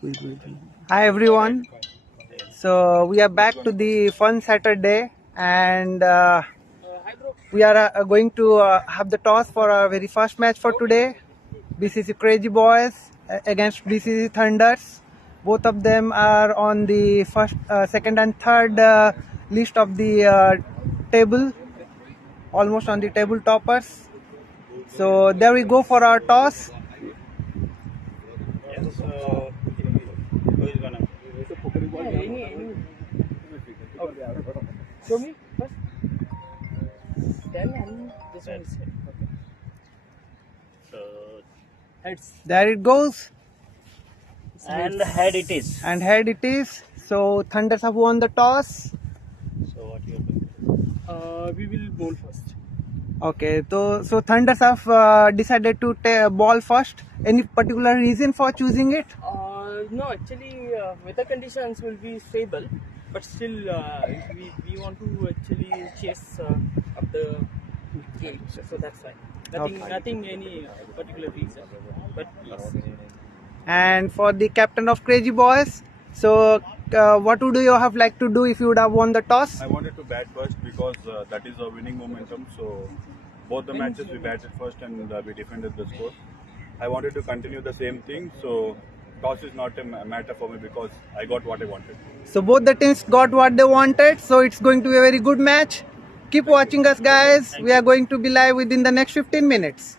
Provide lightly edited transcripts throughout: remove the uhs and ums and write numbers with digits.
Hi everyone. So we are back to the fun Saturday, and we are going to have the toss for our very first match for today. BCC Crazy Boys against BCC Thunders. Both of them are on the first, second, and third list of the table, almost on the table toppers. So there we go for our toss. Yes, so who is gonna? Show me first. Then and this one is So heads. There it goes, and head it is. and head it is. So Thunders have won the toss. So what you are going to do? We will bowl first. Okay, so Thunders have decided to ball first. Any particular reason for choosing it? No, actually, weather conditions will be stable, but still, we want to actually chase up the gate, so that's why. Nothing any particular reason, but yes. And for the captain of Crazy Boys, so what would you have liked to do if you would have won the toss? I wanted to bat first because that is a winning momentum. So both the matches we batted first and we defended the score. I wanted to continue the same thing. So toss is not a matter for me because I got what I wanted. So both the teams got what they wanted. So it's going to be a very good match. Keep watching us, guys. We are going to be live within the next 15 minutes.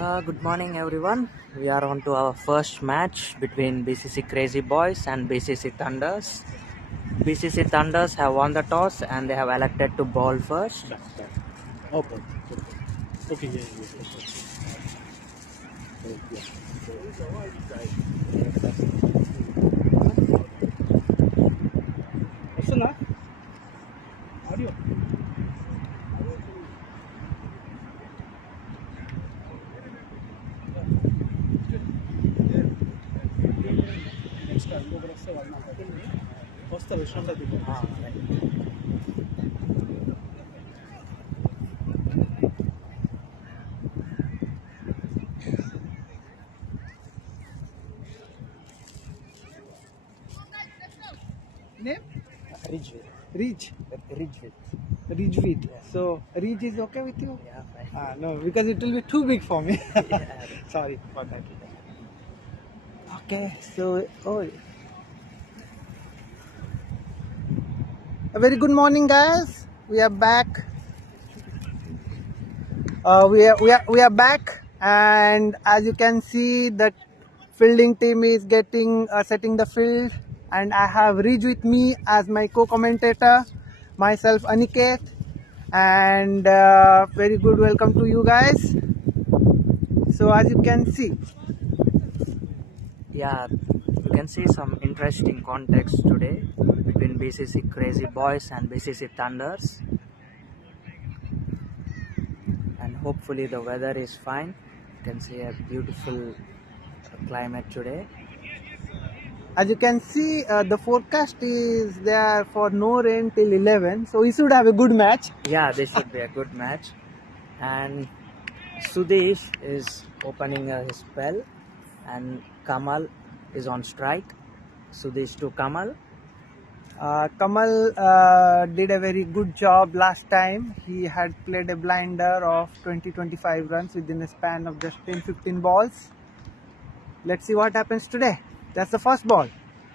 Good morning, everyone. We are on to our first match between BCC Crazy Boys and BCC Thunders. BCC Thunders have won the toss and they have elected to ball first. No problem. Okay, వస్తుందా audio next ఇంకొకరు వస్తే వాళ్ళు వస్తారు విశ్రాంత Name? Ridgeway. Ridge. Ridgeway. Ridgewheat. So Ridge is okay with you? Yeah, fine. No, because it will be too big for me. Yeah. Sorry for that. Okay, so a very good morning, guys. We are back. We are back, and as you can see, the fielding team is getting setting the field, and I have Ridge with me as my co-commentator. Myself, Aniket, and very good welcome to you guys. So as you can see, Yeah, you can see some interesting context today between BCC Crazy Boys and BCC Thunders. And hopefully the weather is fine. You can see a beautiful climate today. as you can see, the forecast is there for no rain till 11. So we should have a good match. Yeah, this should be a good match. And Sudesh is opening his spell and Kamal is on strike. Sudesh to Kamal. Kamal did a very good job last time. He had played a blinder of 20-25 runs within a span of just 10-15 balls. Let's see what happens today. That's the first ball.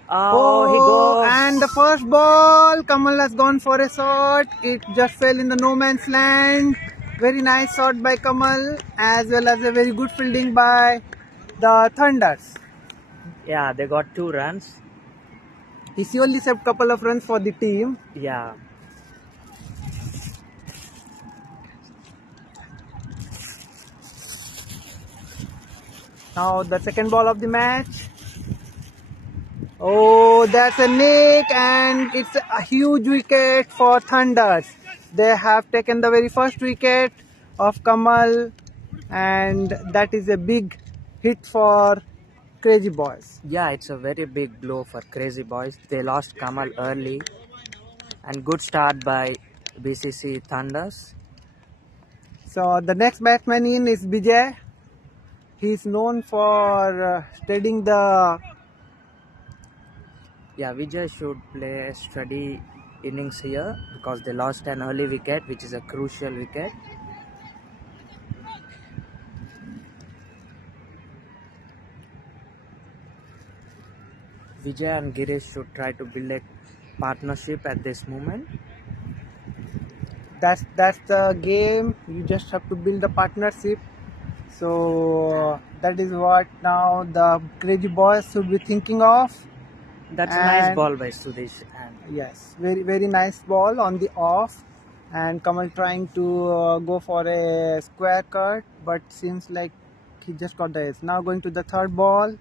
Oh, he goes. And the first ball, Kamal has gone for a shot. It just fell in the no man's land. Very nice shot by Kamal, as well as a very good fielding by the Thunders. Yeah, they got 2 runs. He surely saved a couple of runs for the team. Yeah. Now the second ball of the match. Oh, that's a nick, and it's a huge wicket for Thunders. They have taken the very first wicket of Kamal, and that is a big hit for Crazy Boys. Yeah, it's a very big blow for Crazy Boys. They lost Kamal early. And good start by BCC Thunders. So the next batsman in is Bijay. He is known for steadying the. Yeah, Vijay should play a steady innings here because they lost an early wicket, which is a crucial wicket. Vijay and Girish should try to build a partnership at this moment. That's the game. You just have to build a partnership. So that is what now the Crazy Boys should be thinking of. That's a nice ball by Sudesh. And Yes, very nice ball on the off, and Kamal trying to go for a square cut, but seems like he just got the ace. Now going to the third ball.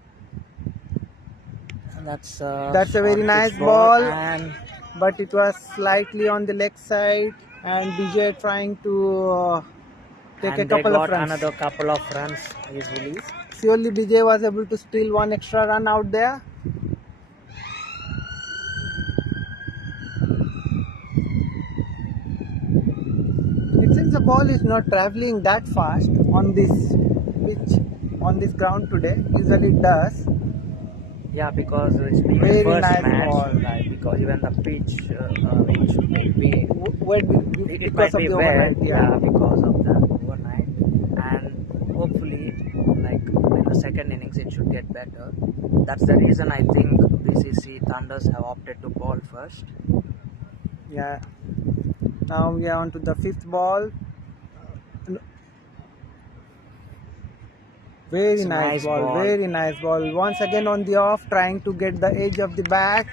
that's That's a very short nice pitch ball, and but it was slightly on the leg side, and BJ trying to take a they couple got of runs. another couple of runs easily. Surely BJ was able to steal one extra run out there. It seems the ball is not traveling that fast on this pitch, on this ground today. Usually it does. Yeah, because it's been Very a first nice match. ball. Like, because even the pitch, it should be Wet it because might of be the wet, overnight. yeah, because of the overnight, and hopefully, like in the second innings, it should get better. That's the reason I think BCC Thunders have opted to ball first. Yeah. Now we are on to the fifth ball. Very It's a nice nice ball, ball. very nice ball. Once again on the off, trying to get the edge of the bat,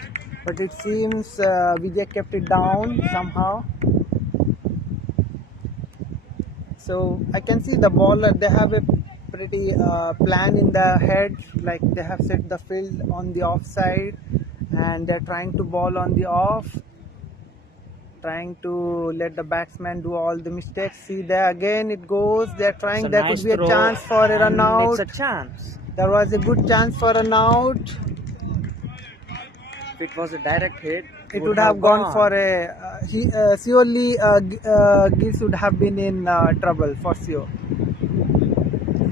but it seems Vijay kept it down somehow. So I can see the bowler, they have a pretty plan in the head, like they have set the field on the offside and they're trying to bowl on the off, trying to let the batsman do all the mistakes. See there again it goes, they're It's trying, a there nice could be a throw, chance for a run and it's out. a chance. There was a good chance for a run out. If it was a direct hit, It would have gone for a surely Gibbs would have been in trouble for sure.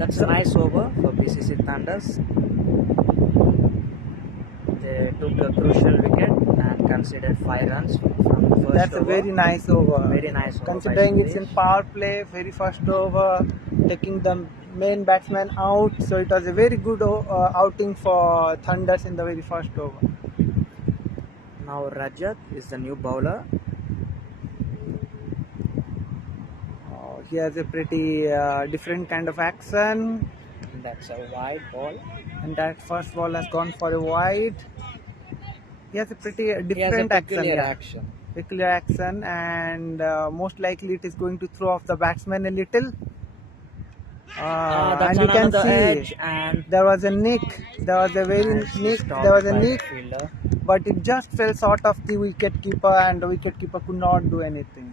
That's a nice over for BCC Thunders. They took a crucial wicket and considered 5 runs from the first That's over. a very nice over. Very nice over by Considering it's in Sudesh. power play, very first over, taking the main batsman out. So it was a very good outing for Thunders in the very first over. Now Rajat is the new bowler. He has a pretty different kind of action. That's a wide ball. And that first ball has gone for a wide. He has a pretty He has a different action. peculiar Yeah. action. Peculiar action, and most likely it is going to throw off the batsman a little. That's And you can another see edge, and there was a nick. There was a very nick. There was a nick, fielder. but it just fell short of the wicket keeper, and the wicket keeper could not do anything.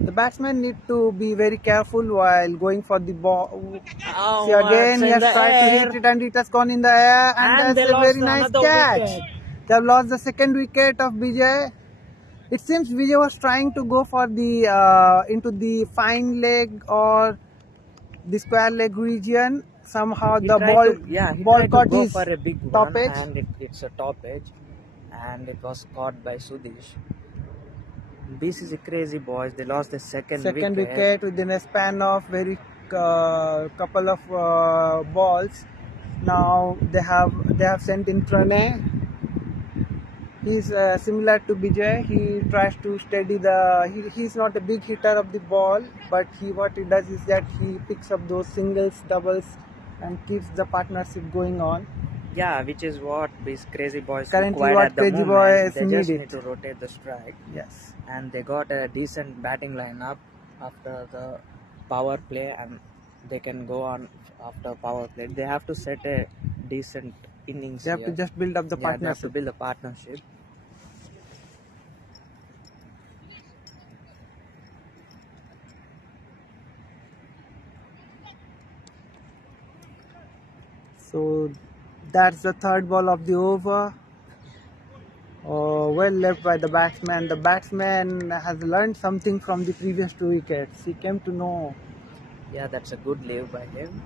The batsman need to be very careful while going for the ball. Oh, See again, it's he in has the tried to air. hit it and it has gone in the air, and And they that's a lost very nice another catch. wicket. They have lost the second wicket of Vijay. It seems Vijay was trying to go for the into the fine leg or the square leg region. Somehow He the tried ball to, yeah, he ball tried to caught go his for a big top one, edge. and it's a top edge, and it was caught by Sudesh. BCC crazy boys. They lost the second wicket within a span of very couple of balls. Now they have sent in Pranay. He's similar to Vijay. He tries to steady the. He's not a big hitter of the ball, but what he does is that he picks up those singles, doubles, and keeps the partnership going on. Yeah, which is what these crazy boys Currently, required what at the crazy moment. boys They just need need it. to rotate the strike, Yes. and they got a decent batting lineup after the power play, and they can go on after power play. They have to set a decent innings. They have to here. just build up the Yeah, they have to partnership. build a partnership. So that's the third ball of the over. Oh, well left by the batsman. The batsman has learned something from the previous 2 wickets. He came to know Yeah, that's a good leave by him.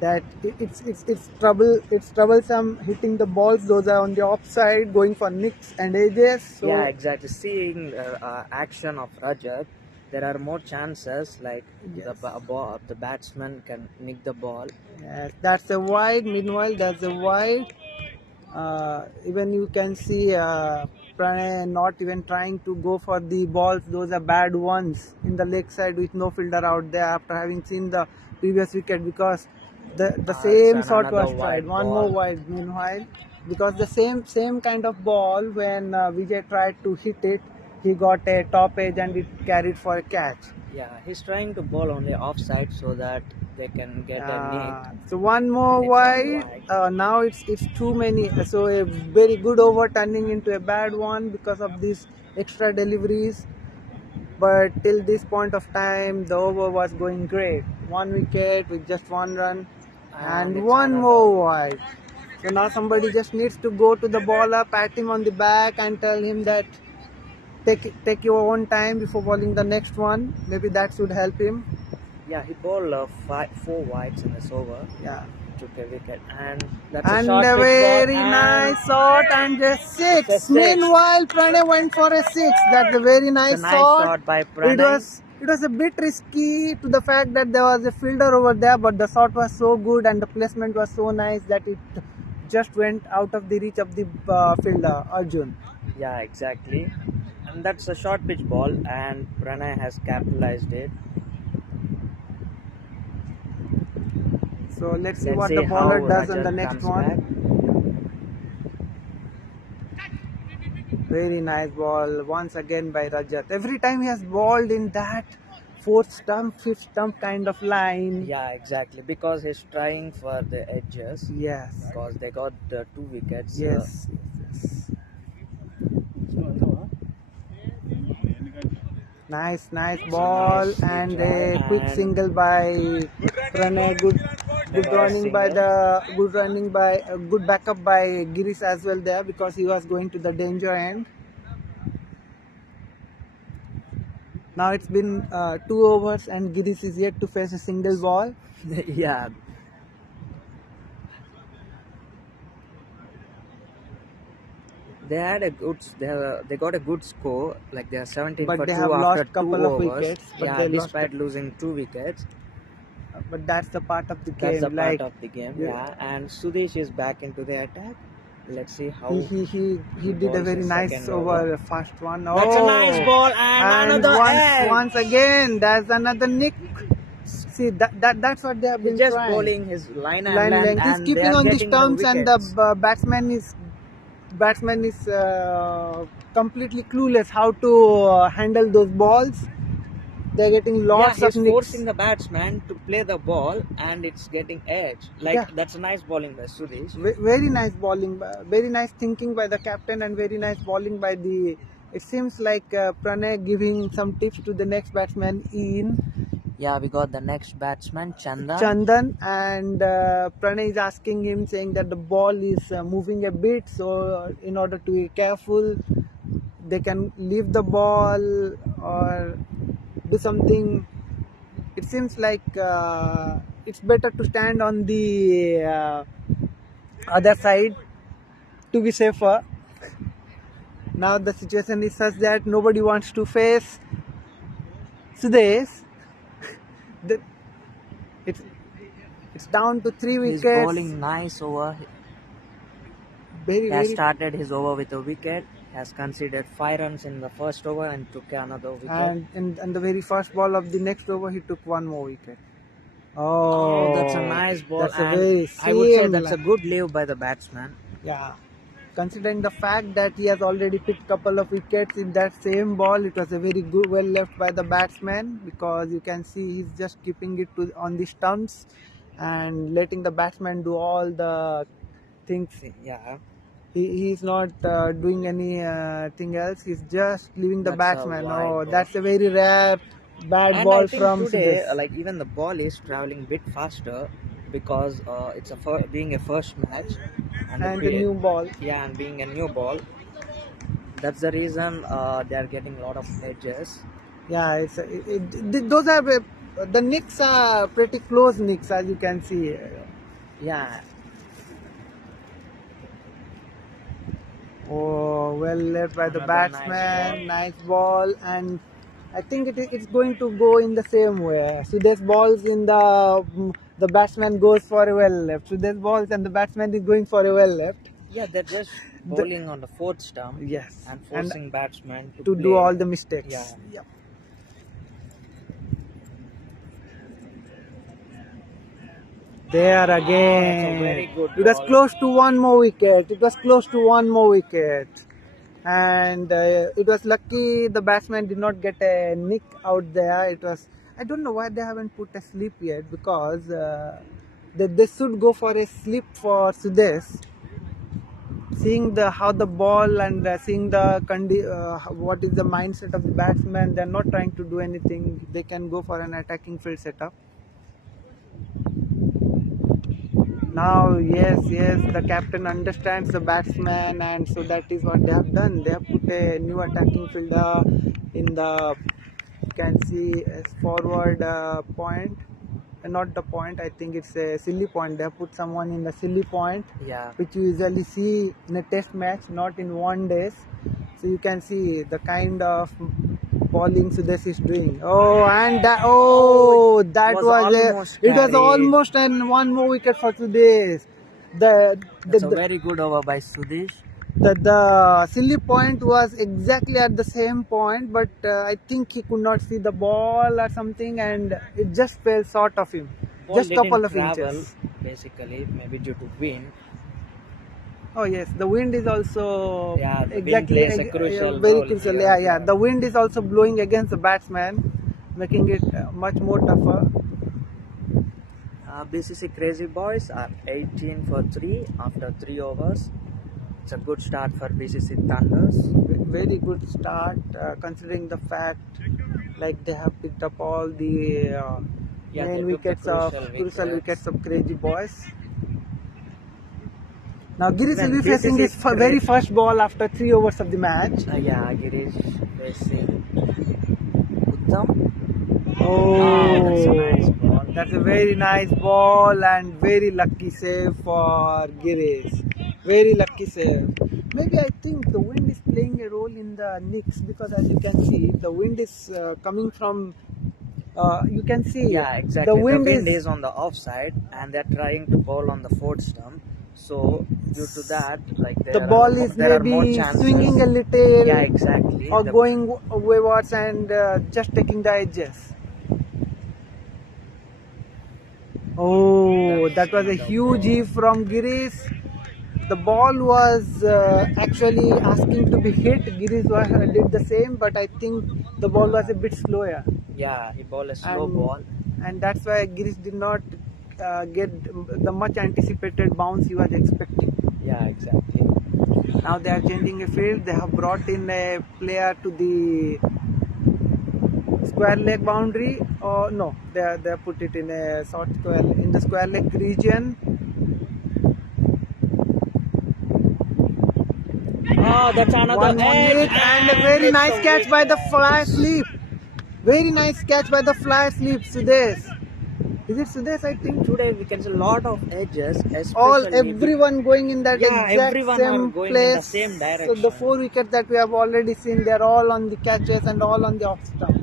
that it's troublesome hitting the balls. Those are on the offside, going for nicks and edges. So Yeah, exactly. Seeing action of Rajat, there are more chances like Yes. the batsman can nick the ball. yes, that's a wide. Meanwhile, that's a wide. Even you can see Pranay not even trying to go for the balls. Those are bad ones in the leg side with no fielder out there after having seen the previous wicket, because the same It's shot another was tried. wide One ball. more wide. Meanwhile, because the same kind of ball, when Vijay tried to hit it, he got a top edge and it carried for a catch. Yeah, he's trying to bowl only offside so that they can get a nick. So one more And it's wide. wide. Now it's too many. So a very good over turning into a bad one because of these extra deliveries. But till this point of time, the over was going great. 1 wicket with just 1 run, and it's one another. more wide. So now somebody just needs to go to the bowler, pat him on the back, and tell him that take your own time before bowling the next one. Maybe that should help him. Yeah, he bowled 4 wides in this over. Yeah. Took a wicket, and that's And a short a pitch very ball, and nice shot, and just It's a 6. six. Meanwhile, Pranay went for a 6. That's a very It's nice, a nice shot by Pranay. It was a bit risky to the fact that there was a fielder over there, but the shot was so good and the placement was so nice that it just went out of the reach of the fielder, Arjun. Yeah, exactly. And that's a short pitch ball, and Pranay has capitalized it. So let's see Let's what see the how bowler does on Rajat the next comes one. back. Very nice ball once again by Rajat. Every time he has bowled in that fourth stump, fifth stump kind of line. Yeah, exactly. Because he's trying for the edges. Yes. Because they got the 2 wickets. Yes. Yes. Nice ball Nice and try a quick and single by Pranay. Good running by the good backup by Girish as well there, because he was going to the danger end. Now it's been 2 overs and Girish is yet to face a single ball. yeah. They had a good. They got a good score. Like they are 17 But for they 2 have after lost 2 couple of overs. wickets. But Yeah, they lost. despite losing 2 wickets. But that's the part of the That's game. a part Like of the game. Yeah, and Sudesh is back into the attack. Let's see how he did a bowls very his nice second over first one. That's a nice ball and another edge. Once again, there's another nick. See that's what they have He's been just trying. bowling his line and Line length, length. He's and they keeping are on the getting the stumps, and the wickets. batsman is completely clueless how to handle those balls. They're getting lots Yeah, of he's nicks. forcing the batsman to play the ball, and it's getting edge. Like Yeah. that's a nice bowling by Sudesh. Very nice bowling, very nice thinking by the captain, and very nice bowling by the. It seems like Pranay giving some tips to the next batsman in Yeah, we got the next batsman, Chandan. Chandan, and Pranay is asking him, saying that the ball is moving a bit, so in order to be careful, they can leave the ball or do something. It seems like it's better to stand on the other side to be safer. Now the situation is such that nobody wants to face Sudesh. The, it's down to 3 He's wickets. bowling nice over. Very He has started his over with a wicket. Has conceded 5 runs in the first over and took another wicket. And in the very first ball of the next over, he took 1 more wicket. Oh, that's a nice ball. That's and a very I would say same that's a good leave by the batsman. Yeah. Considering the fact that he has already picked couple of wickets in that same ball, it was a very good, well left by the batsman, because you can see he's just keeping it on the stumps and letting the batsman do all the things. Yeah. He's not doing anything else. He's just leaving the That's a batsman. wide Oh, ball. that's a very rare bad And ball I think from today, Sudesh. like even the ball is traveling bit faster because it's being a first match And the new ball. Yeah, and being a new ball, that's the reason they are getting a lot of edges. Yeah, those are the nicks are pretty close nicks, as you can see. Yeah. Oh, well left by the Another batsman. Nice ball, and I think it's going to go in the same way. Sudesh balls in the batsman goes for a well left. Sudesh balls and the batsman is going for a well left. Yeah, they're just bowling on the fourth stump. Yes, and forcing batsmen to play. do all the mistakes. Yeah. Yep. There again. That's a very good It was ball. close to 1 more wicket. It was close to 1 more wicket. And it was lucky the batsman did not get a nick out there. It was, I don't know why they haven't put a slip yet, because they should go for a slip for Sudesh. Seeing how the ball and seeing the what is the mindset of the batsman, they're not trying to do anything. They can go for an attacking field setup. Now, yes, the captain understands the batsman, and so that is what they have done. They have put a new attacking fielder in the, you can see, as forward point. Not the point, I think it's a silly point. They have put someone in the silly point, Yeah. which you usually see in a test match, not in 1 day. So you can see the kind of bowling Sudesh is doing. Oh, and that it was almost and 1 more wicket for Sudesh. That's a very good over by Sudesh. The silly point was exactly at the same point, but I think he could not see the ball or something, and it just fell short of him. Ball Just couple didn't of travel. inches. basically, maybe due to wind. Oh yes, the wind is also Yeah, the wind exactly plays a crucial very role crucial. here. Yeah, yeah. The wind is also blowing against the batsman, making it much more tougher. BCC Crazy Boys are 18 for 3 after 3 overs. It's a good start for BCC Thunders. Very good start, considering the fact like they have picked up all the Yeah, they main took the crucial wickets. wickets of Crazy Boys. Now Girish will Even be facing his very first ball after 3 overs of the match. Yeah, Girish facing Uttam. Oh, That's a nice ball. that's a very nice ball and very lucky save for Girish. Very lucky save. Maybe I think the wind is playing a role in the Knicks, because as you can see, the wind is coming from. You can see Yeah, exactly. The wind is on the offside, and they're trying to bowl on the fourth stump. So due to that, like the ball is there are more maybe chances. swinging a little, Yeah, exactly. or going wayward and just taking the edges. Oh, that was a huge heave from Girish. The ball was actually asking to be hit. Girish did the same, but I think the ball was a bit slower. Yeah, he bowled a slow ball. And that's why Girish did not get the much anticipated bounce he was expecting. Yeah, exactly. Now they are changing a field. They have brought in a player to the square leg boundary. Or no, they put it in a short square, in the square leg region. Oh, that's another One more hit and a very nice catch by the fly sleep. Very nice catch by the fly sleep, Sudesh. Is it Sudesh? I think today we can see a lot of edges, everyone going in that exact same going place. in the same direction. So the 4 wickets that we have already seen, they're all on the catches and all on the off stump.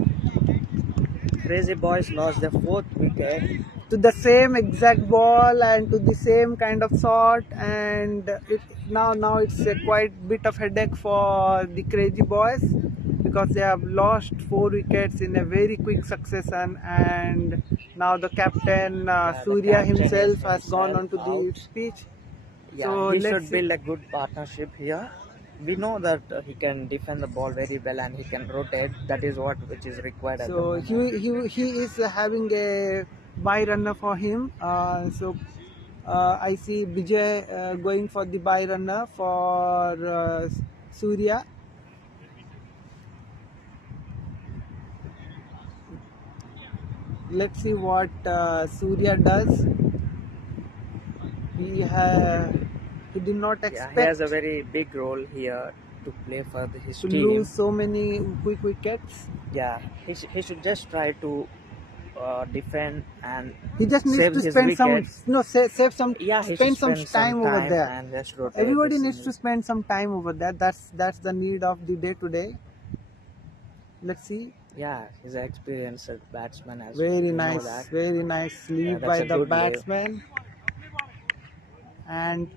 Crazy Boys lost their 4th wicket to the same exact ball and to the same kind of shot, and now it's a quite bit of headache for the Crazy Boys, because they have lost 4 wickets in a very quick succession, and now the captain Surya himself has gone on to the pitch. Yeah, so he should build a good partnership here. We know that he can defend the ball very well and he can rotate. That is which is required. So he is having a bye runner for him. I see Vijay going for the bye runner for Surya. Let's see what Surya does. He did not expect. He has a very big role here to play for his to team. Lose so many quick wickets. Yeah, he should just try to defend, and he just needs to spend save some spend some time over there. And just rotate. Everybody needs to spend some time over there. That's the need of the day today. Let's see. Yeah, he's an experienced batsman as very nice lead by the batsman. And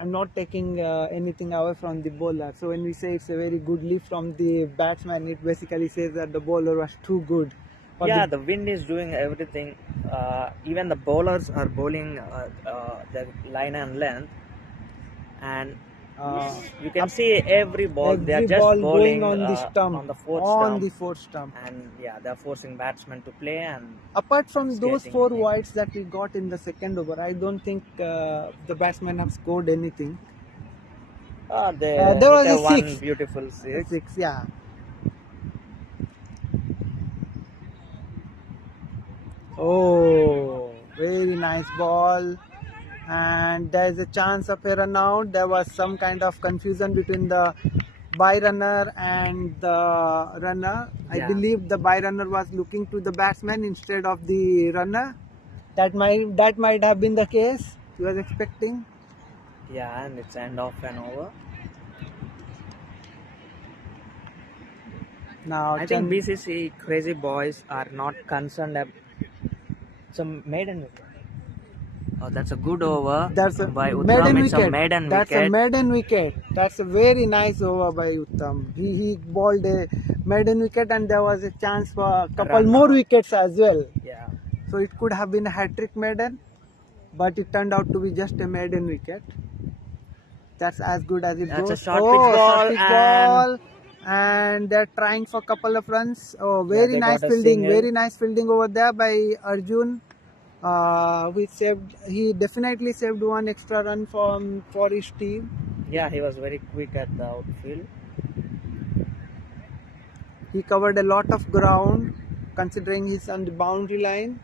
I'm not taking anything away from the bowler. So when we say it's a very good lead from the batsman, it basically says that the bowler was too good. Yeah, the wind is doing everything. Even the bowlers are bowling the line and length, and you can see every ball they are just bowling on the stump, on the fourth stump, and yeah, they are forcing batsmen to play. And apart from those 4 wides that we got in the second over, I don't think the batsmen have scored anything. There was a 6. Beautiful 6. Yeah. Oh, very nice ball. And there is a chance of a run out. There was some kind of confusion between the bye runner and the runner. I believe the bye runner was looking to the batsman instead of the runner. That might have been the case he was expecting. Yeah, and it's end of an over. Now I think BCC Crazy Boys are not concerned about some maiden wicket. Oh, that's a good over. That's a by Uttam. maiden wicket. That's a maiden wicket. That's a very nice over by Uttam. He bowled a maiden wicket, and there was a chance for a couple more wickets as well. Yeah. So it could have been a hat-trick maiden. but it turned out to be just a maiden wicket. That's as good as it That's goes. a short pitch ball, short pitch ball, and they're trying for a couple of runs. Oh, very they nice got a fielding, single. very nice fielding over there by Arjun. He definitely saved one extra run for his team. Yeah, he was very quick at the outfield. He covered a lot of ground considering he's on the boundary line.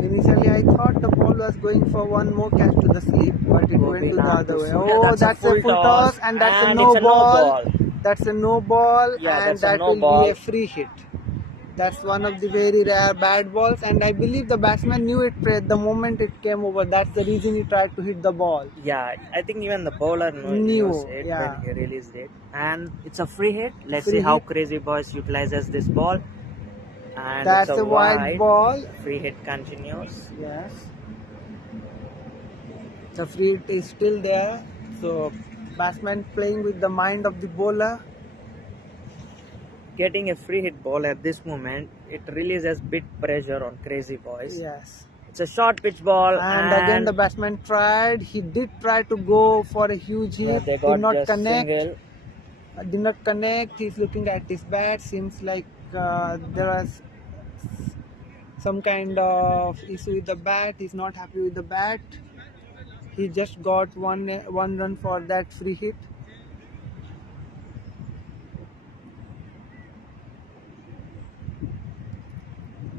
Initially, I thought the ball was going for one more catch to the slip, but it went to the other way. Oh, that's a full toss, and that's a no it's a ball. That's a no ball, Yeah, and that's a that no will ball. be a free hit. That's one of the very rare bad balls, and I believe the batsman knew it the moment it came over. That's the reason he tried to hit the ball. Yeah, I think even the bowler knew it yeah. when he released it. And it's a free hit. Let's Free see how hit. Crazy Boys utilizes this ball. And That's it's a wide ball. Free hit continues. Yes. The free hit is still there. So, batsman playing with the mind of the bowler. Getting a free hit ball at this moment, it releases bit pressure on Crazy Boys. Yes. It's a short pitch ball. And again the batsman tried. He did try to go for a huge hit. They got did not just connect. Single. Did not connect. He's looking at his bat. Seems like there was some kind of issue with the bat. He's not happy with the bat. He just got one run for that free hit.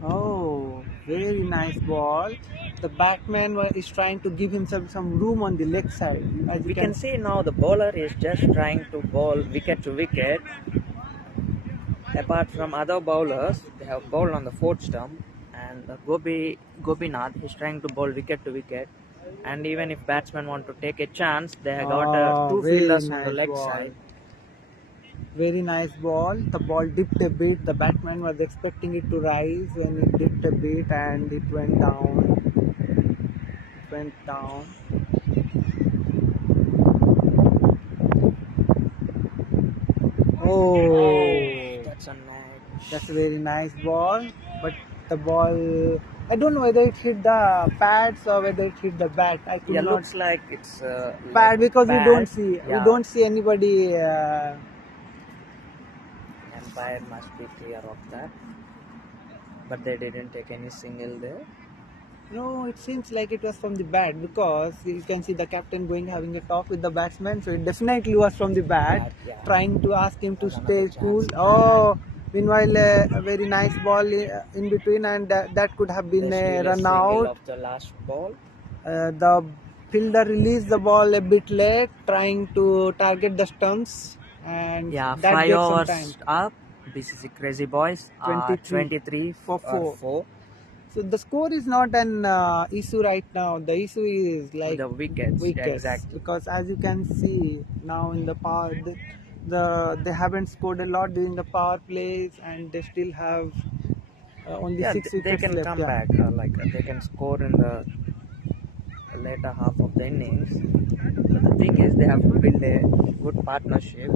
Oh, very nice ball. The batsman is trying to give himself some room on the leg side. As We can see now the bowler is just trying to bowl wicket to wicket. Apart from other bowlers, they have bowled on the fourth stump, and Gopinath is trying to bowl wicket to wicket. And even if batsmen want to take a chance, they have got two fielders on the leg side. Very nice ball. The ball dipped a bit. The batsman was expecting it to rise when it dipped a bit and it went down. Oh, that's a very nice ball. But the ball, I don't know whether it hit the pads or whether it hit the bat. I could not. Looks like it's pad because pad. we don't see anybody. Umpire must be clear of that, but they didn't take any single there. No, it seems like it was from the bat because you can see the captain having a talk with the batsman. So it definitely was from the bat, trying to ask him to stay cool. Oh, meanwhile a very nice ball in between, and that could have been a run out. Of the last ball. The fielder released the ball a bit late, trying to target the stumps, and that 5 gave some overs time. up. BCC Crazy Boys 23 for 4. So the score is not an issue right now. The issue is like the wickets. Exactly. Because as you can see now in the power, they haven't scored a lot during the power plays, and they still have only 6 wickets they can left. come back. They can score in the later half of the innings. But the thing is, they have to build a good partnership.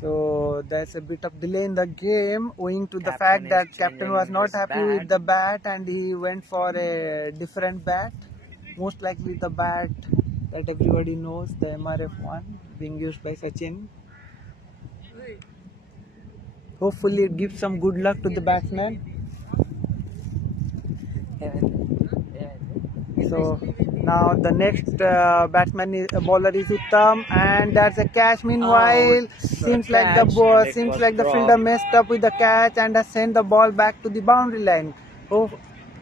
So there's a bit of delay in the game owing to the fact that captain was not happy with the bat and he went for a different bat. Most likely the bat that everybody knows, the MRF1 being used by Sachin. Hopefully it gives some good luck to the batsman. So now the next bowler is Uttam, and that's a catch. Meanwhile, seems like the fielder messed up with the catch and has sent the ball back to the boundary line. Oh,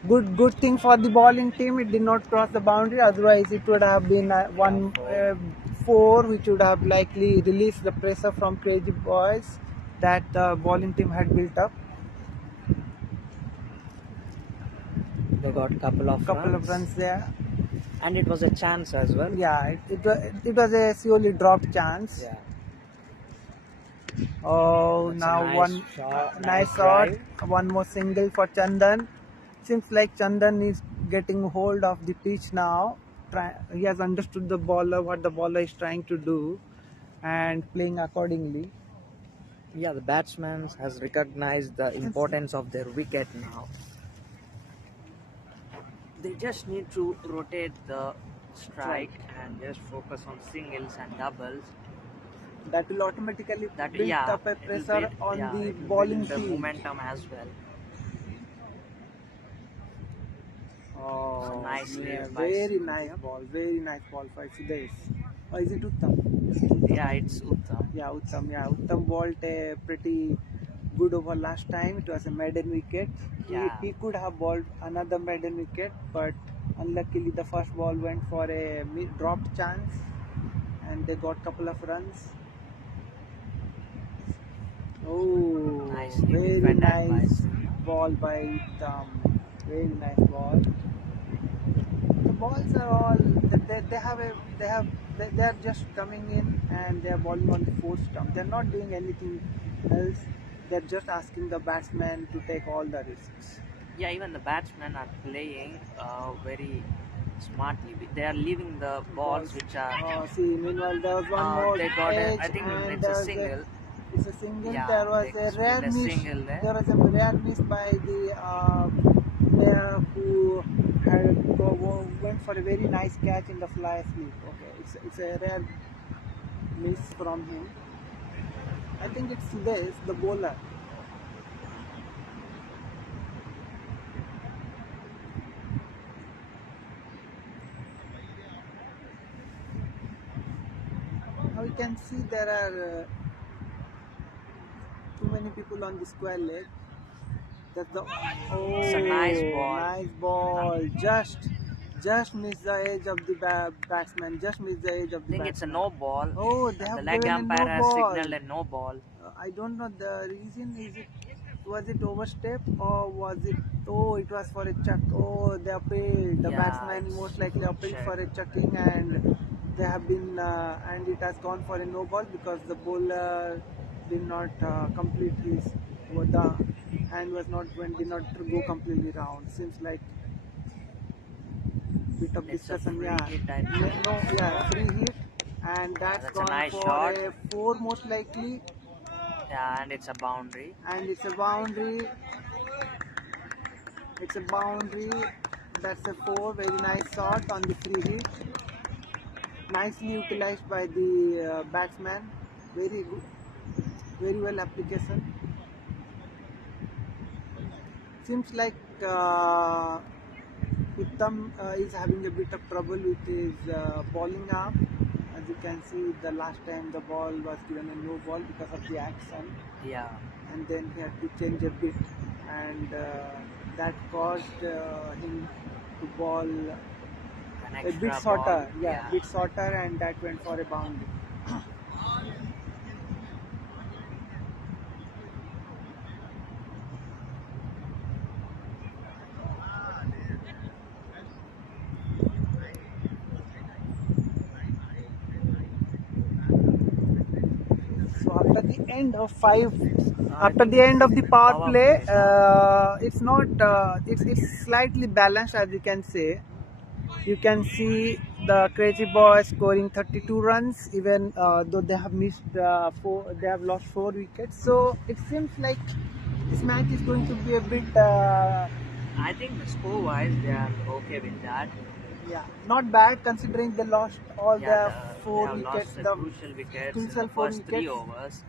good thing for the bowling team. It did not cross the boundary. Otherwise, it would have been 1-4, which would have likely released the pressure from Crazy Boys that the bowling team had built up. They got a couple of runs there, and it was a chance as well. Yeah, it was a surely dropped chance. Yeah. Oh, That's now nice shot. One more single for Chandan. Seems like Chandan is getting hold of the pitch now. He has understood what the bowler is trying to do, and playing accordingly. Yeah, the batsman has recognized the importance of their wicket now. They just need to rotate the strike and just focus on singles and doubles. That will automatically That build yeah, up a it'll pressure build on yeah, the it'll bowling build the team. momentum as well. Oh, Nice yeah, lead by very nice Uttam. ball, very nice ball for Sudesh. Or is it Uttam? Yeah, it's Uttam. Yeah, Uttam. Yeah, Uttam bowled a pretty good over last time. It was a maiden wicket. Yeah. He could have bowled another maiden wicket, but unluckily the first ball went for a dropped chance, and they got couple of runs. Oh, Nicely very defended by nice Surya. ball by Uttam. Very nice ball. The balls are all they are just coming in and they are balling on the fourth stump. They are not doing anything else. They are just asking the batsman to take all the risks. Yeah, even the batsmen are playing very smartly. They are leaving the balls Balls. which are See, meanwhile there was one more they got a. I edge think and it's a single. it's a single. Yeah, There was they a rare spilled a miss. single There there. was a rare miss by the player who went for a very nice catch in the fly slip. Okay, it's a rare miss from him. I think it's this, the bowler. Now you can see there are too many people on the square leg. That's the It's a nice ball. nice ball. Just missed the edge of the batsman. Just missed the edge of I the think it's a batsman. no ball. Oh, they The have leg given a umpire no has ball. signaled a no ball. I don't know the reason. Was it overstep or was it? Oh, it was for a chuck. Oh, they appealed. The Yeah, batsman it's most likely appealed check. for a chucking, and they have been and it has gone for a no ball because the bowler did not complete his the hand was not when did not go completely round. Seems like bit of It's a discussion. free Yeah, hit, I think. no, yeah, free hit, and Yeah, that's that's a gone nice for shot. a four most likely, Yeah, and it's a boundary. and it's a boundary. It's a boundary. That's a four. Very nice shot on the free hit. Nicely utilized by the batsman. Very good. Very well application. Seems like Uttam is having a bit of trouble with his bowling arm. As you can see, the last time the ball was given a no ball because of the action, Yeah. and then he had to change a bit, and that caused him to bowl An a bit extra ball. shorter, yeah, Yeah. bit shorter, and that went for a boundary. So after the end of I after think the end of the power power play, play, yeah. it's not, it's slightly balanced as you can say. You can see the Crazy Boys scoring 32 runs, even though they have missed they have lost 4 wickets. So it seems like this match is going to be a bit, I think the score wise they are okay with that. yeah, not bad considering they lost all Yeah, their they four have wickets, lost the the crucial wickets in the crucial four first three wickets. overs.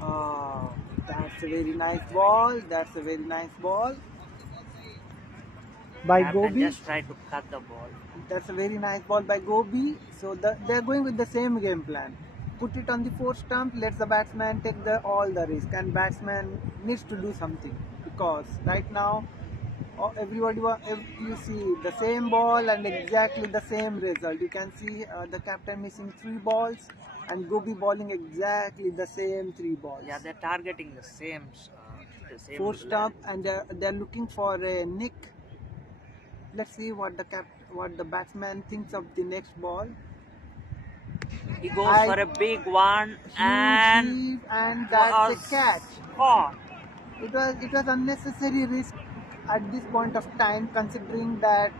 Oh, that's a very nice ball. That's a very nice ball by Captain Gobi. just tried to cut the ball. That's a very nice ball by Gobi. So they're going with the same game plan. Put it on the fourth stump. Let the batsman take all the risk, and batsman needs to do something because right now you see the same ball and exactly the same result. You can see the captain missing 3 balls and Gobi bowling exactly the same 3 balls. Yeah, they're targeting the same Fourth stump, land. and they're looking for a nick. Let's see what the batsman thinks of the next ball. He goes for a big one Huge and heave, and that's a was catch. caught. It was unnecessary risk at this point of time, considering that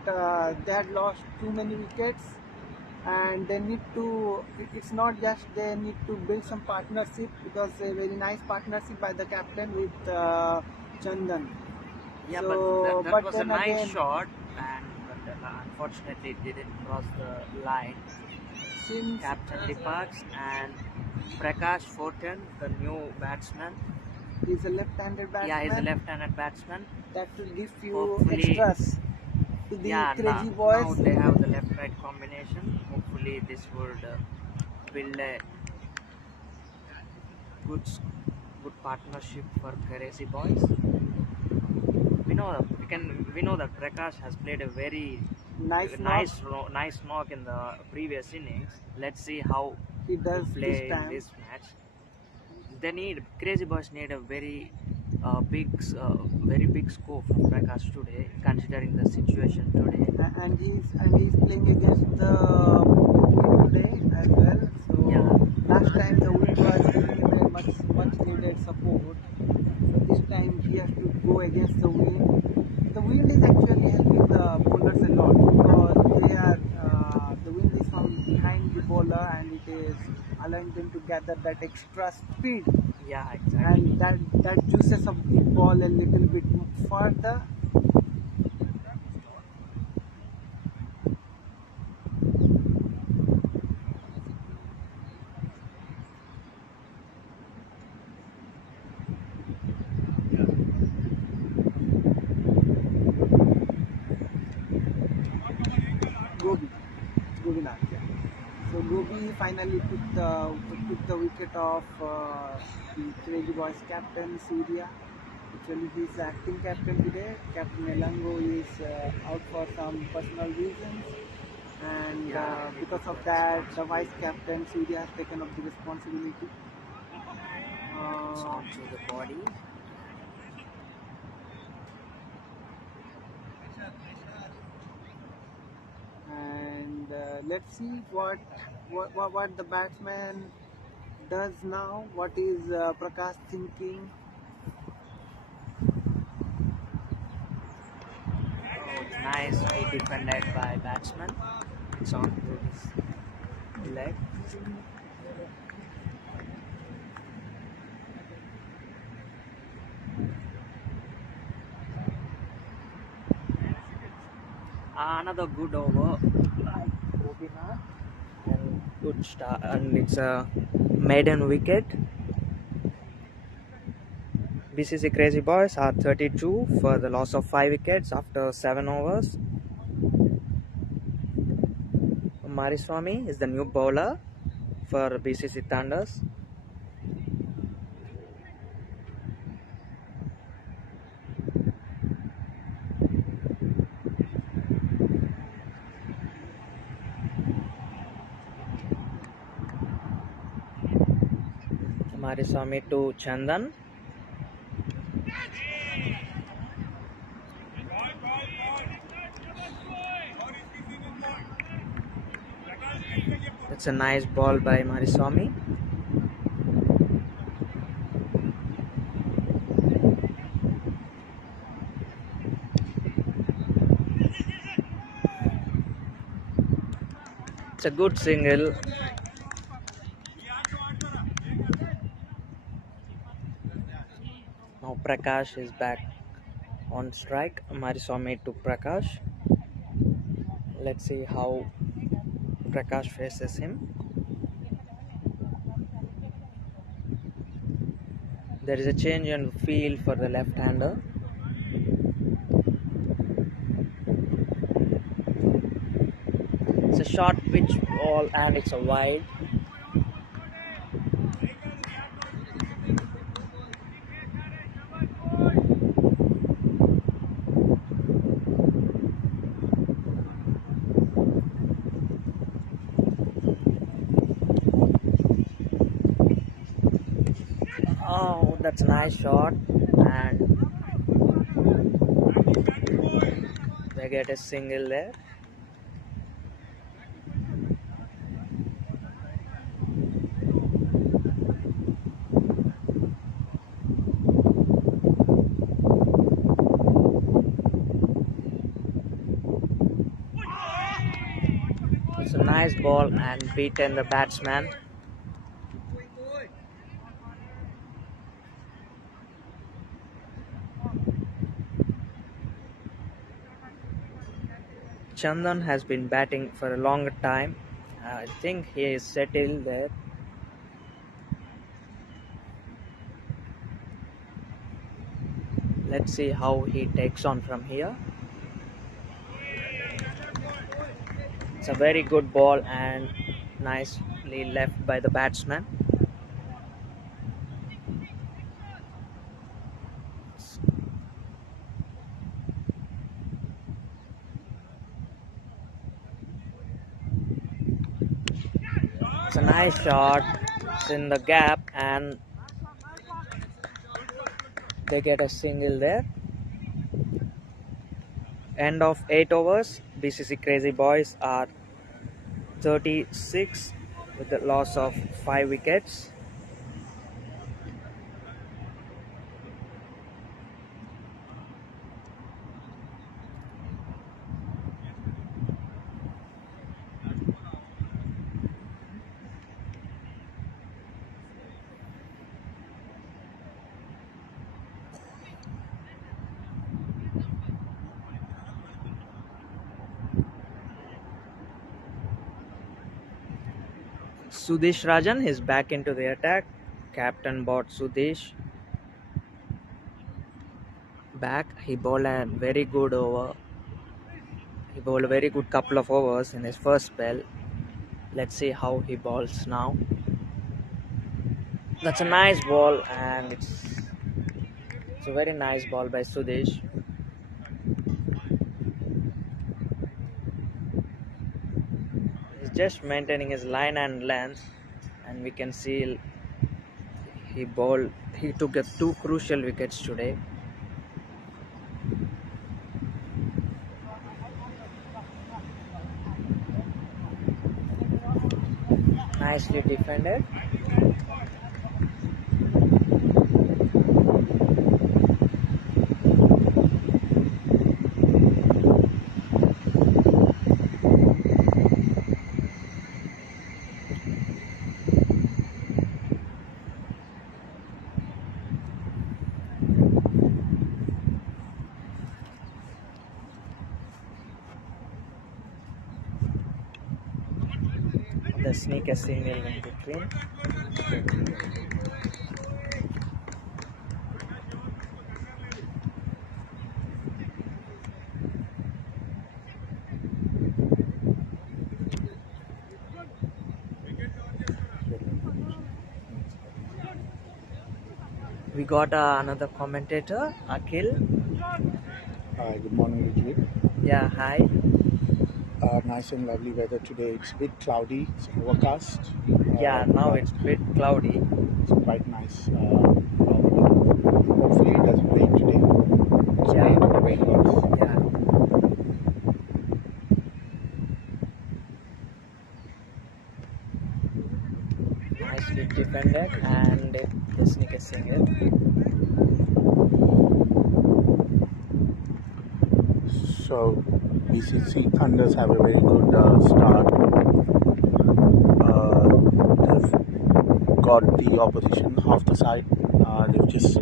they had lost too many wickets. and they need to. It's not just they need to build some partnership, because a very nice partnership by the captain with Chandan. Yeah, So, but that was a then nice again, shot, and but unfortunately it didn't cross the line. since Captain departs, and Prakash Fortin, the new batsman. he's a left-handed Yeah, he's a batsman, left-handed batsman. that will give you Hopefully, extras to the yeah, crazy now boys. they have the left-right combination. Hopefully, this would build a good good partnership for Crazy Boys. We know that Prakash has played a very Nice knock nice knock in the previous innings. Let's see how he he does will this play in time. this match. Crazy Boys need a very very big score from Prakash today, considering the situation today. And he's playing against the wind today as well. So Yeah. last time the wind was giving him a much needed support. So this time he has to go against the wind. The wind is actually helping the bowlers a lot, because they are the wind is from behind the bowler, and it is allowing them to gather that extra speed, Yeah, exactly. and that juices up the ball a little bit further. Gobinath. Yeah. So Gobi finally took the wicket of the Crazy Boys captain Surya. Actually, he's acting captain today. Captain Elango is out for some personal reasons, and Yeah, he because took of the that, the vice responsibility. captain Surya has taken up the responsibility. It's Uh, onto the body. and let's see what the batsman does now. What is Prakash thinking? Oh, it's nicely defended by batsman. It's onto his leg. Another good over by Gobinath, and good start, and it's a maiden wicket. BCC Crazy Boys are 32 for the loss of 5 wickets after 7 overs. Mariswamy is the new bowler for BCC Thunders. Mariswamy to Chandan. That's a nice ball by Mariswamy. It's a good single. Now Prakash is back on strike. Mariswamy to Prakash. Let's see how Prakash faces him. There is a change in feel for the left-hander. It's a short pitch ball and it's a wide. Oh, that's a nice shot, and they get a single there. It's a nice nice ball and beaten the batsman. Chandan has been batting for a longer time. I think he is settled there. Let's see how he takes on from here. It's a very good ball and nicely left by the batsman. It's a nice shot. It's in the gap and they get a single there. End of 8 overs. BCC Crazy Boys are 36 with the loss of 5 wickets. Sudesh Rajan is back into the attack. Captain bought Sudesh back. He bowled a very good over. He bowled a very good couple of overs in his first spell. Let's see how he bowls now. That's a nice ball and it's a very nice ball by Sudesh. He's just maintaining his line and length, and we can see he took 2 crucial wickets today. Nicely defended. The sneak a single in between. We got another commentator, Akhil. Hi, good morning, Richard. Yeah, hi. Nice and lovely weather today. It's a bit cloudy, it's overcast. Yeah, now but it's a bit cloudy. it's quite nice. Hopefully it doesn't rain today. It's Yeah. rain gods. Yeah. Nicely defended and the sneak a single. So BCC Thunders have a very good start. They've got the opposition half the side. They've just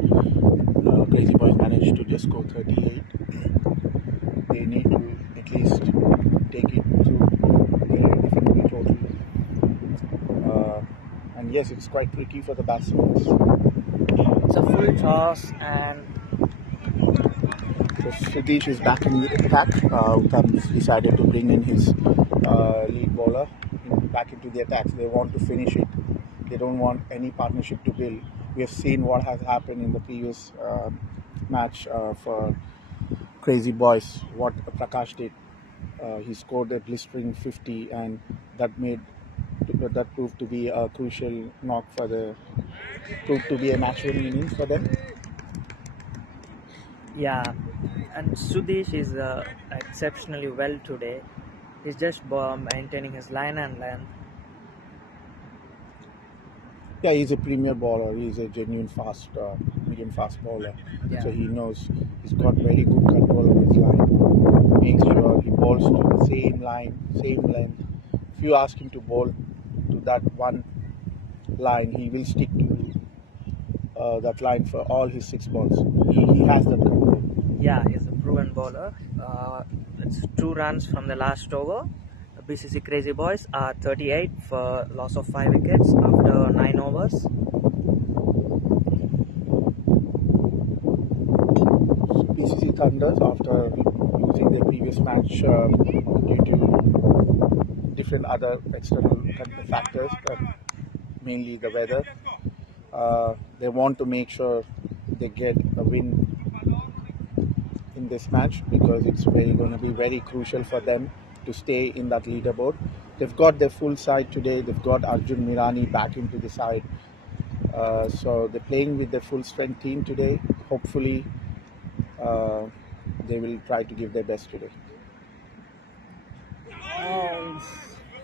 Crazy Boys managed to just go 38. They need to at least take it to their defendable total. And yes, it's quite tricky for the batsmen. It's a full toss and So Sudesh is back in the attack. Uttam's decided to bring in his lead bowler back into the attack. They want to finish it. They don't want any partnership to build. We have seen what has happened in the previous match for Crazy Boys. What Prakash did. He scored a blistering 50, and that proved to be a crucial knock proved to be a match-winning innings for them. yeah, and Sudesh is exceptionally well today. He's just maintaining his line and length. Yeah, he's a premier bowler. He's a genuine medium fast bowler. Yeah. So he knows he's got very good control on his line. Makes sure he bowls to the same line, same length. If you ask him to bowl to that one line, he will stick to that line for all his 6 balls. He has that control. Yeah, he's a proven bowler. It's 2 runs from the last over. The BCC Crazy Boys are 38 for loss of 5 wickets after 9 overs. BCC Thunders, after losing their previous match due to different other external factors, mainly the weather, they want to make sure they get a win in this match because it's going to be very crucial for them to stay in that leaderboard. They've got their full side today. They've got Arjun Mirani back into the side. So they're playing with their full strength team today. Hopefully, they will try to give their best today.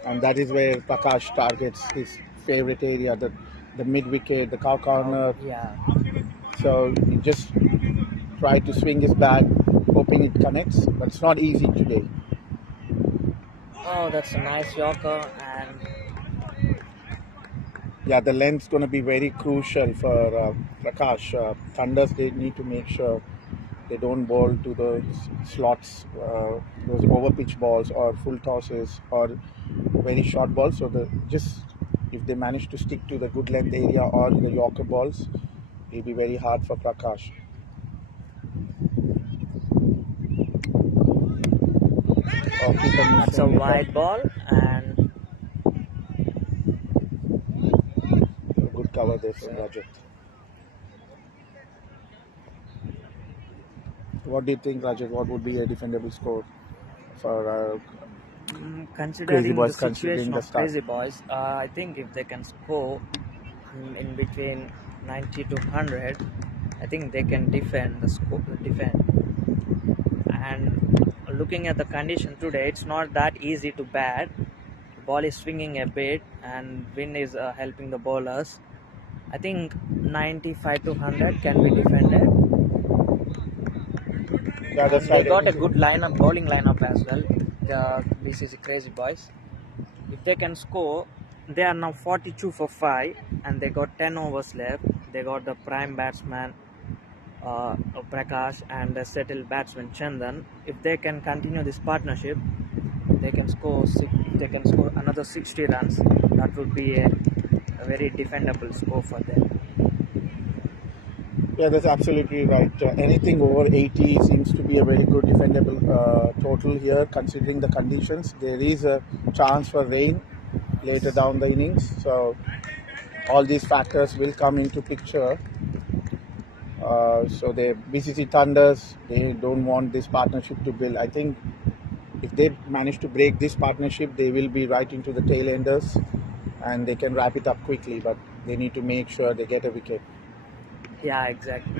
And that is where Prakash targets his favorite area, the mid wicket, the cow corner. Yeah. So he just try to swing his bat, hoping it connects, but it's not easy today. Oh, that's a nice yorker, and Yeah, the length's going to be very crucial for Prakash. Thunders, they need to make sure they don't bowl to those slots, those over pitch balls or full tosses or very short balls. So if they manage to stick to the good length area or the yorker balls, it'll be very hard for Prakash. that's a wide ball, and good cover there from Rajat. What do you think, Rajat? What would be a defendable score for considering Crazy Boys, the situation considering the of start? Crazy Boys, I think if they can score in between 90 to 100, I think they can defend the score. And looking at the condition today, it's not that easy to bat. The ball is swinging a bit, and wind is helping the bowlers. I think 95 to 100 can be defended. Yeah, that's They right. got a good lineup, bowling lineup as well, the BCC Crazy Boys. If they can score, they are now 42 for 5 and they got 10 overs left. They got the prime batsman Prakash and the settled batsman Chandan. If they can continue this partnership, they can score another 60 runs. That would be a very defendable score for them. Yeah, that's absolutely right. Anything over 80 seems to be a very good defendable total here, considering the conditions. There is a chance for rain later down the innings, so all these factors will come into picture. So the BCC Thunders, they don't want this partnership to build. I think if they manage to break this partnership, they will be right into the tail enders and they can wrap it up quickly, but they need to make sure they get a wicket. Yeah, exactly.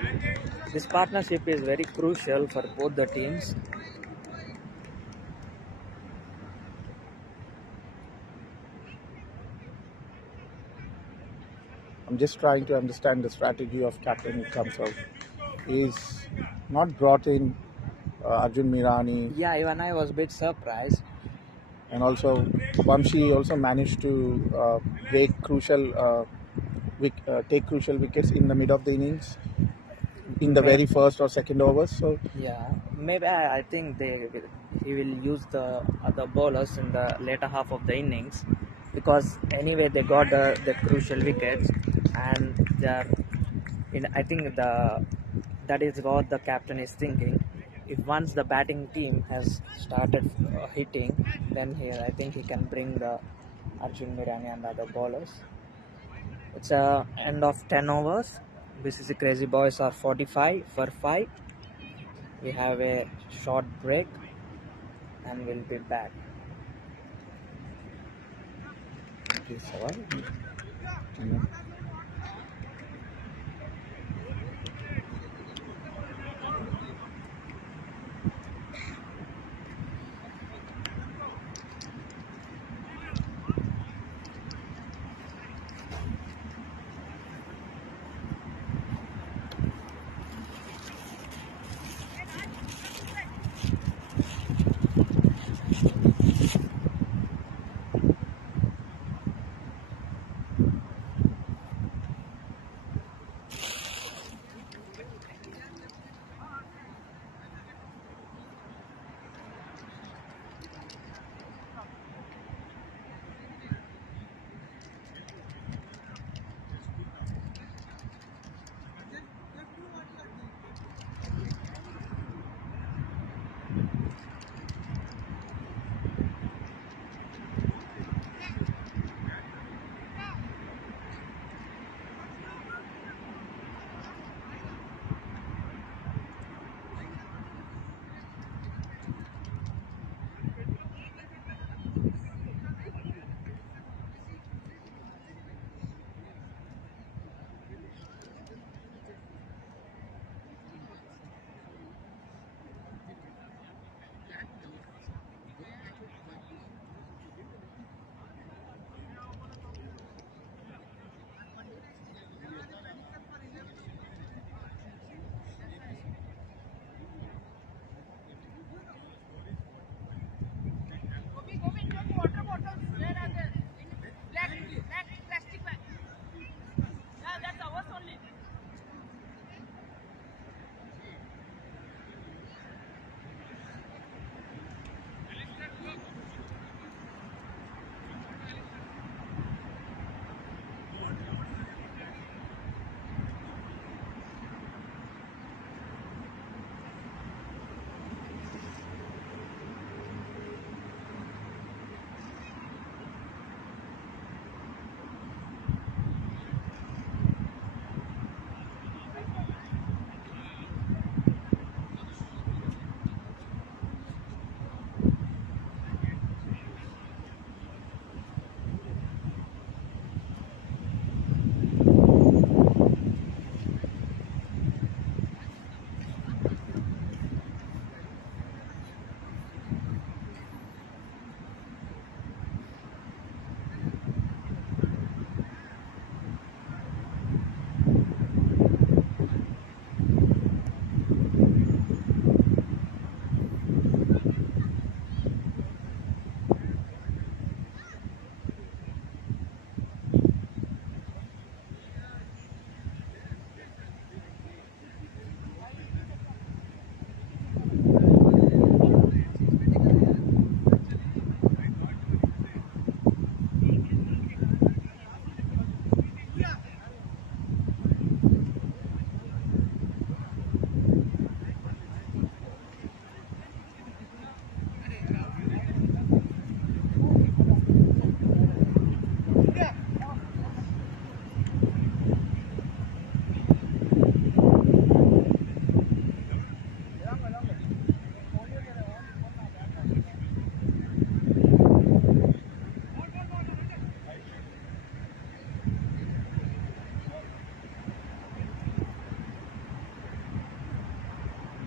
This partnership is very crucial for both the teams. I'm just trying to understand the strategy of Captain Kamsal. He's not brought in Arjun Mirani. Yeah, even I was a bit surprised. And also, Vamshi also managed to take crucial wickets in the mid of the innings in the very first or second overs. So yeah, maybe I think he will use the other bowlers in the later half of the innings, because anyway they got the crucial wickets, and I think that is what the captain is thinking. If once the batting team has started hitting, then I think he can bring the Arjun Mirani and other bowlers. It's a end of 10 overs. BCC Crazy Boys are 45 for 5. We have a short break and we'll be back.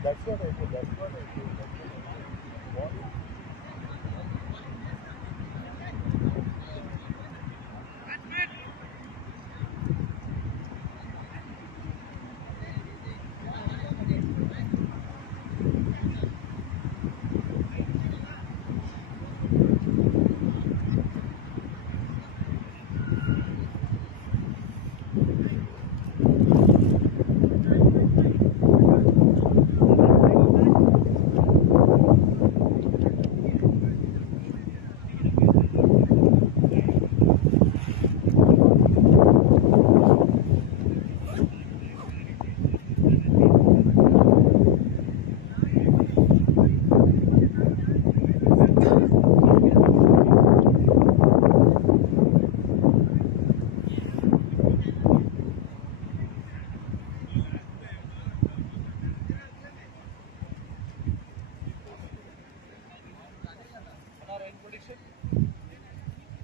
That's what I did. That's what I did. What?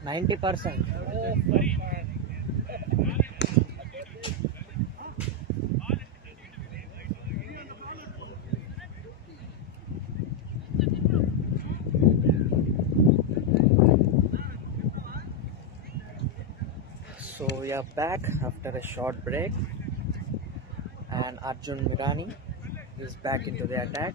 90%. So we are back after a short break, and Arjun Mirani is back into the attack.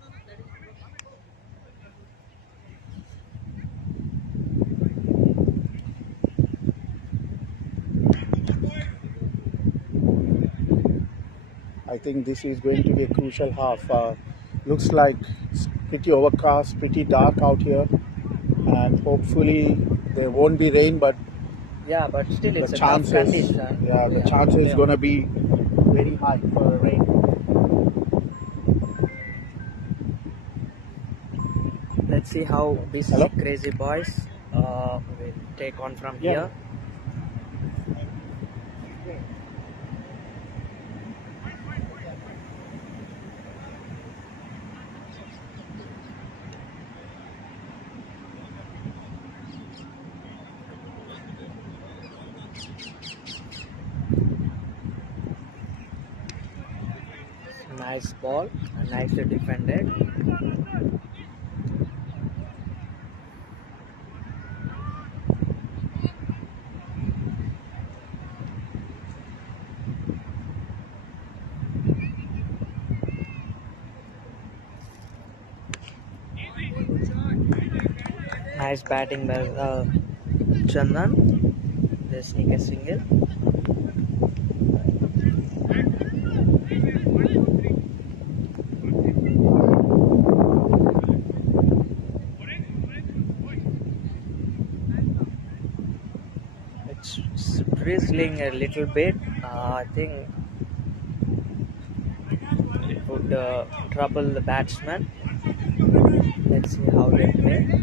I think this is going to be a crucial half. Looks like it's pretty overcast, pretty dark out here, and hopefully there won't be rain, but Yeah, but still it's the a tough chances, condition. the chances is going to be very high for rain. Let's see how BCC Hello? Crazy Boys will take on from Yeah. here. Nice ball, nicely defended. Nice batting by Chandan. They sneak a single. It's drizzling a little bit. I think it would trouble the batsman. Let's see how they play.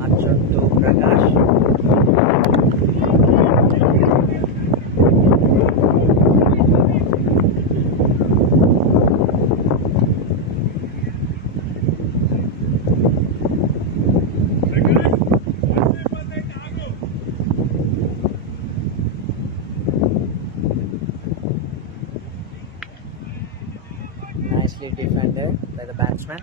Arjun to Prakash. Nicely defended by the batsman.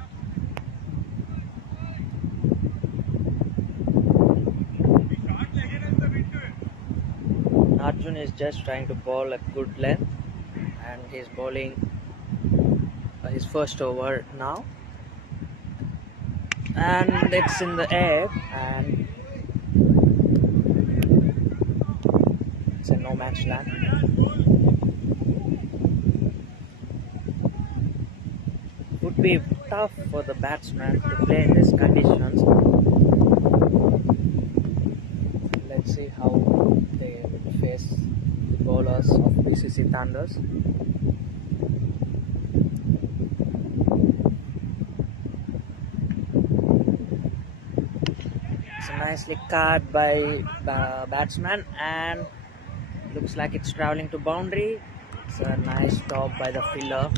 Arjun is just trying to bowl a good length, and he's bowling his first over now, and it's in the air, and it's a no match land. Would be tough for the batsman to play in these conditions. Let's see how they will face the bowlers of BCC Thunders. It's a nicely caught by batsman, and looks like it's traveling to boundary. It's a nice stop by the fielder.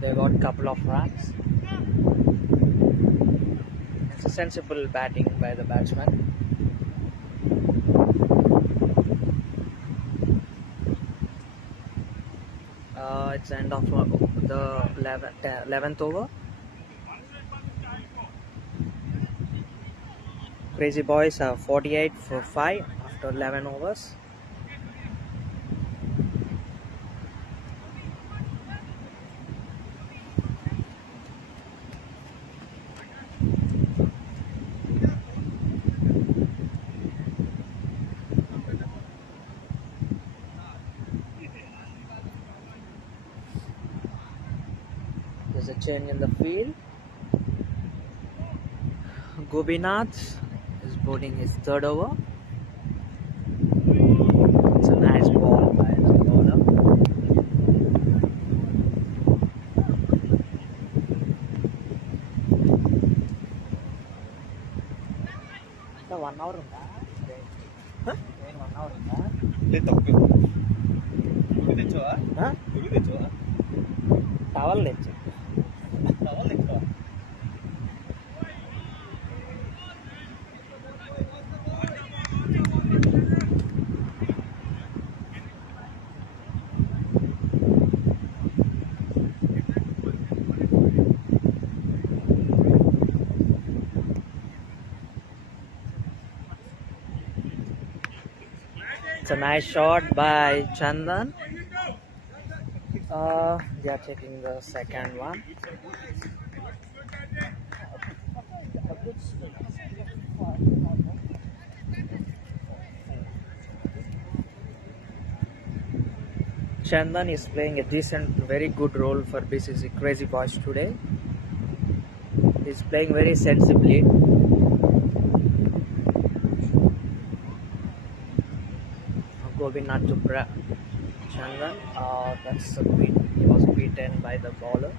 They got a couple of runs. It's a sensible batting by the batsman. It's the end of the 11th over. Crazy Boys are 48 for 5 after 11 overs. There's a change in the field. Gobinath is bowling his third over. It's a nice ball by the bowler. So 1 hour unda? Huh? 1 hour unda? Huh? Towel తెచ్చు. It's a nice shot by Chandan. They are taking the second one. Chandan is playing a decent, very good role for BCC Crazy Boys today. He's playing very sensibly. Going not to Chandan. That's a beat. He was beaten by the bowler.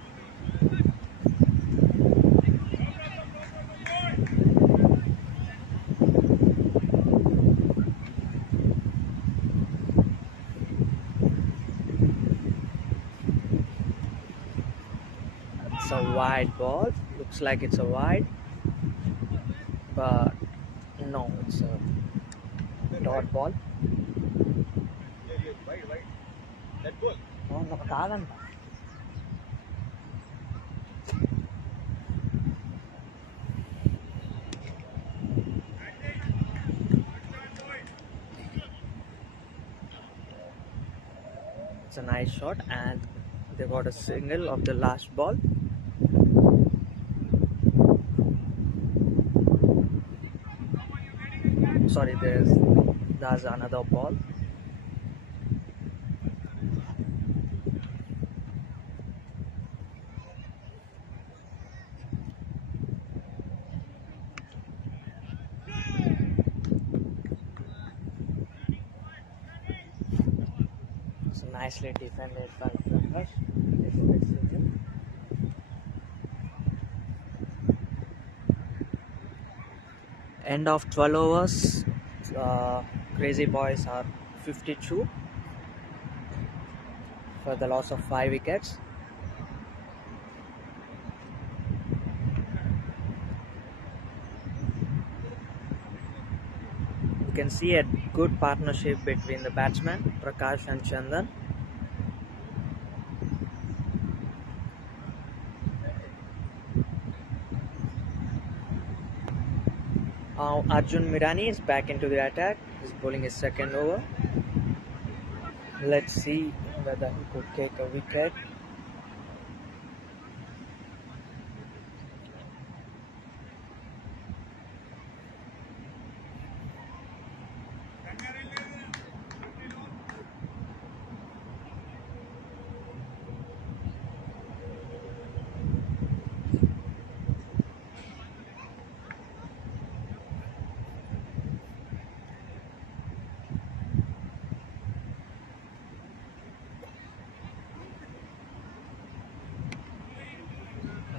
It's a wide ball. Looks like it's a wide, but no, it's a dot ball. No, కాదంట. It's a nice shot, and they got a single of the last ball. Sorry, there's another ball. So nicely defended by Prakash. End of 12 overs. Crazy Boys are 52 for the loss of 5 wickets. You can see a good partnership between the batsmen Prakash and Chandan. Arjun Mirani is back into the attack. He's bowling his second over. Let's see whether he could take a wicket.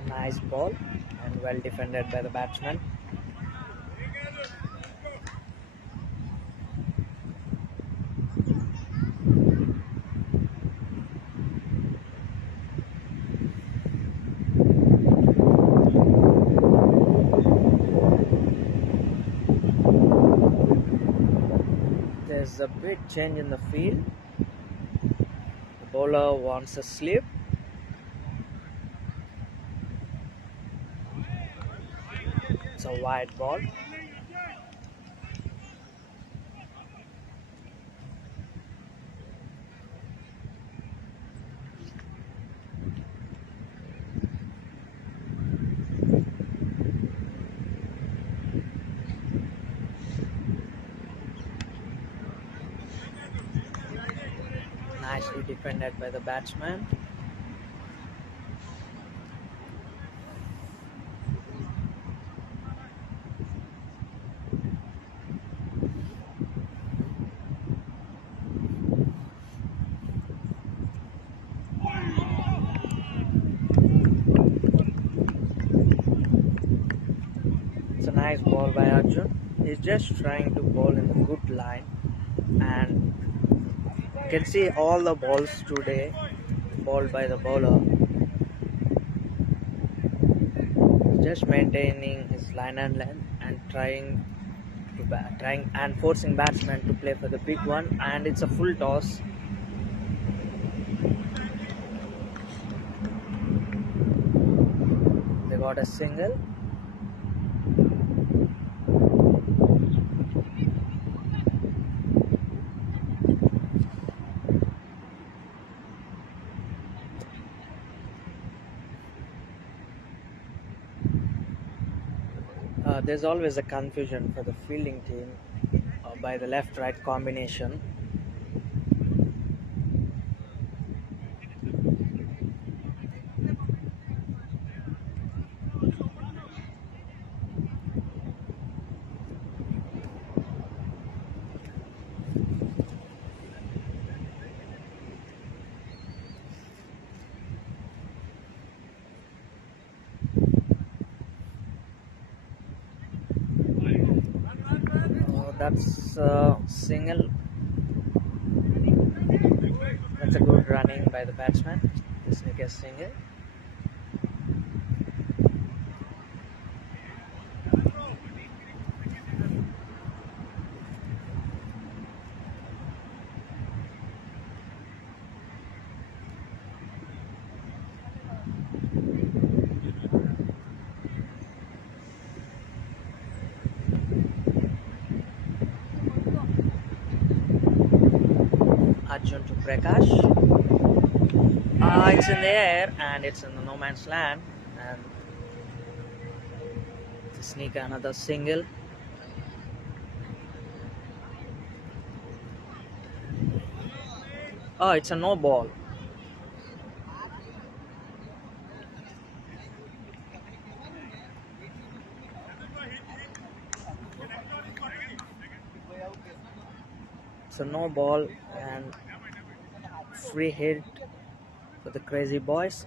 Nice ball, and well defended by the batsman. There's a big change in the field. The bowler wants a slip. It's a wide ball. Nicely defended by the batsman. It's a nice ball by Arjun. He's just trying to bowl in a good line, and you can see all the balls today bowled by the bowler. Just maintaining his line and length and trying and forcing batsmen to play for the big one, and it's a full toss. They got a single. There's always a confusion for the fielding team by the left-right combination. That's a single. That's a good running by the batsman. The sneaker single. Arjun to Prakash. It's in the air and it's in the no man's land, and to sneak another single. Oh, it's a no ball. It's a no ball and free hit for the Crazy Boys.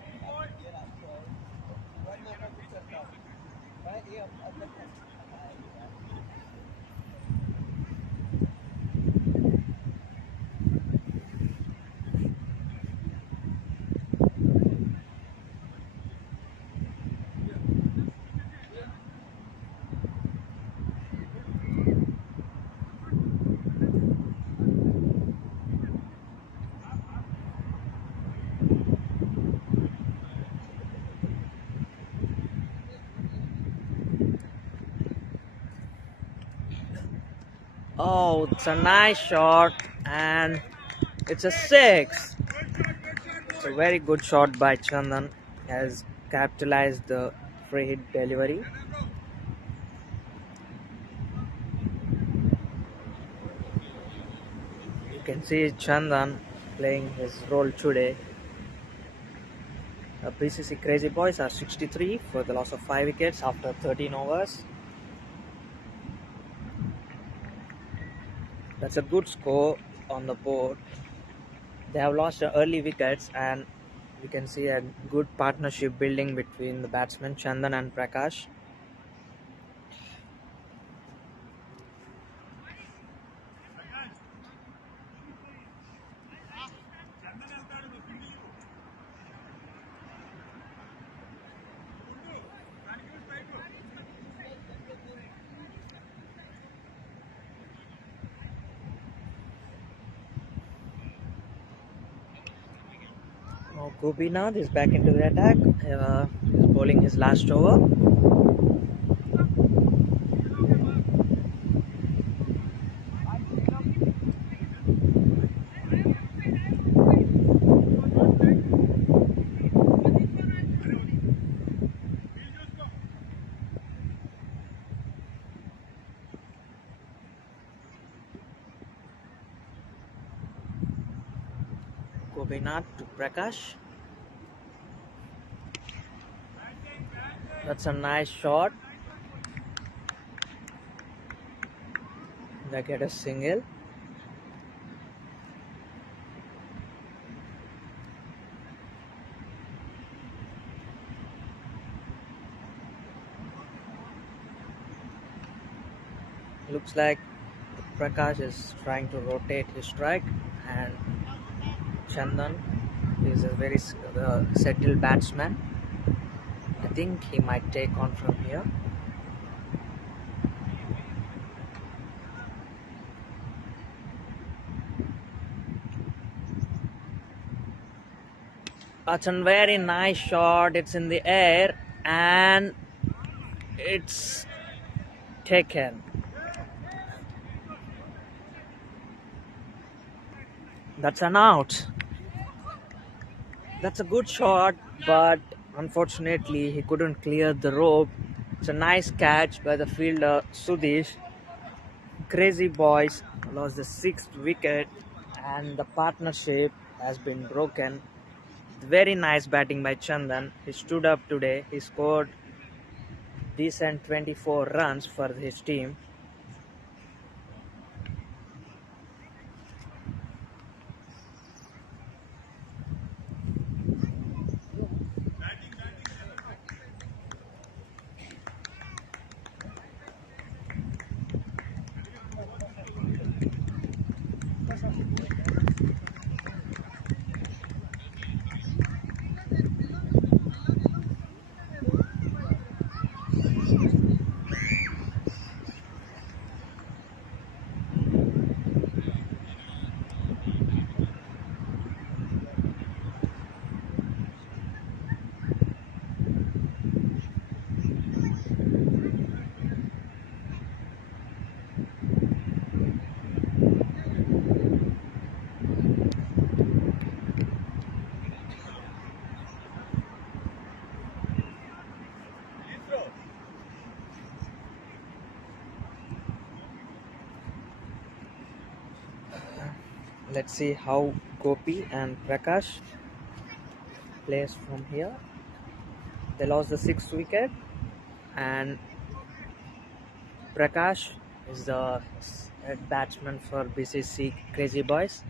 Oh, it's a nice shot and it's a 6. It's a very good shot by Chandan. Has capitalized the free hit delivery. You can see Chandan playing his role today. The BCC Crazy Boys are 63 for the loss of 5 wickets after 13 overs. That's a good score on the board. They have lost early wickets and You can see a good partnership building between the batsmen Chandan and Prakash. Now Gopinath is back into the attack. He's bowling his last over. Gopinath to Prakash. That's a nice shot. They get a single. Looks like Prakash is trying to rotate his strike, and Chandan is a very settled batsman. I think he might take on from here. That's a very nice shot. It's in the air and it's taken. That's an out. That's a good shot, but unfortunately he couldn't clear the rope. It's a nice catch by the fielder Sudesh. Crazy Boys lost the 6th wicket and the partnership has been broken. Very nice batting by Chandan. He stood up today. He scored decent 24 runs for his team. Let's see how Gopi and Prakash plays from here. They lost the 6th wicket and Prakash is the head batsman for BCC Crazy Boys.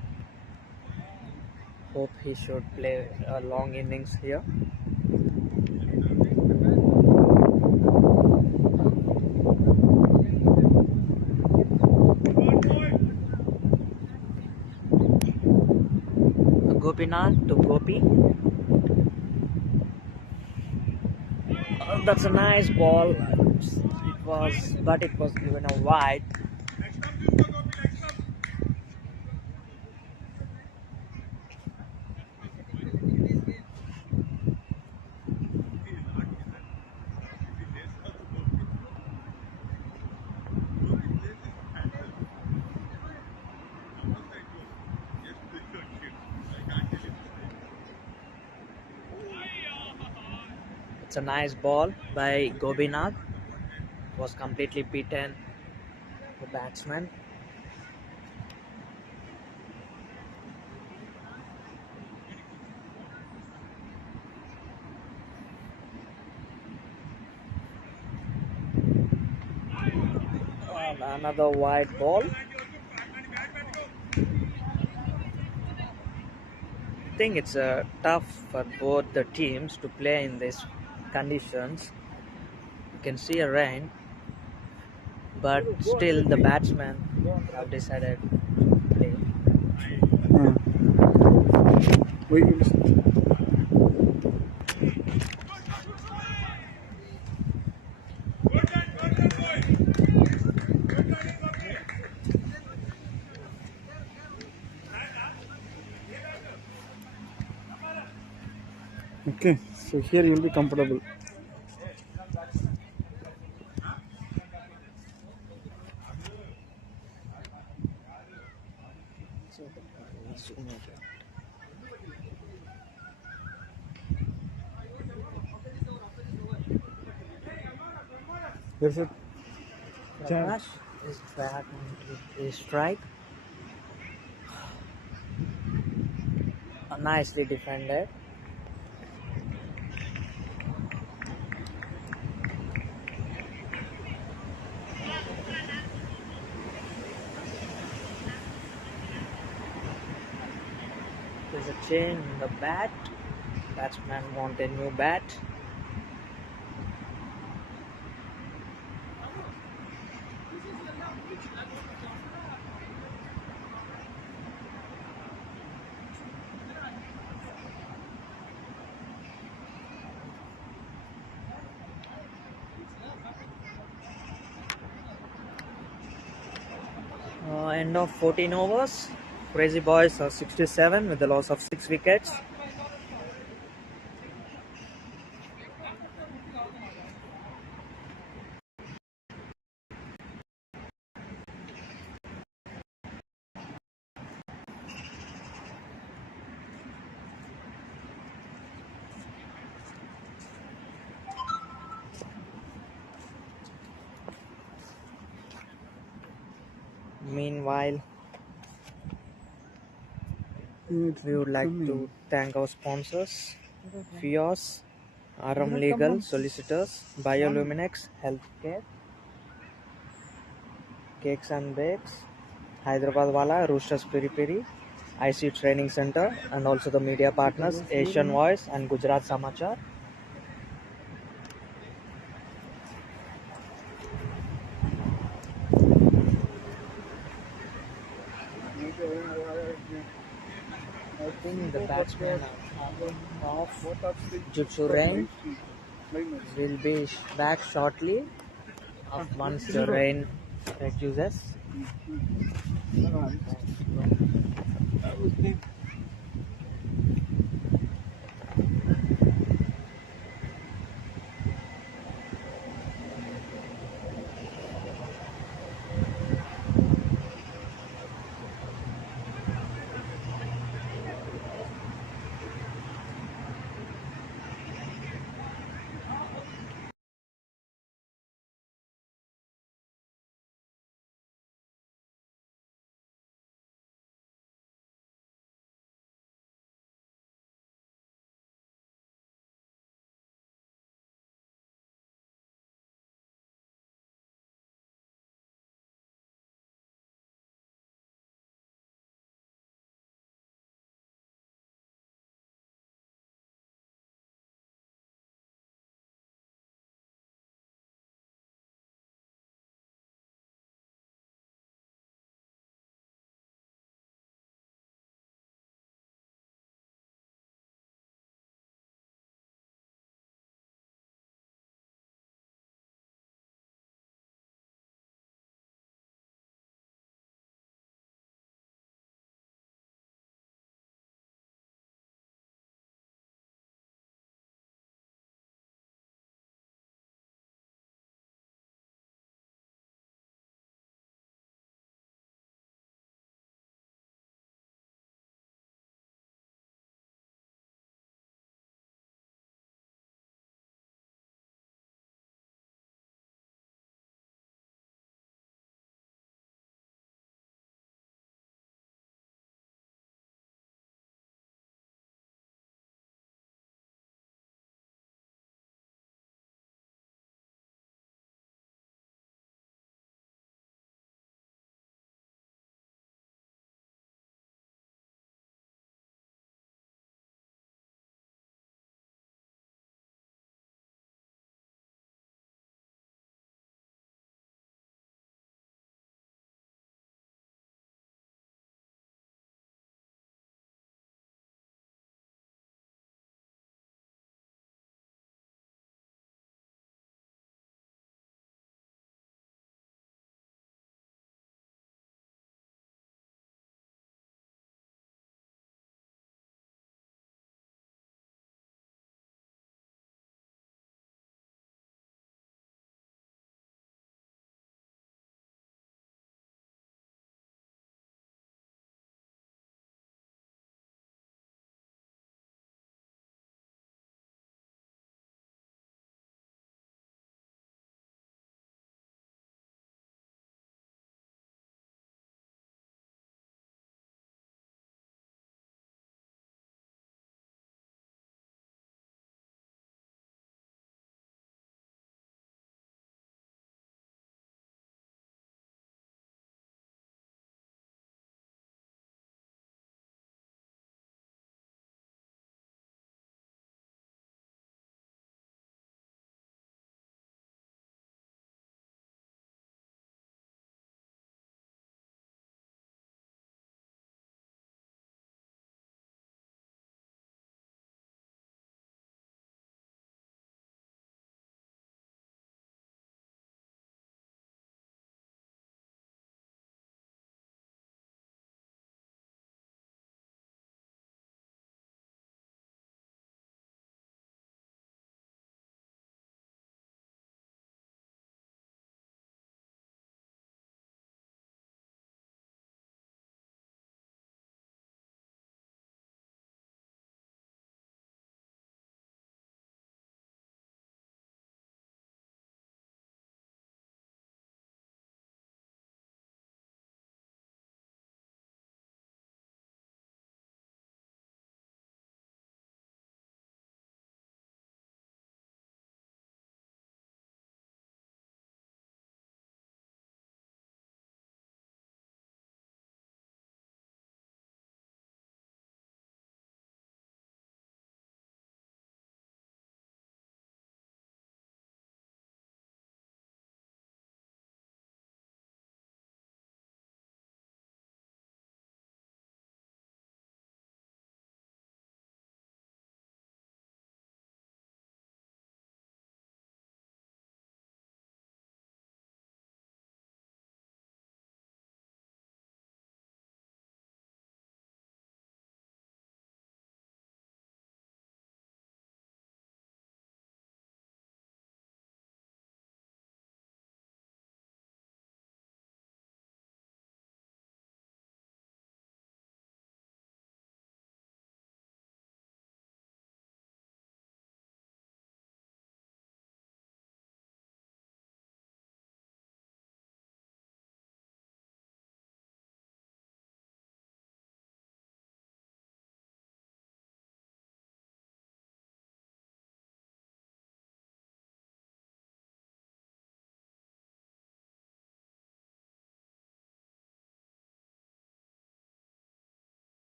Hope he should play a long innings here. Gopinath to Gopi. That's a nice ball. It was given a wide. It's a nice ball by Gopinath. Was completely beaten the batsman. And another wide ball. think it's tough for both the teams to play in these conditions. You can see a rain, but still the batsmen have decided to play. Wait, okay, so here you'll be comfortable. There's a Prakash is back on the strike. Nicely defended. There's a change in the bat. Batsman want a new bat. End of 14 overs. Crazy Boys are 67 with the loss of 6 wickets. Meanwhile, we would like to thank our sponsors, FIOS, RM Legal Solicitors, Bioluminex Healthcare, Cakes and Bakes, Hyderabad Wala, Roosters Piri Piri, IC Training Center, and also the media partners Asian Voice and Gujarat Samachar. I think the batsmen are off due to rain. Will be back shortly once the rain reduces.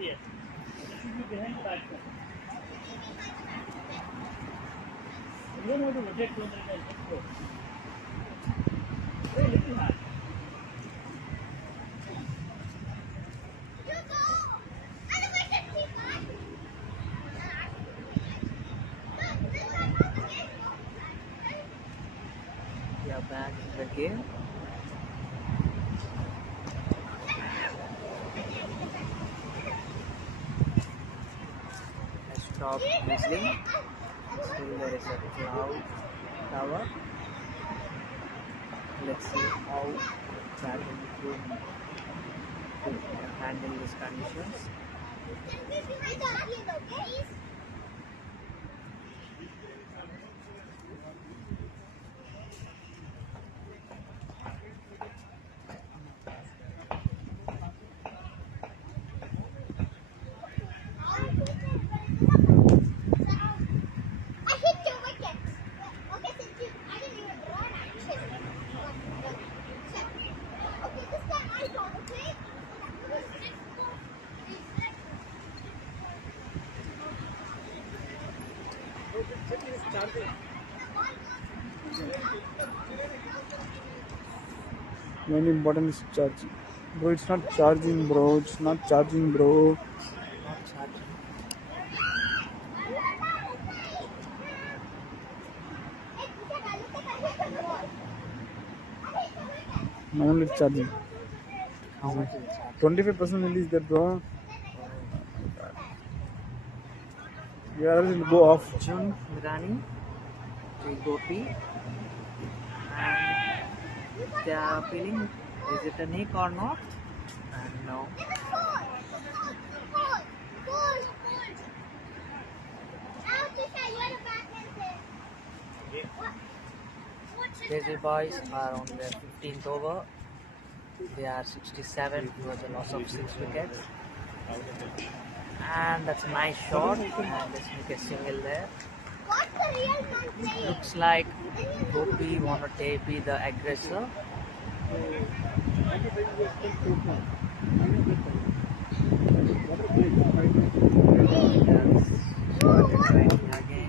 Here. It should be behind the batsman. You don't have to rotate so many times. Just go. Very little hard. We are back in the game. I stopped whistling. Still there is a cloud tower. Let's see how batting could handle these conditions. Main important is charging. Bro, it's not charging, bro. It's not charging, bro. Not charging. No one is charging. How much is it charging? 25% is there, bro. The others will go off. Jun Mirani to Gopi, and they are appealing. Is it a nick or not? And no. Crazy Boys are on their 15th over. They are 67. It was a loss of 6 wickets. And that's a nice shot. And let's make a single there. Looks like Gopi want to be the aggressor. Started training again.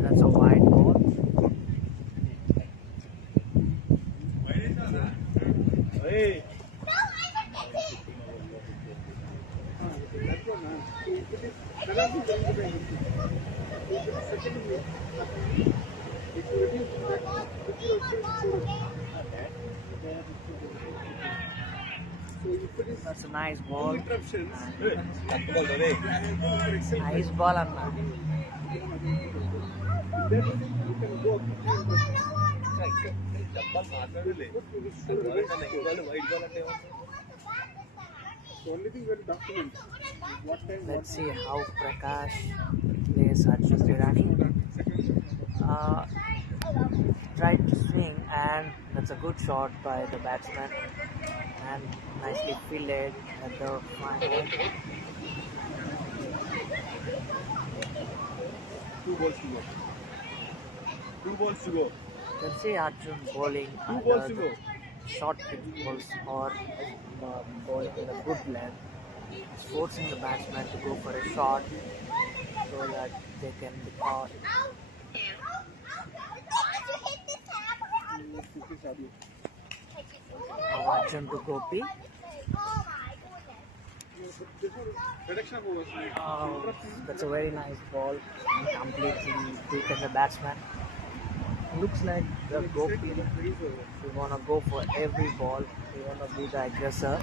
That's a wide ball. That's a nice ball. Nice ball, Anna. Let's see how Prakash plays Arjun Virani. Tried to swing, and that's a good shot by the batsman, and nicely fielded at the final. 2 balls to go. 2 balls to go. You can see Arjun bowling 2 balls to the go. short pitch balls or bowling in a good length. He's forcing the batsman to go for a shot so that they can be caught. Now Arjun to Gopi. That's a very nice ball and completely beaten the batsman. Looks like the Gopi, we want to go for every ball. We want to be the aggressor.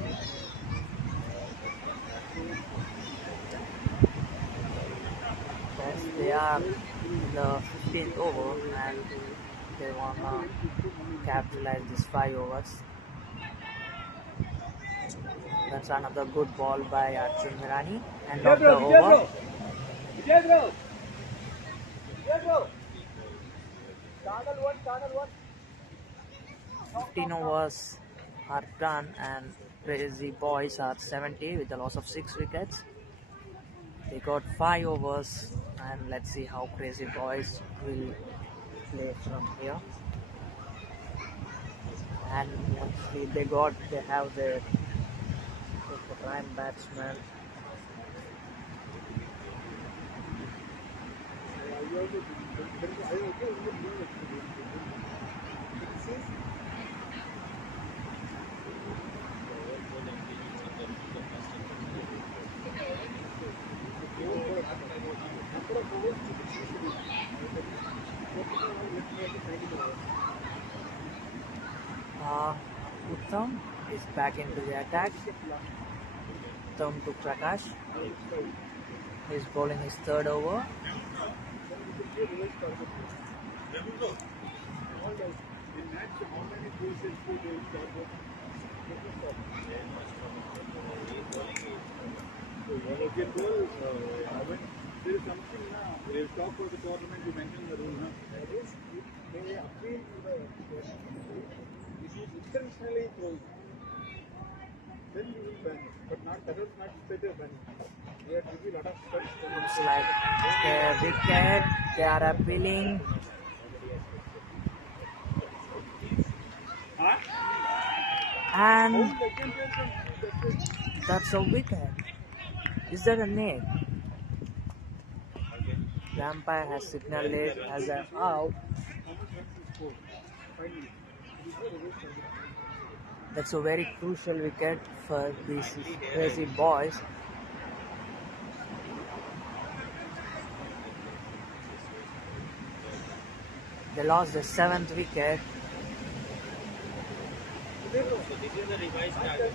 Yes, they are in the 15th over and they want to capitalize these 5 overs. That's another good ball by Arjun Mirani. End of the over. 15 overs are done and Crazy Boys are 70 with a loss of 6 wickets. They got 5 overs, and let's see how Crazy Boys will play from here. And actually, they have the prime batsman. Uttam is back into the attack. Uttam to Prakash. He's bowling his third over. There is something now. They talk for the tournament. You mentioned the rule. They appeal to the if you intentionally throw it, then you will ban it. But not that is not straight a ban. They are giving a lot of steps. It's like a wicket. They are appealing. And that's a wicket. Is that a net? The umpire has signaled it as an out. That's a very crucial wicket for these Crazy Boys. They lost the 7th wicket. So this is the revised target.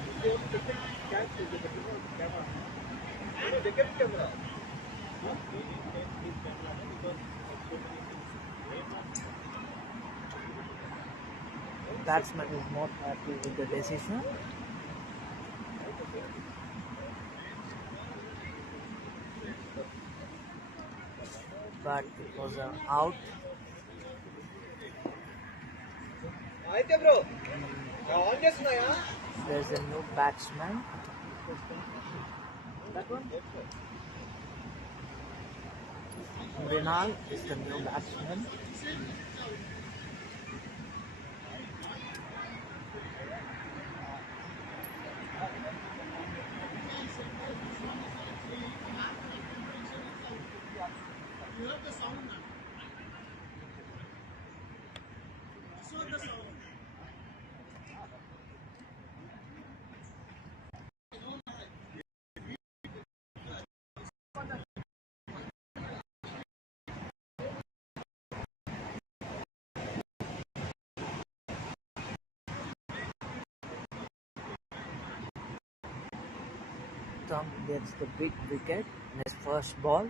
Batsman is not happy with the decision. But it was an out. There's a new batsman. That one? Mrinal is the new batsman. Tom gets the big wicket in his first ball.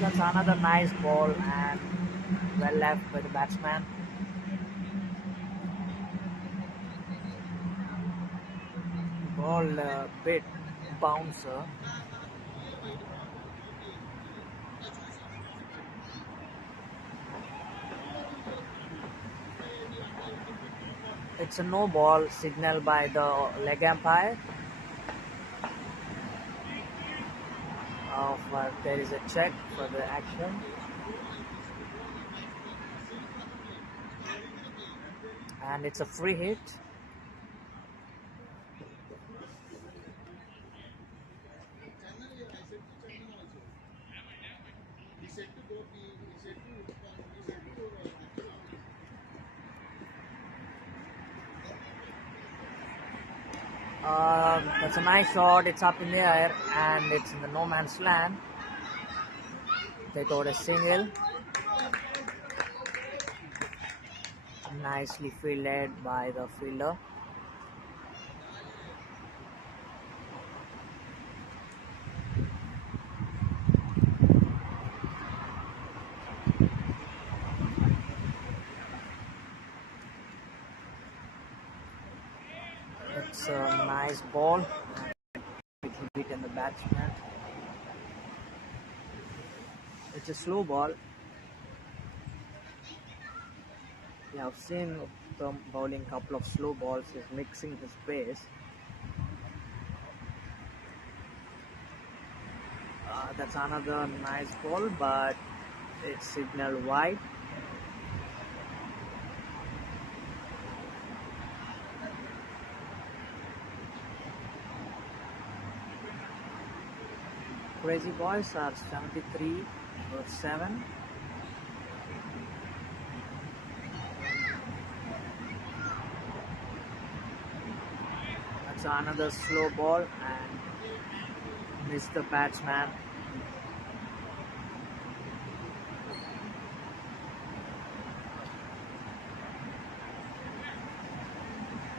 That's another nice ball and well left by the batsman. Ball a bit bouncer. It's a no ball signal by the leg umpire. There is a check for the action. And it's a free hit. That's a nice shot. It's up in the air and it's in the no man's land. They got a single. Nicely fielded by the fielder. It's a nice ball. It will beat in the batsman. It's a slow ball. We have seen them bowling couple of slow balls. He's mixing his pace. That's another nice ball, but it's signaled wide. Crazy Boys are 73 for 7. That's another slow ball and missed the batsman.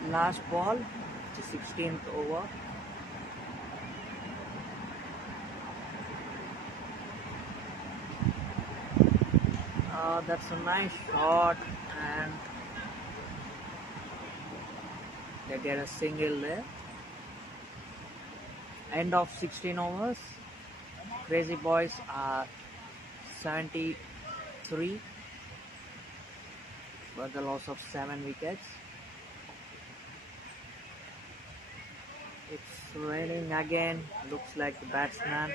Last ball, the 16th over. That's a nice shot, and they get a single there. End of 16 overs. Crazy Boys are 73 for the loss of 7 wickets. It's raining again. Looks like the batsmen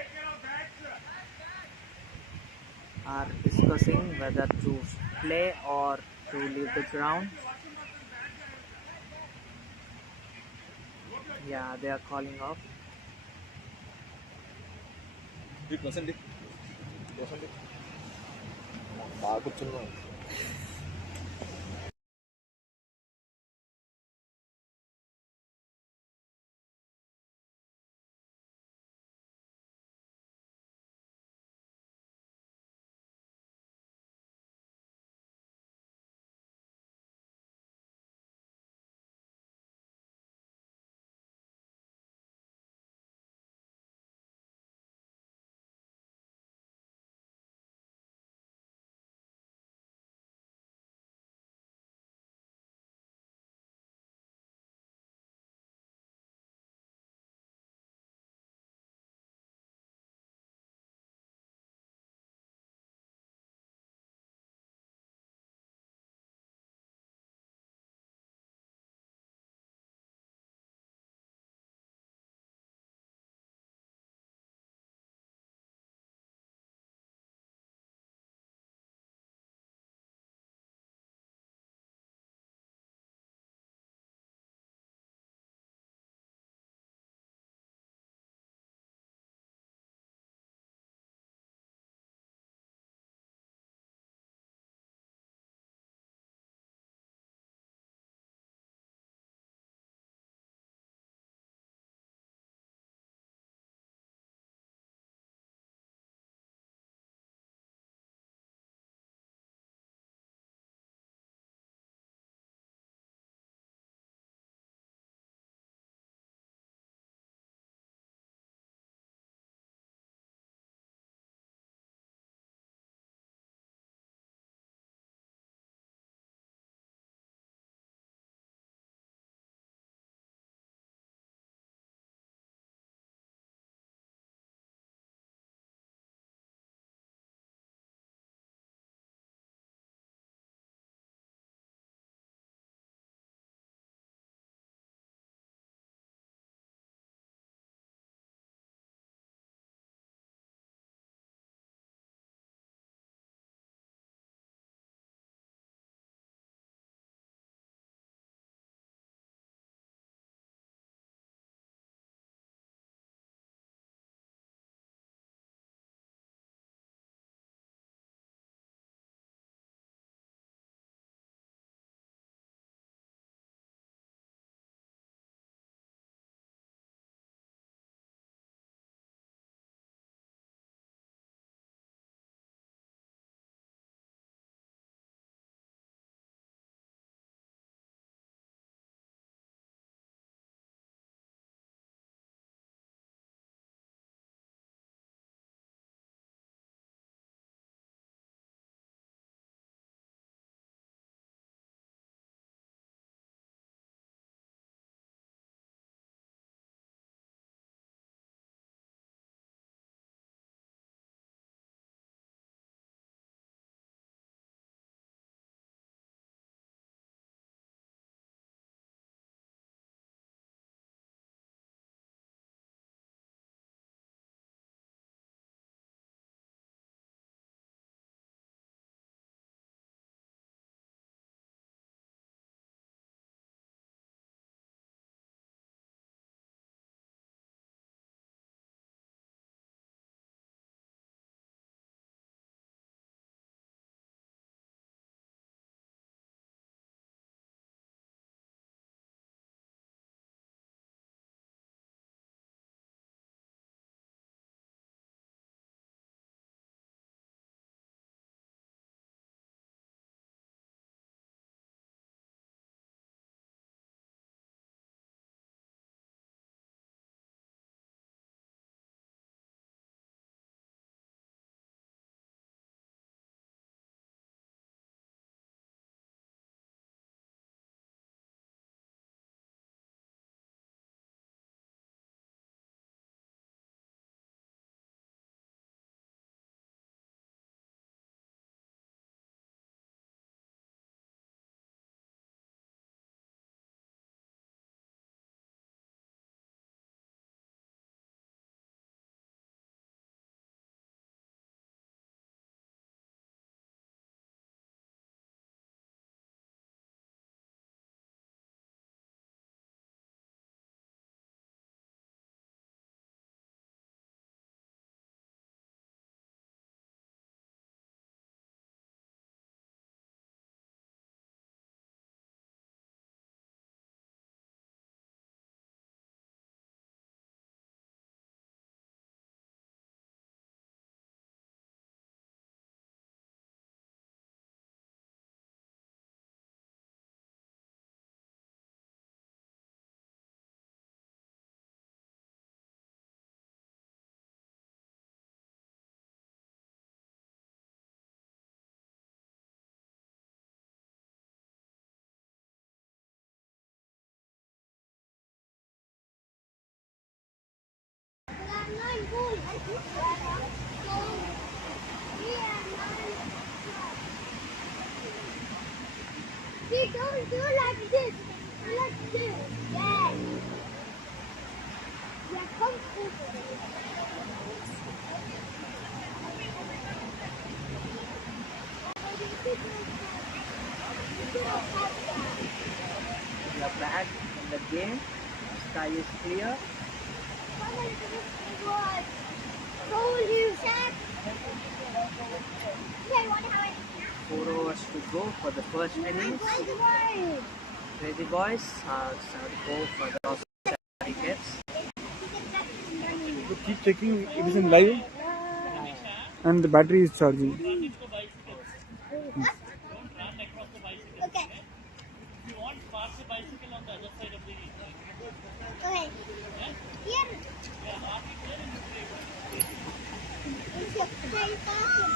are discussing whether to play or to leave the ground. Yeah, they are calling off. We don't do like this. Like this. Yes. Yeah, come over. We are back in the game. Sky is clear. Told you, Shaq. 4 overs to go for the first innings. Crazy Boys are 74 for the toss wickets. So keep checking it is in live and the battery is charging. Okay. Okay. Here. Is your plate open?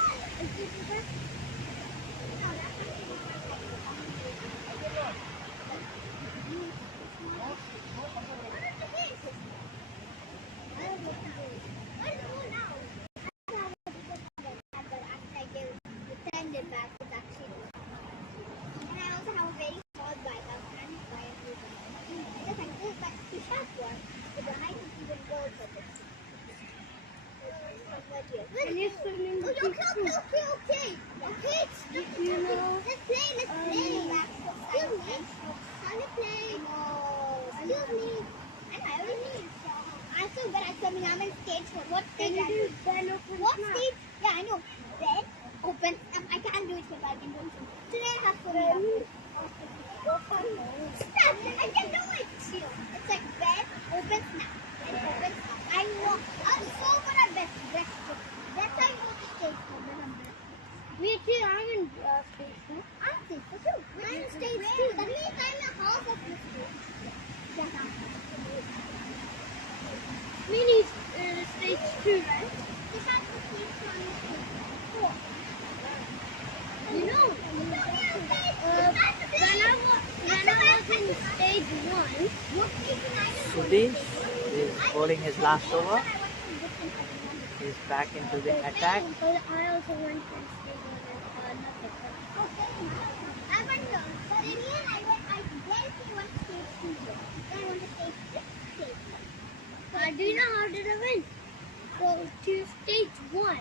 And I also have a very small bike. I'm trying to buy a new bike. Because I go back to shop one, but the height is even more for this. And you're swimming. Okay, okay. You know. Let's play. Excuse me. Can we play? No. Excuse me. I already. I'm so good at swimming. I'm in stage 4. What stage? What stage? Yeah, I know. Then open. I can't do it if I can do it. Today I have swimming. Stop! I can do it. It's like bed, open, snap. Then open, snap. I'm so good at best. That's why I go to stage 4. Me too. I'm in stage 4. I'm stage 4 too. I'm in stage 2. That means I'm in a half of this stage. Mini stage 2, right? This has to stage 4. You know, when I was in stage 1, Sudesh is bowling his last over. He's back into the attack. But I also went from stage 1 and nothing. I went to, but in the end I barely went stage 2. Then I went to stage 6, stage 1. Do you know how did I win? So to stage 1,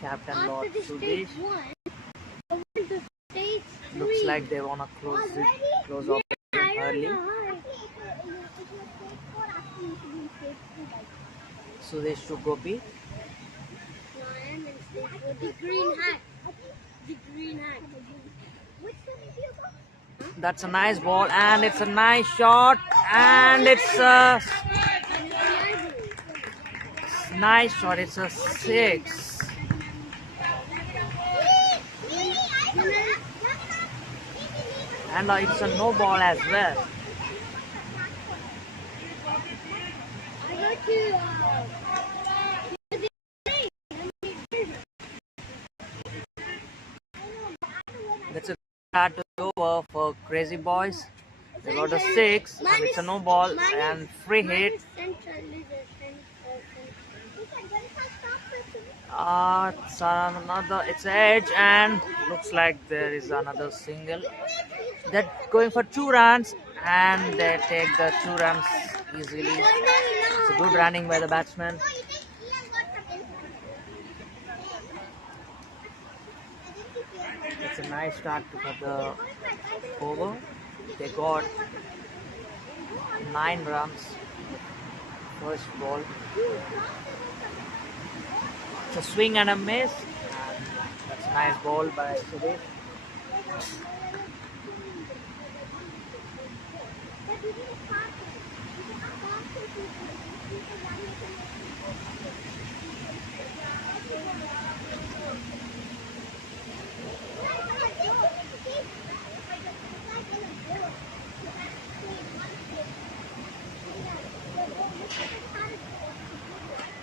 Captain after Lord the stage Sudesh. 1, I went to stage 3. Looks like they want to close off the game early. Sudesh to Gopi. No, I am in stage 4. The green hat. Which one did you go? That's a nice ball and it's a nice shot and it's a nice shot. It's a 6. And it's a no ball as well. I go to That's a start to over for Crazy Boys. They got a 6 and it's a no ball and free hit. It's edge and looks like there is another single. They're going for 2 runs and they take the 2 runs easily. It's a good running by the batsman. It's a nice start for the over. They got 9 runs. First ball. It's a swing and a miss. And that's a nice ball by Sudesh.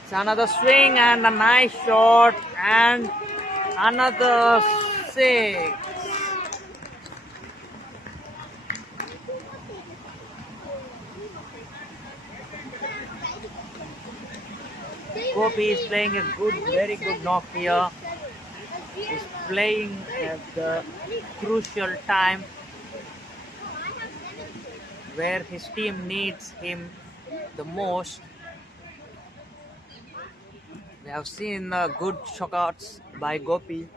It's another swing and a nice shot and another 6. Gopi is playing a very good knock here. He's playing at the crucial time where his team needs him the most. We have seen good shots by Gopi.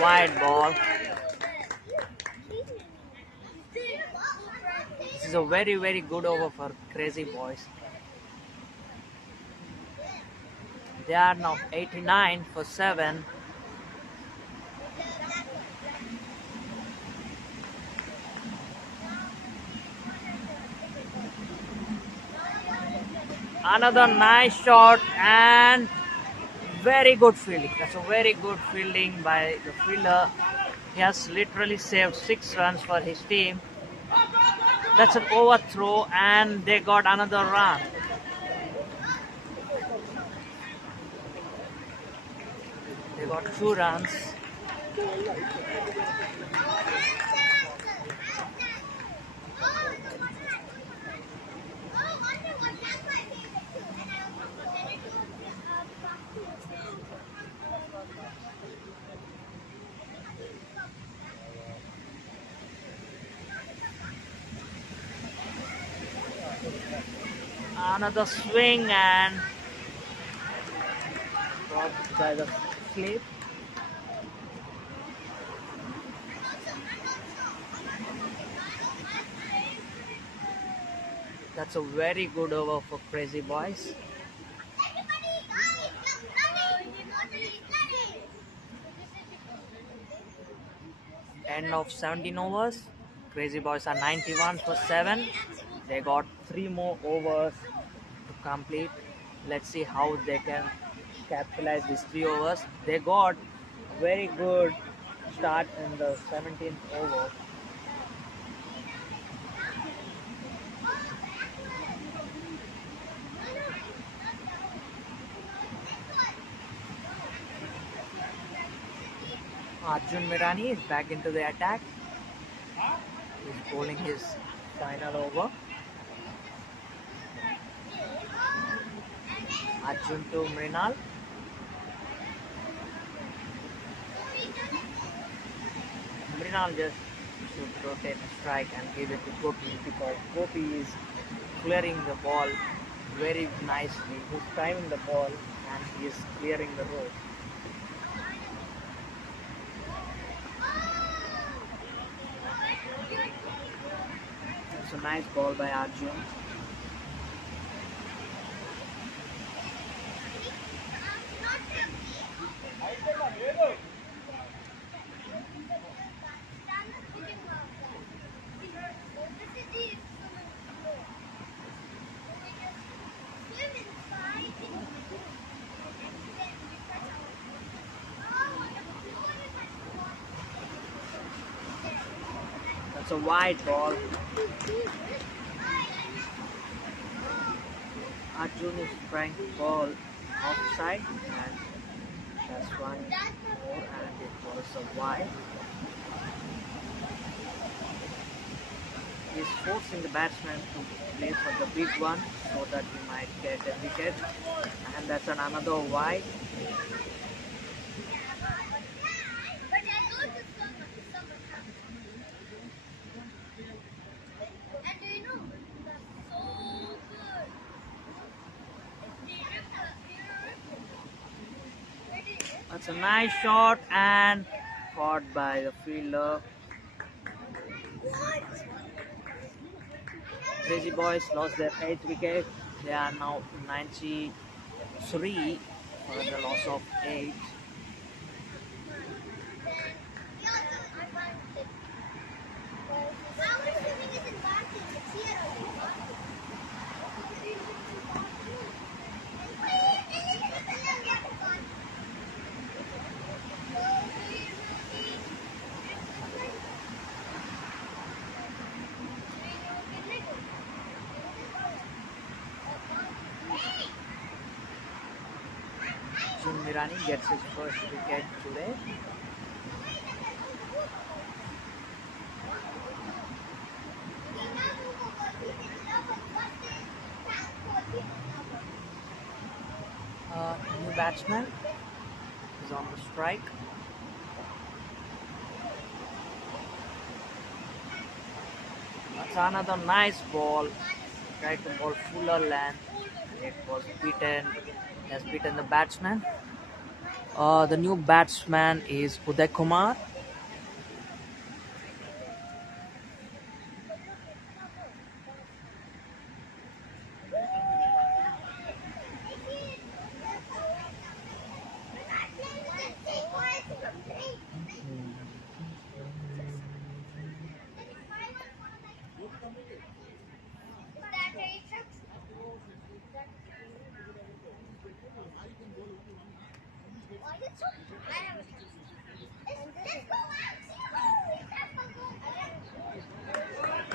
Wide ball. This is a very good over for Crazy Boys. They are now 89 for 7. Another nice shot and very good fielding. That's a very good fielding by the fielder. He has literally saved 6 runs for his team. That's an overthrow and they got another run. They got 2 runs. Another swing and dropped by the slip. That's a very good over for Crazy Boys. End of 17 overs. Crazy Boys are 91 for 7. They got 3 more overs to complete. Let's see how they can capitalize these 3 overs. They got a very good start in the 17th over. Arjun Mirani is back into the attack. He's bowling his final over. Arjun to Mrinal. Mrinal just should rotate a strike and give it to Gopi because Gopi is clearing the ball very nicely. He's timing the ball and he is clearing the road. It's a nice ball by Arjun. That's a wide ball. Arjun is trying to ball offside and that's one more and it was a wide. He's forcing the batsman to play for the big one so that he might get a wicket and that's another wide. That's a nice shot and caught by the fielder. Crazy Boys lost their 8th wicket. They are now 93 for the loss of 8. Mirani gets his first wicket today. New batsman is on the strike. That's another nice ball. Tried to ball fuller length. It was beaten. Has beaten the batsman. The new batsman is Uday Kumar.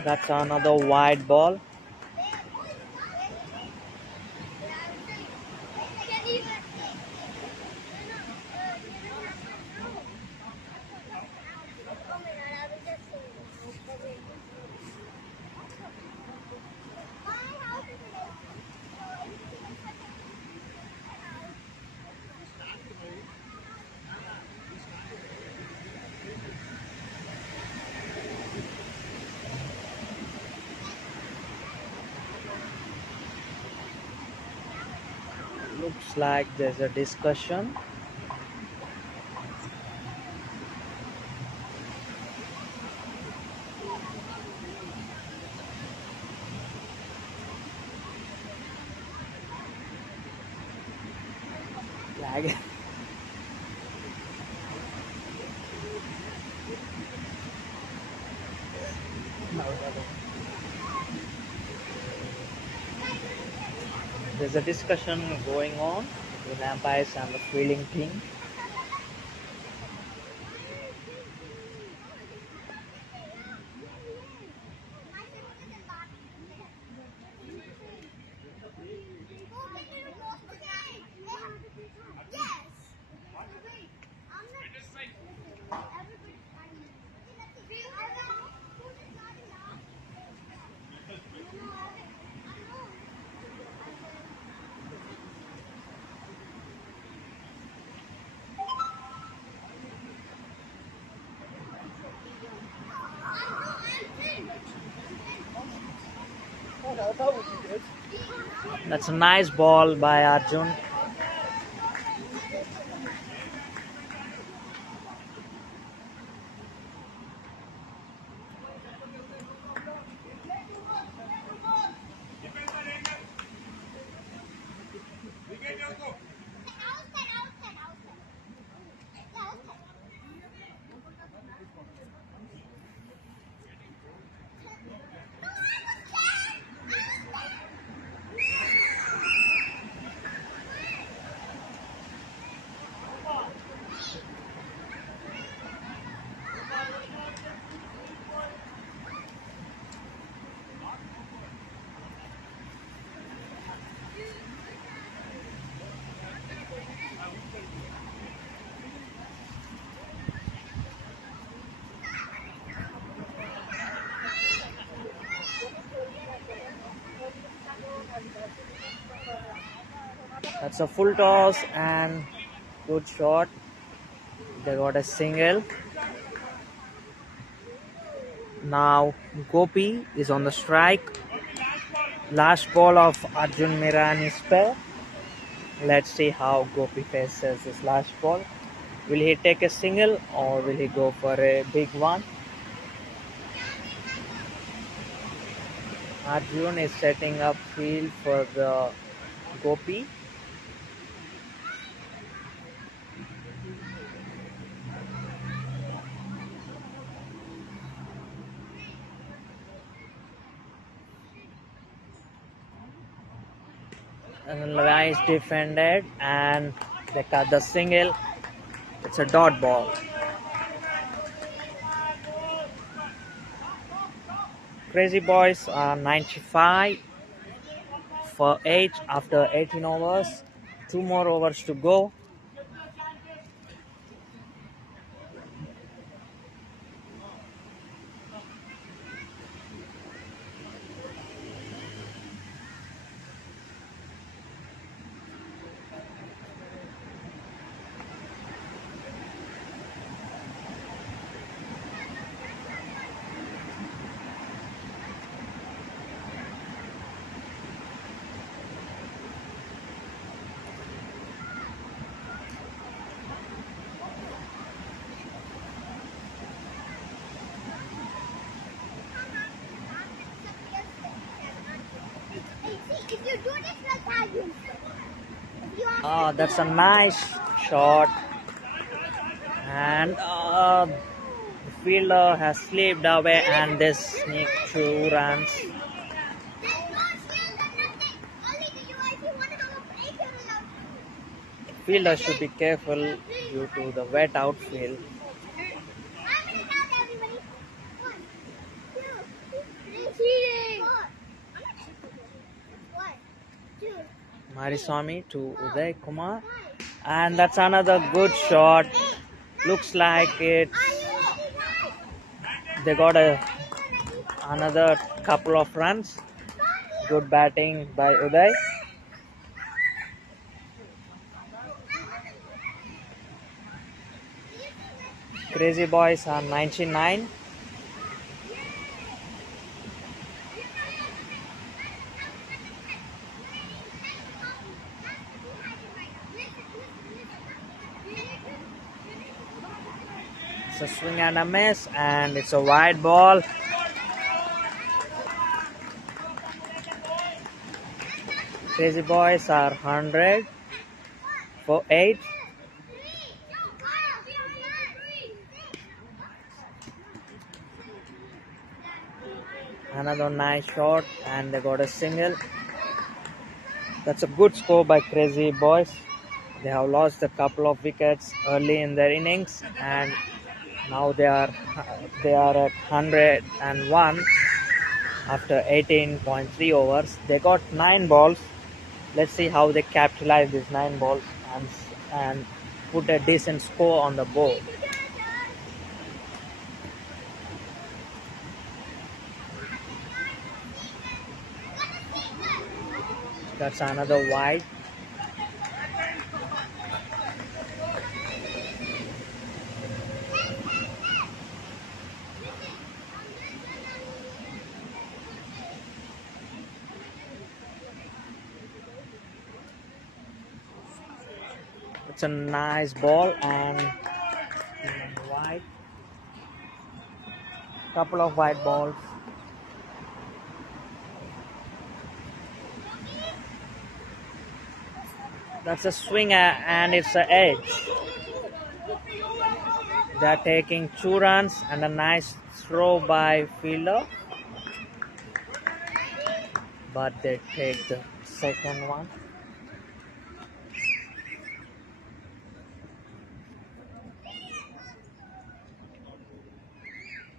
That's another wide ball. Looks like there's a discussion. Lag. There's a discussion going on between umpires and the fielding team. That's a nice ball by Arjun. That's a full toss and good shot. They got a single. Now Gopi is on the strike. Last ball of Arjun Mirani's pair. Let's see how Gopi faces his last ball. Will he take a single or will he go for a big one? Arjun is setting up field for the Gopi. And nice defended and they cut the single. It's a dot ball. Crazy Boys are 95 for 8 after 18 overs. 2 more overs to go. If you do this, we'll tag you. If you ask Oh, that's a nice shot. And the fielder has slipped away, and they sneak 2 runs. there's no shield and nothing. Only the UI if you want to have a break, you're allowed to. Fielder should be careful due to the wet outfield. I'm gonna tag everybody. 1, 2, 3, cheating. 4. I'm not cheating. 1, 2, Mariswamy to Uday Kumar. And that's another good shot. Looks like they got another couple of runs. Good batting by Uday. Crazy Boys are 99. It's a swing and a miss, and it's a wide ball. Crazy Boys are 100 for 8. Another nice shot, and they got a single. That's a good score by Crazy Boys. They have lost a couple of wickets early in their innings, and now they are at 101 after 18.3 overs. They got 9 balls. Let's see how they capitalize these 9 balls and put a decent score on the board. That's another wide. It's a nice ball and wide. Couple of wide balls. That's a swing and it's an edge. They're taking 2 runs and a nice throw by fielder. But they take the second one.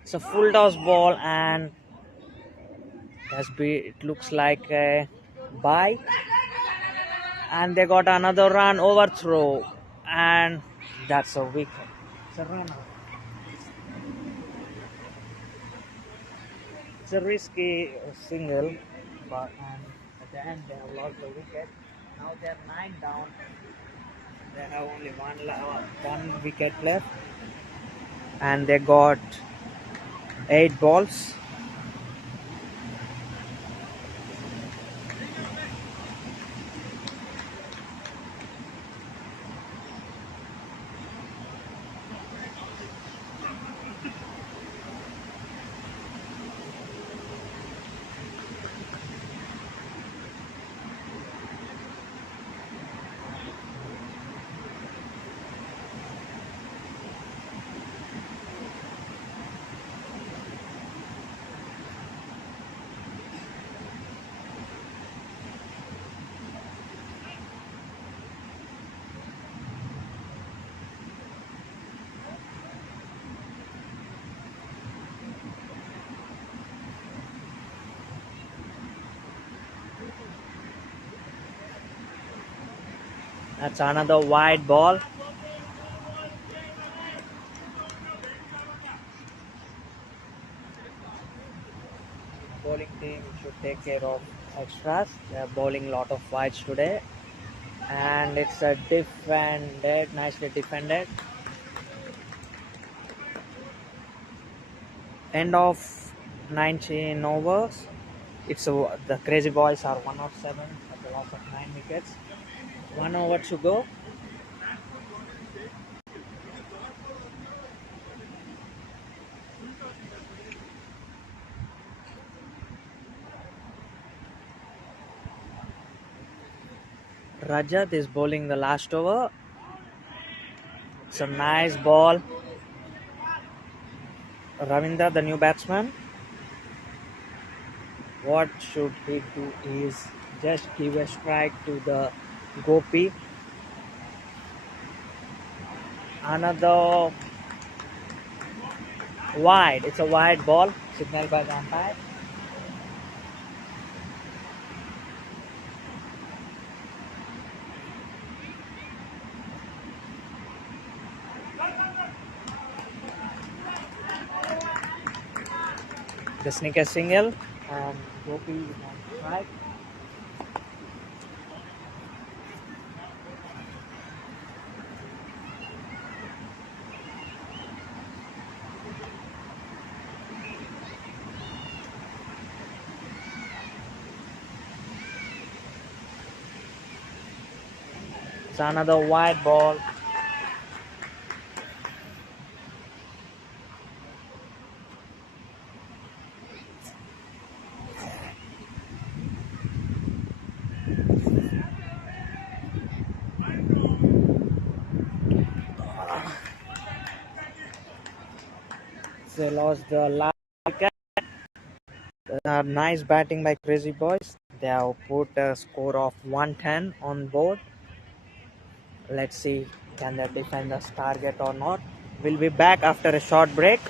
It's a full toss ball and it looks like a bye. And they got another run overthrow, and that's a wicket. It's a runner. It's a risky single, but at the end they have lost the wicket. Now they're 9 down. They have only one wicket left, and they got 8 balls. That's another wide ball. Bowling team should take care of extras. They're bowling a lot of wides today, and it's a nicely defended. End of 19 overs. The Crazy Boys are 107 at the loss of 9 wickets. 1 over to go. Rajat is bowling the last over. It's a nice ball. Ravinder, the new batsman, what should he do is just give a strike to the Gopi. Another wide. It's a wide ball, signaled by the umpire. The sneaker single, and Gopi is on strike. It's another wide ball. They lost the last wicket. Nice batting by Crazy Boys. They have put a score of 110 on board. Let's see, can they defend this target or not. We'll be back after a short break.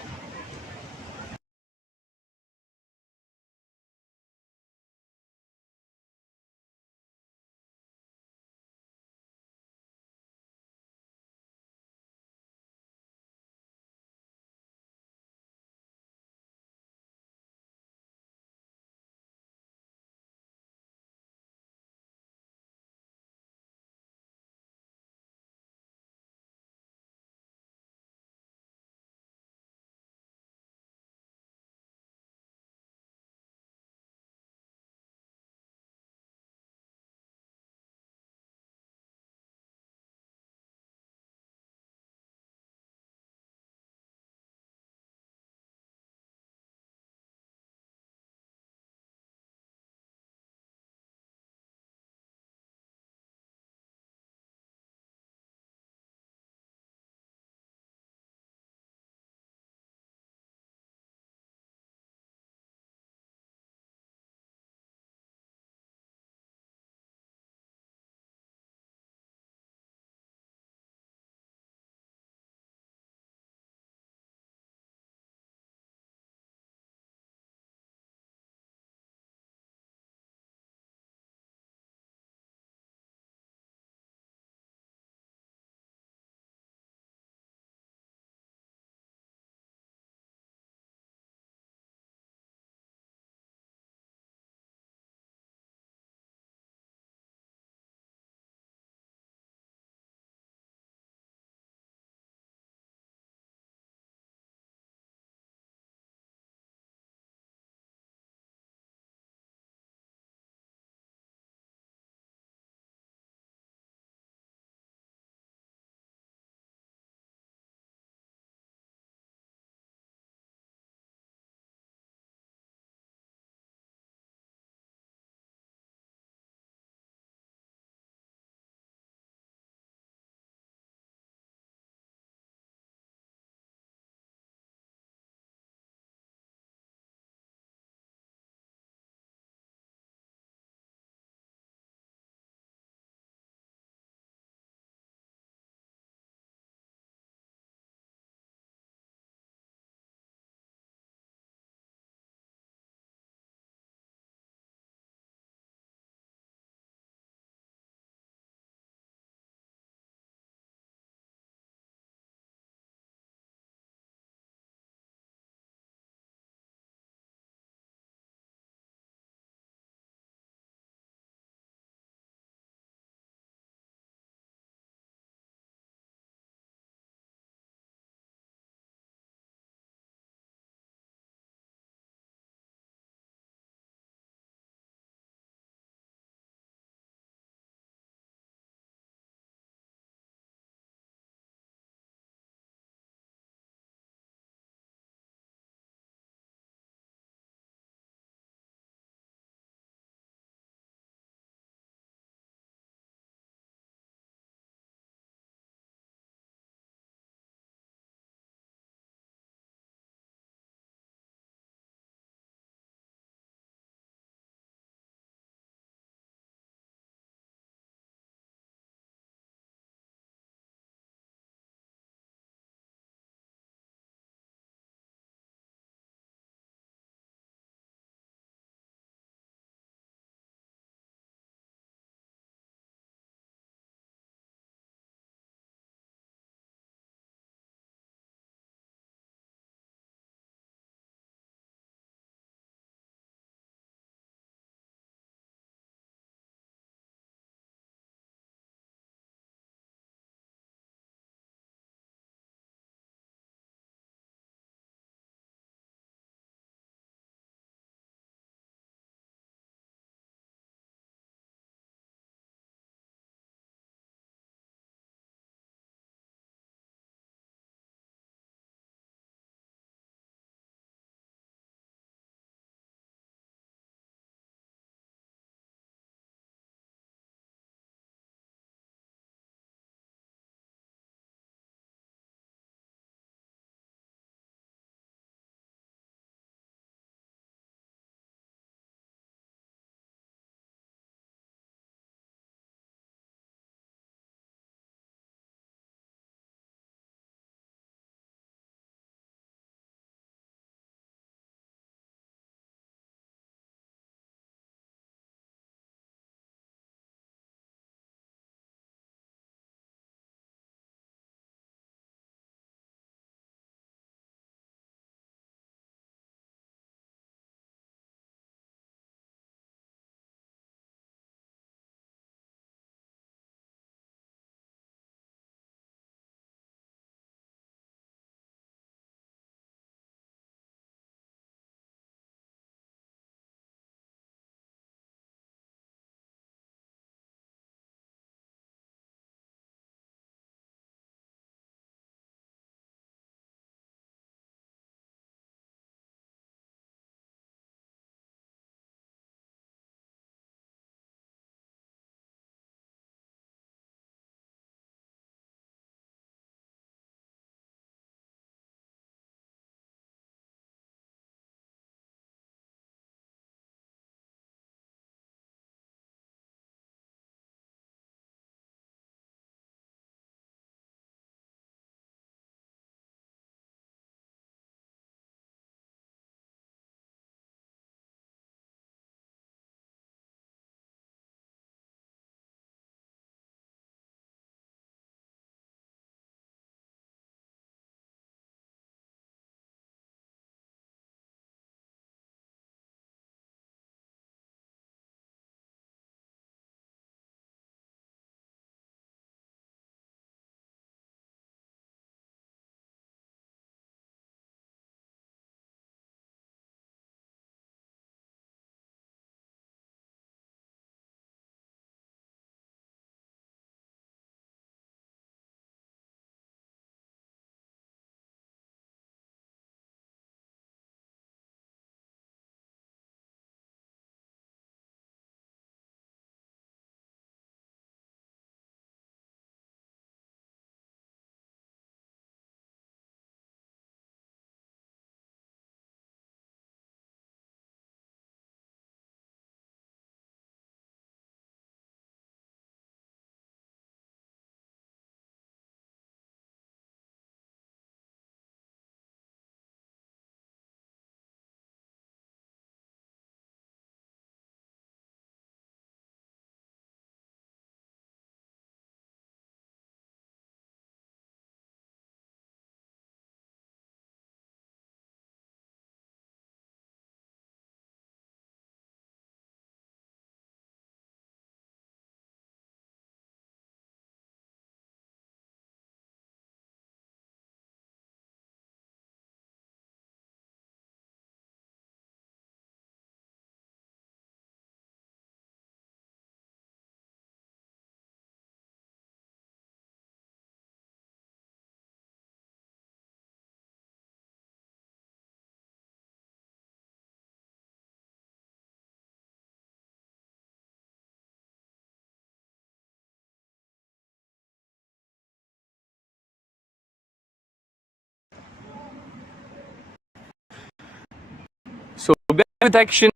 with action,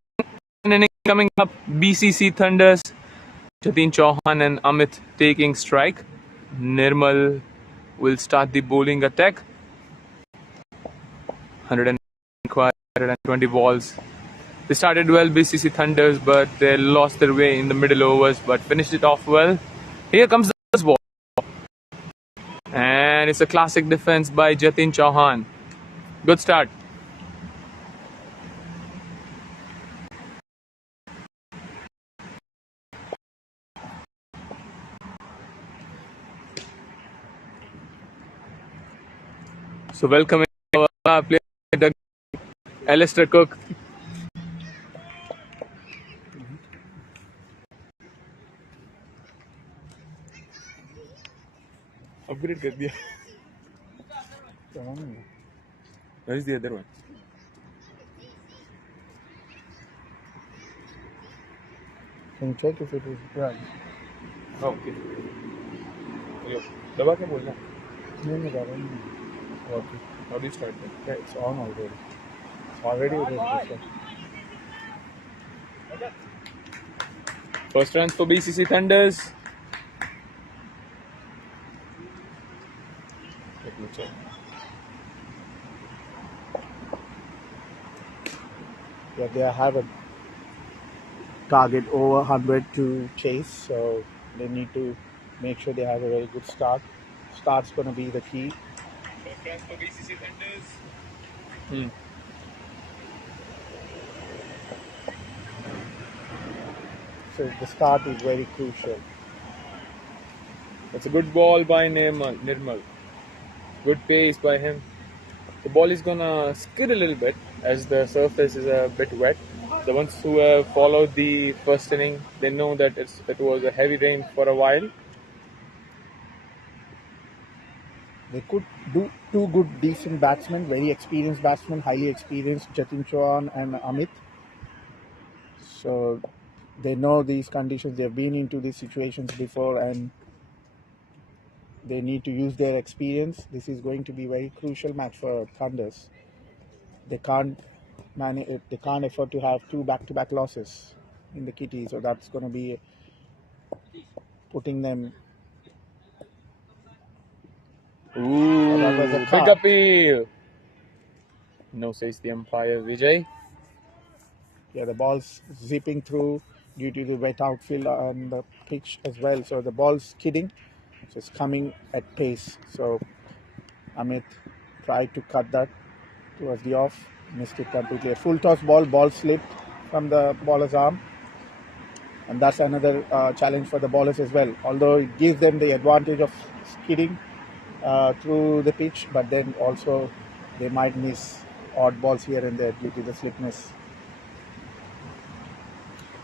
inning coming up. BCC Thunders, Jatin Chauhan and Amit taking strike. Nirmal will start the bowling attack. 120 balls. They started well, BCC Thunders, but they lost their way in the middle overs, but finished it off well. Here comes the first ball. And it's a classic defense by Jatin Chauhan. Good start. So welcoming our player, Alistair Cook. Upgrade कर दिया. Where is the other one? Can you check if it is right? Oh, okay. दबा क्या बोलना? नहीं बाबा. Okay. How do you start that? Yeah, it's on already. It's already registered. First runs for BCC Thunders. Let me check. Yeah, they have a target over 100 to chase, so they need to make sure they have a very good start. Start's going to be the key. First runs for BCC Thunders. So the start is very crucial. That's a good ball by Nirmal. Good pace by him. The ball is gonna skid a little bit as the surface is a bit wet. The ones who have followed the first inning, they know that it was a heavy rain for a while. They could do two good, decent batsmen, very experienced batsmen, highly experienced, Jatin Chauhan and Amit. So they know these conditions. They've been into these situations before, and they need to use their experience. This is going to be a very crucial match for Thunders. They can't manage. They can't afford to have two back-to-back losses in the kitty. So that's going to be putting them. Ooh, that was a big cut. appeal. No, says the umpire, Vijay. Yeah, the ball's zipping through due to the wet outfield on the pitch as well. So the ball's skidding. So it's coming at pace. So Amit tried to cut that towards the off. Missed it completely. A full toss ball slipped from the bowler's arm. And that's another challenge for the bowlers as well. Although it gives them the advantage of skidding through the pitch, but then also they might miss odd balls here and there due to the slipness.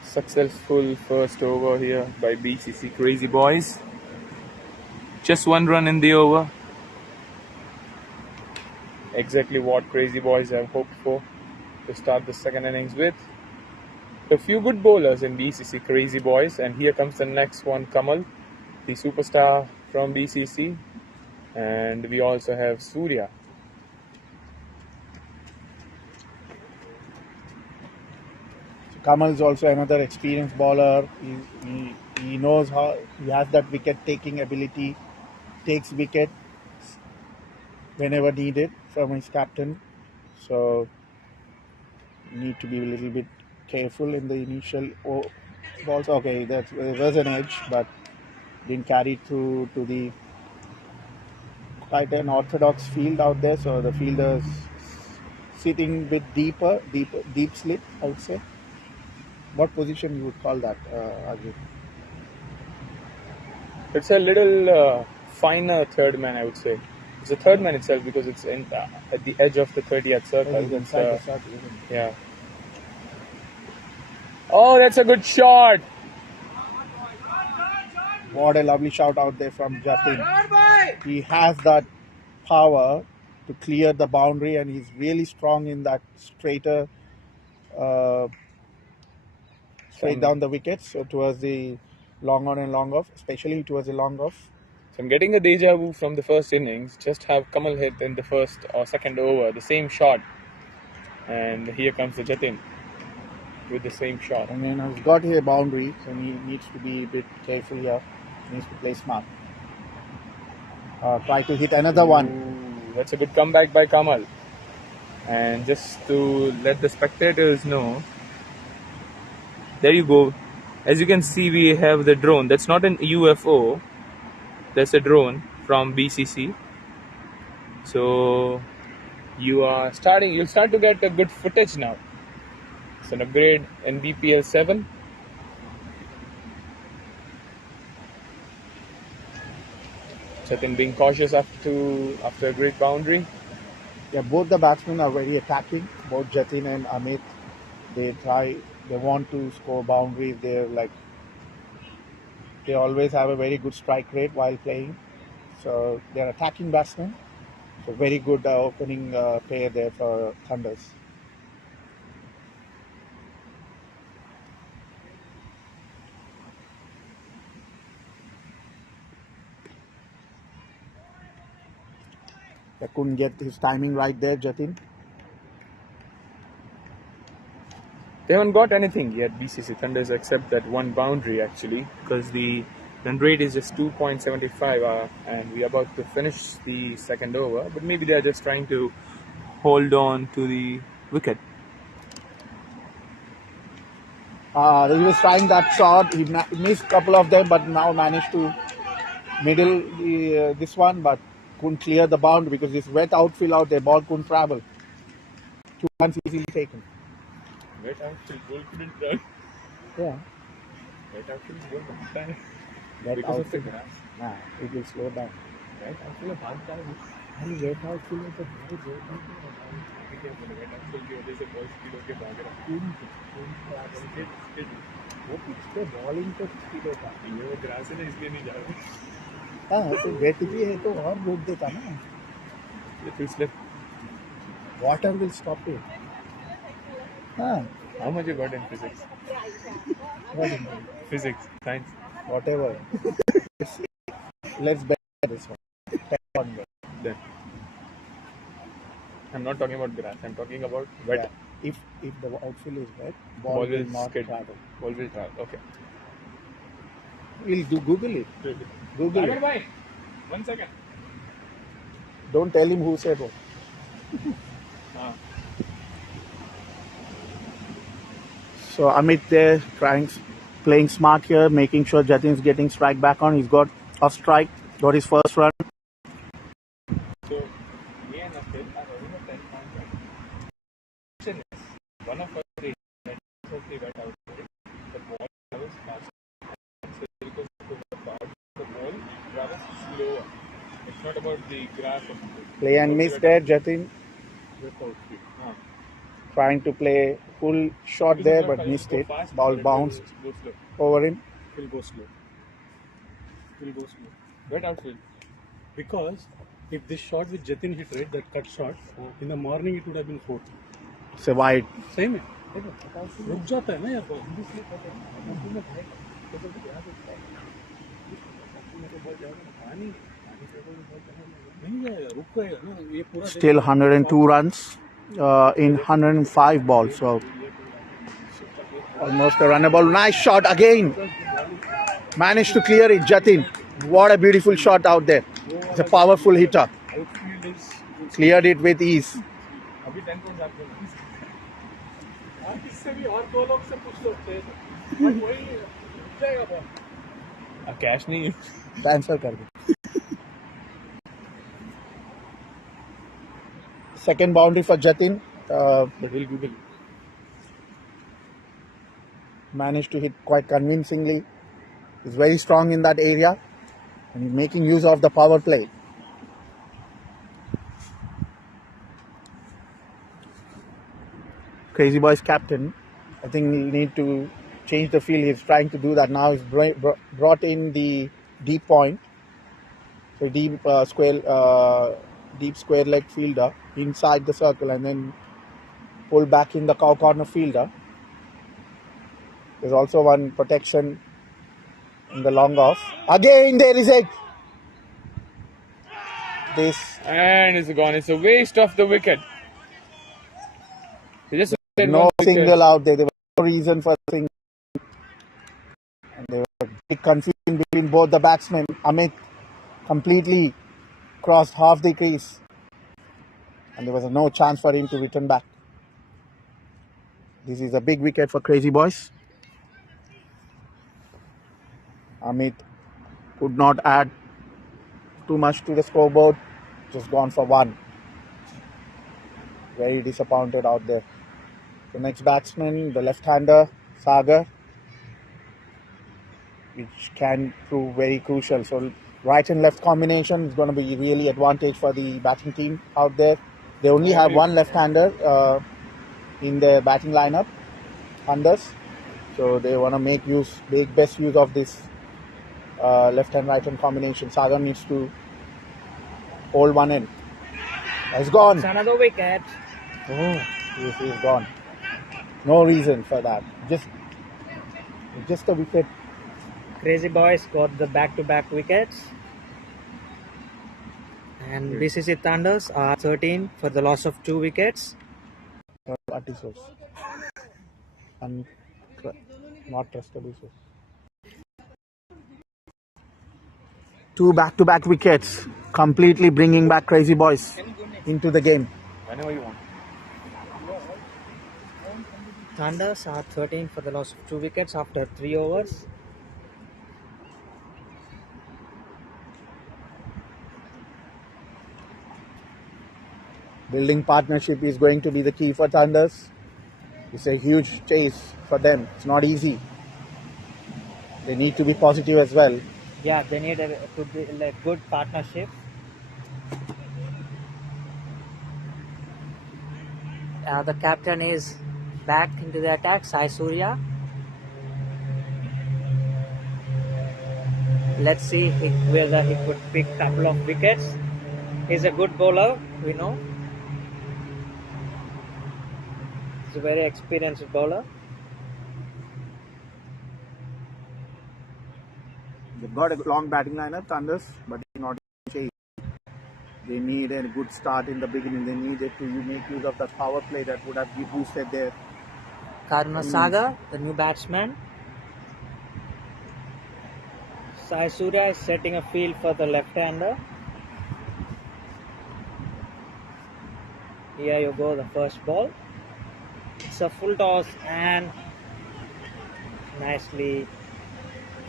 Successful first over here by BCC Crazy Boys. Just one run in the over. Exactly what Crazy Boys have hoped for to start the second innings with. A few good bowlers in BCC Crazy Boys, and here comes the next one, Kamal, the superstar from BCC, and we also have Surya. Kamal is also another experienced bowler. He knows how, he has that wicket taking ability, takes wicket whenever needed from his captain. So need to be a little bit careful in the initial balls. Okay, there was an edge, but didn't carry it through to the quite an orthodox field out there. So the fielders sitting a bit deep slip, I would say. What position you would call that, Ajit? It's a little finer third man, I would say. It's a third man itself because it's at the edge of the 30th circle. Inside the circle, isn't it? Yeah. Oh, that's a good shot. What a lovely shout out there from Jatin. He has that power to clear the boundary, and he's really strong in that straight down the wickets. So towards the long on and long off, especially towards the long off. So I'm getting a deja vu from the first innings. Just have Kamal hit in the first or second over, the same shot. And here comes the Jatin. with the same shot. And then he's got here boundary, so he needs to be a bit careful here. He needs to play smart. Try to hit another one. Ooh, that's a good comeback by Kamal. And just to let the spectators know, there you go. As you can see, we have the drone. That's not an UFO. That's a drone from BCC. So you'll start to get a good footage now. It's an upgrade in BPL-7. Jatin being cautious after a great boundary. Yeah, both the batsmen are very attacking. Both Jatin and Amit, they want to score boundaries. They always have a very good strike rate while playing. So they're attacking batsmen. So very good opening pair there for Thunders. They couldn't get his timing right there, Jatin. They haven't got anything yet, BCC Thunders, except that one boundary actually, because the run rate is just 2.75 and we're about to finish the second over. But maybe they're just trying to hold on to the wicket. He was trying that shot. He missed a couple of them, but now managed to middle this one, but couldn't clear the boundary because this wet outfield out there, ball couldn't travel. 2 runs easily taken. Wet outfield, ball couldn't run. Yeah. Wet outfield, ball couldn't run. Wet Because of the outfield. grass. Nah, it will slow down. Wet outfield, hard down. Wet outfield is a very good Wet outfield की वजह से ball speed होके भाग रहा है. वो पिछले bowling तो स्पीड होता ये वो ग्रास है ना, इसलिए नहीं जा रहा. हाँ तो वेट भी है तो और रोक देता ना. ये फिर slip. Water will stop it. How much you got in physics? Physics, science. Whatever. Let's bet this one. Then. I'm not talking about grass. I'm talking about wet. Yeah. If the outfield is wet, ball will not travel. Ball will travel. Okay. We'll Google it. Google it. Bye. 1 second. Don't tell him who said what. So Amit there playing smart here, making sure Jatin's getting strike back on. He's got off strike, got his first run. So me and Akhil are having a 10 point. One of us is the wet outfield. The ball travels faster. So because the ball travels slower. It's not about the grass or something. Play and miss there, Jatin. Trying to play full shot there, but missed it. Ball bounced over him. It will go slow. Wet outfield. Because if this shot with Jatin hit right, that cut shot, in the morning it would have been 4. It's a wide. सही में रुक जाता है ना यार ball. नहीं जाएगा, रुक गएगा ना ये पूरा. Still 102 runs in 105 balls. So almost a runnable. Nice shot again. Managed to clear it, Jatin. What a beautiful shot out there. It's a powerful hitter. Cleared it with ease. अभी 10 points आपके पास. इससे भी और 2 लोग से पूछ सकते हैं. वही रुक जाएगा बॉल. कैश नहीं. Transfer कर दे. Second boundary for Jatin. But we'll Google. Managed to hit quite convincingly. He's very strong in that area and he's making use of the power play. Crazy Boys captain, I think we need to change the field. He's trying to do that now. He's brought in the deep point, so deep square leg fielder inside the circle and then pull back in the cow corner fielder. There's also one protection in the long off. Again there is a And it's gone. It's a waste of the wicket. They just no single out there. They were reason for saying. And there was a big confusion between both the batsmen. Amit completely crossed half the crease, and there was no chance for him to return back. This is a big wicket for Crazy Boys. Amit could not add too much to the scoreboard, just gone for one. Very disappointed out there. The next batsman, the left-hander, Sagar, which can prove very crucial. So right and left combination is going to be really advantage for the batting team out there. They only have one left-hander in their batting lineup, Handers. So they want to make best use of this left and right hand combination. Sagar needs to hold one end. It's gone. It's another wicket. Oh, this is gone. No reason for that. Just a wicket. Crazy Boys got the back-to-back wickets. And BCC Thunders are 13 for the loss of 2 wickets. Artisos. And not trustable source. 2 back-to-back wickets, completely bringing back Crazy Boys into the game. Whenever you want. Thunders are 13 for the loss of 2 wickets after 3 overs. Building partnership is going to be the key for Thunders. It's a huge chase for them. It's not easy. They need to be positive as well. Yeah, they need a good partnership. The captain is back into the attack, Sai Surya. Let's see whether he could pick a couple of wickets. He's a good bowler, we know. He's a very experienced bowler. They've got a long batting lineup, Thunders, but it's not chase. They need a good start in the beginning. They needed to make use of the power play that would have boosted their Karuna Sagar, the new batsman. Sai Surya is setting a field for the left-hander. Here you go, the first ball. It's a full toss and nicely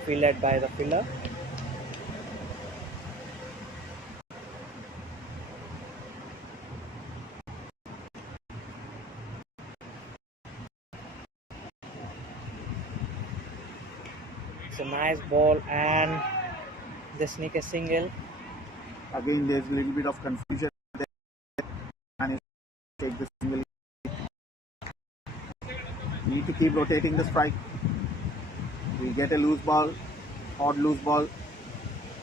fielded by the fielder. It's a nice ball and they sneak a single. Again, there's a little bit of confusion there. And take the single. Need to keep rotating the strike. We get a loose ball, odd loose ball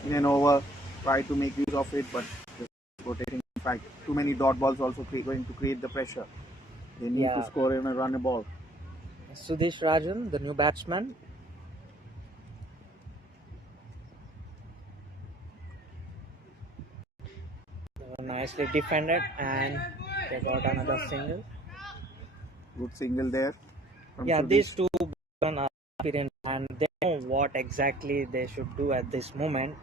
in an over. Try to make use of it, but rotating strike. Too many dot balls also going to create the pressure. They need to score and run a ball. Sudesh Rajan, the new batsman. Nicely defended and they got another single. Good single there. Yeah, Sudesh. these two are experienced and they know what exactly they should do at this moment.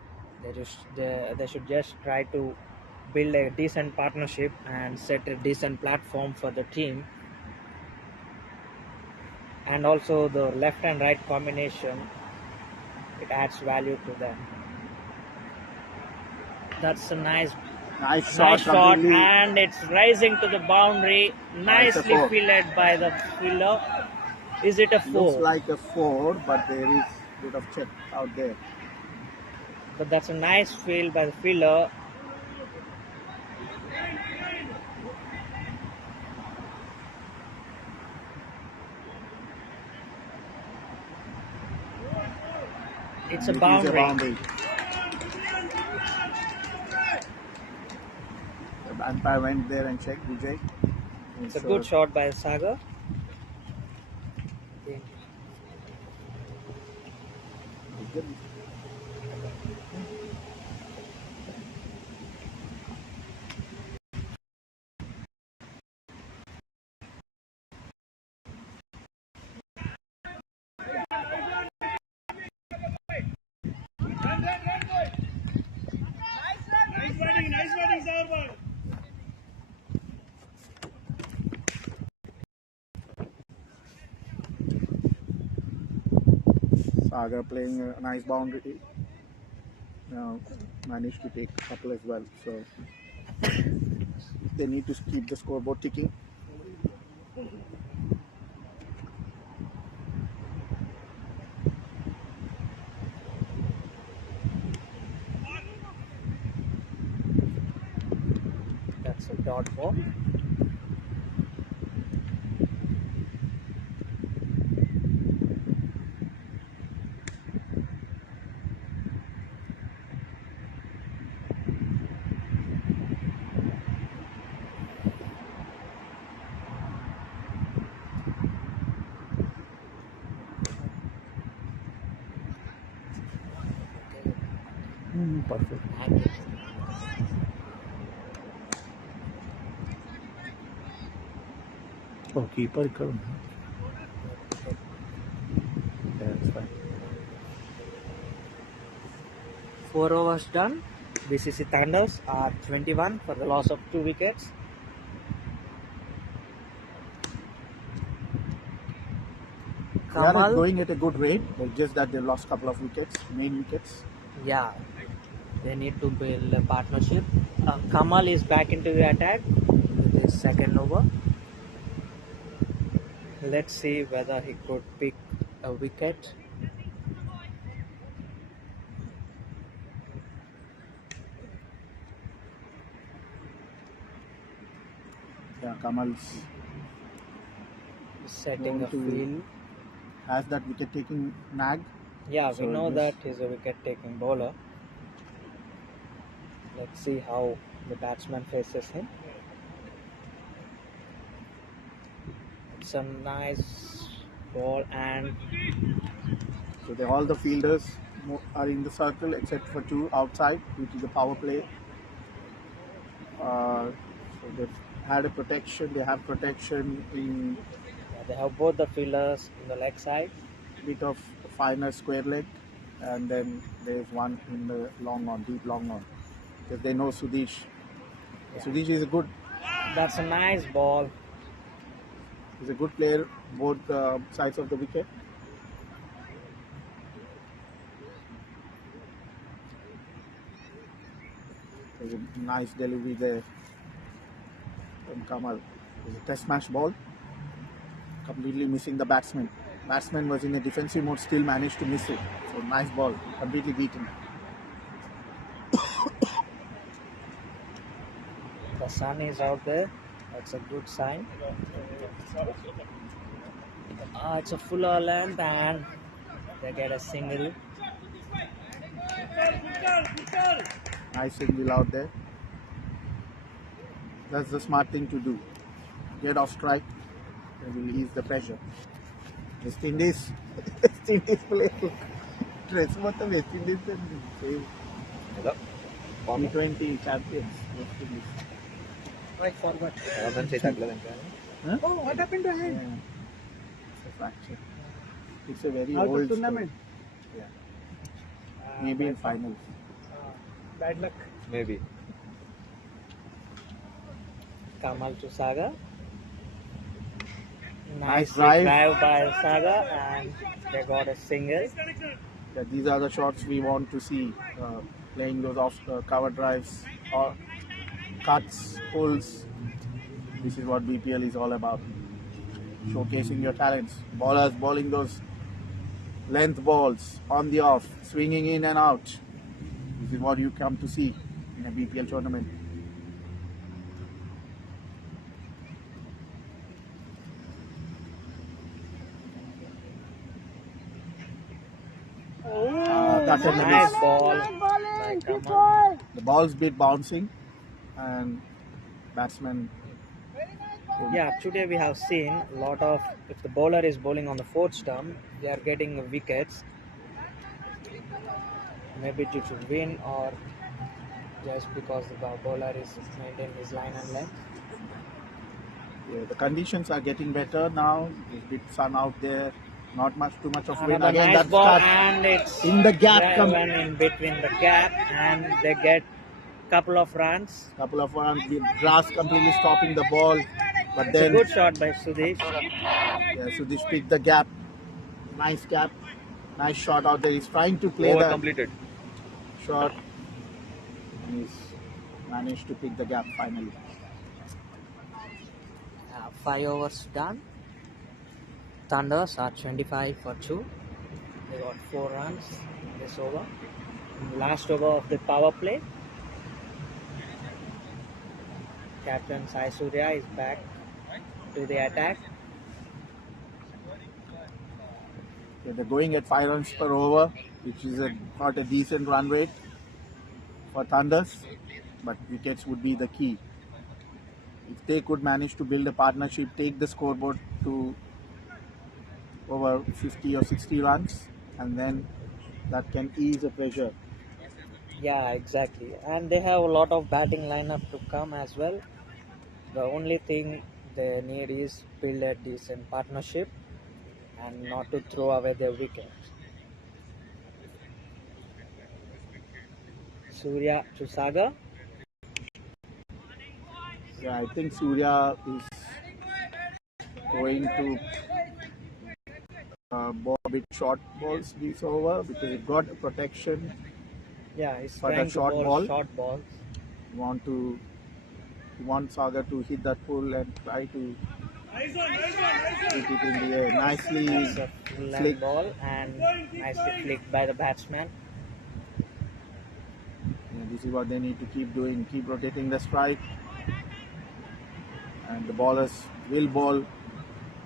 They should just try to build a decent partnership and set a decent platform for the team. And also the left and right combination, it adds value to them. That's a nice shot and it's rising to the boundary. Nicely fielded by the fielder. Is it a 4? Looks like a 4, but there is a bit of check out there. But that's a nice field by the fielder. It's a boundary. The umpire went there and checked, Vijay. It's a good shot by Sagar. Sagar playing a nice boundary. Managed to take a couple as well. So they need to keep the scoreboard ticking. That's a dot ball. Perfect. Oh, keeper come. Yeah, that's fine. 4 overs done. BCC Thunders are 21 for the loss of 2 wickets. They are Kamal, going at a good rate, but just that they lost a couple of wickets, main wickets. yeah, they need to build a partnership. Kamal is back into the attack with his second over. Let's see whether he could pick a wicket. Yeah, Kamal's Setting going a to field. has that wicket-taking nag. Yeah, So we know this- that he's a wicket-taking bowler. Let's see how the batsman faces him. It's a nice ball, and So all the fielders are in the circle except for 2 outside due to the power play. So they've had a protection. They have protection in they have both the fielders in the leg side. bit of finer square leg, and then there's one in the long on, deep long on, because they know Sudesh. Yeah. Sudesh is a good. That's a nice ball. He's a good player both sides of the wicket. There's a nice delivery there from Kamal. It's a test match ball, completely missing the batsman. Batsman was in a defensive mode, still managed to miss it. So nice ball, completely beaten. The sun is out there. That's a good sign. It's a fuller length, and they get a single. Nice single out there. That's the smart thing to do. Get off strike, and will ease the pressure. West Indies, West Indies play. Dress what the West Indies and T20 champions. West Indies. Right forward. Huh? Oh, what happened to him? Yeah. It's a fracture. It's a very Out old of tournament. story. Yeah. Maybe in finals. Bad luck. Maybe. Kamal to Saga. Nice drive drive. by Saga, and they got a single. Yeah, these are the shots we want to see. Playing those off cover drives or cuts, pulls. This is what BPL is all about. Showcasing your talents. Bowlers bowling those length balls on the off, swinging in and out. This is what you come to see in a BPL tournament. That's a Nice miss. ball by Kamal. The ball's bit bouncing, and batsman. Yeah, today we have seen a lot of, if the bowler is bowling on the fourth stump, they are getting wickets. Maybe due to wind or just because the bowler is maintaining his line and length. Yeah, the conditions are getting better now. There's a bit sun out there. Not too much of wind. Another Again, nice that's ball, cut and it's in the gap. driven in between the gap, and they get couple of runs. The grass completely stopping the ball, but It's a then good shot by Sudesh. yeah, Sudesh picked the gap. Nice gap, nice shot out there. He's trying to play Over the completed. shot, and he's managed to pick the gap finally. 5 overs done. Thunders are 25 for 2. They got 4 runs this over. Last over of the power play. Captain Sai Surya is back to the attack. So they're going at 5 runs per over, which is not a decent run rate for Thunders, but wickets would be the key. If they could manage to build a partnership, take the scoreboard to over 50 or 60 runs, and then that can ease the pressure. Yeah, exactly. And they have a lot of batting lineup to come as well. The only thing they need is build a decent partnership and not to throw away their wickets. Surya to Sagar. Yeah, I think Surya is going to ball a bit short balls this over because he got a protection. Yeah, he's For the trying to short bowl ball. short balls. He wants Sagar to hit that pull and try to hit it in the air. Nicely It's a full line flicked. ball and nicely flicked by the batsman. Yeah, this is what they need to keep doing, keep rotating the strike. And the bowlers will bowl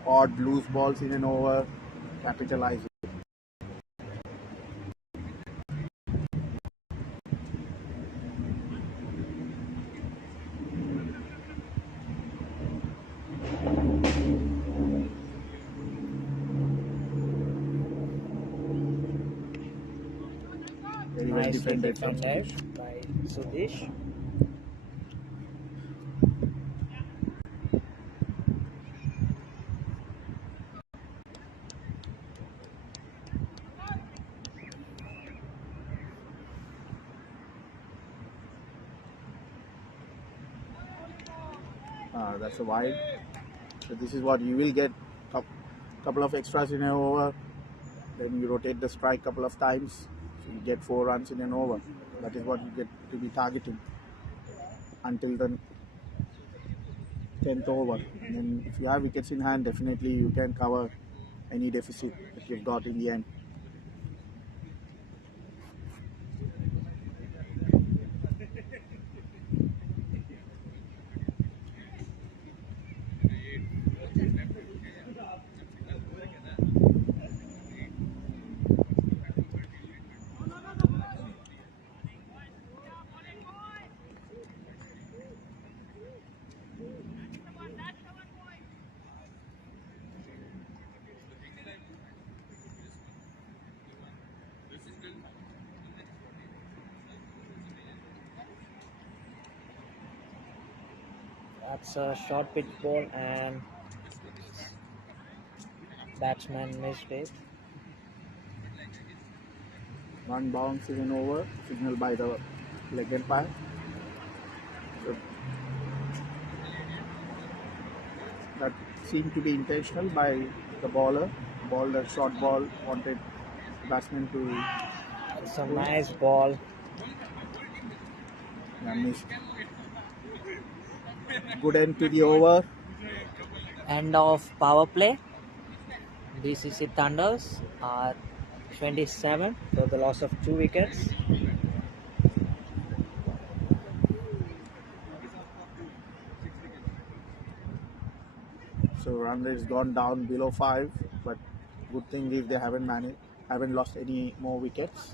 odd loose balls in an over, capitalize it. Very well Nicely defended from defended Sudesh. by Sudesh. That's a wide. So this is what you will get, couple of extras in an over. Then you rotate the strike couple of times. So you get 4 runs in an over. That is what you get to be targeting until the 10th over. And then if you have wickets in hand, definitely you can cover any deficit that you've got in the end. That's a short pitch ball and batsman missed it. One bounce in an over, signaled by the leg umpire. So that seemed to be intentional by the bowler. Bowled a short ball, wanted batsman to It's a nice ball. missed. Good end to the over. End of power play. BCC Thunders are 27 for the loss of 2 wickets. So run rate has gone down below 5, but good thing is they haven't lost any more wickets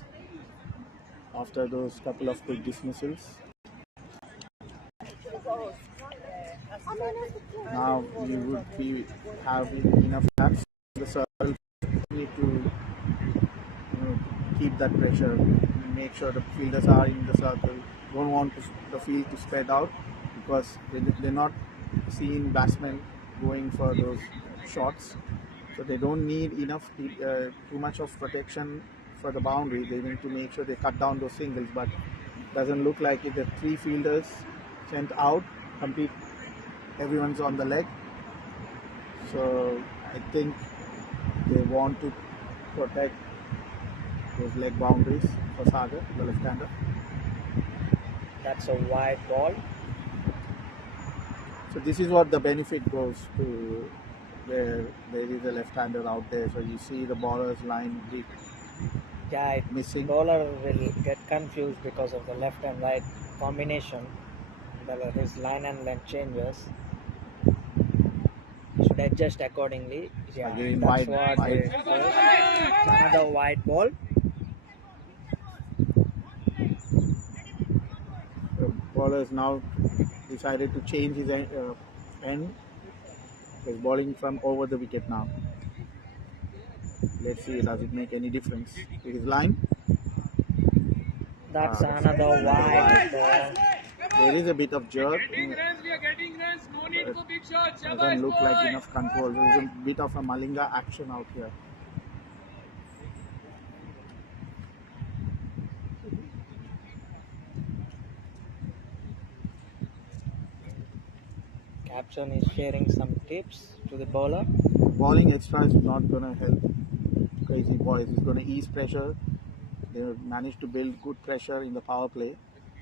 after those couple of quick dismissals. Now we would be having enough laps. The circle need to keep that pressure, make sure the fielders are in the circle. Don't want the field to spread out because they're not seeing batsmen going for those shots. So they don't need enough too much of protection for the boundary. They need to make sure they cut down those singles, but Doesn't look like it. The 3 fielders sent out. Complete. Everyone's on the leg. So I think they want to protect those leg boundaries for Sagar, the left-hander. That's a wide ball. So this is what the benefit goes to, where there is a left-hander out there. So you see the bowler's line deep. Yeah, Missing. bowler will get confused because of the left and right combination. His line and length changes. Should adjust accordingly. Yeah, Again, that's wide, what wide. it goes. It's another wide ball. The bowler has now decided to change his end. He's bowling from over the wicket now. Let's see, does it make any difference to his line? That's another wide ball. There is a bit of jerk. Doesn't look like enough control. There is a bit of a Malinga action out here. Captain is sharing some tips to the bowler. Bowling extra is not going to help Crazy Boys. It's going to ease pressure. They managed to build good pressure in the power play.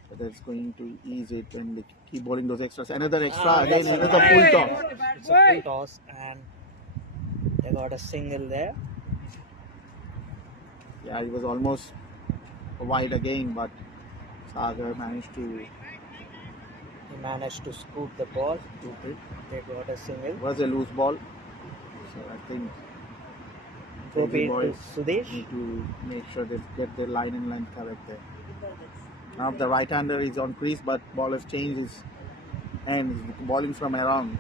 So that's going to ease it and they keep bowling those extras. Another extra, again That's a another full nice toss. ball. It's a full toss and they got a single there. Yeah, it was almost wide again, but Sagar managed to He managed to scoop the ball. do it. They got a single. It was a loose ball. So I think Trophy Crazy to Boys Sudesh. need to make sure they get their line and length correct there. Now the right-hander is on crease, but bowler's changed his hand. He's bowling from around.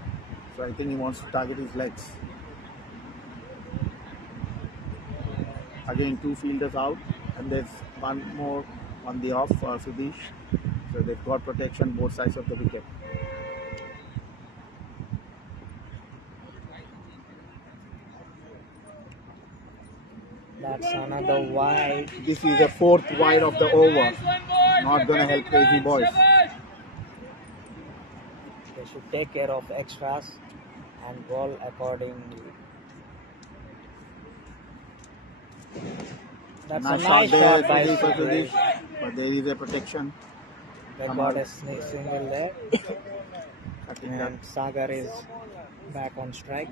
So I think he wants to target his legs. Again, 2 fielders out, and there's one more on the off for Sudesh. So they've got protection both sides of the wicket. That's another wide. This is the 4th wide of the over. Not going to help Crazy Boys. They should take care of extras and bowl accordingly. That's Nice a nice shot shot there by for Sudesh. Sudesh, but there is a protection. They Come got on. a single there. Cutting that. And Sagar is back on strike.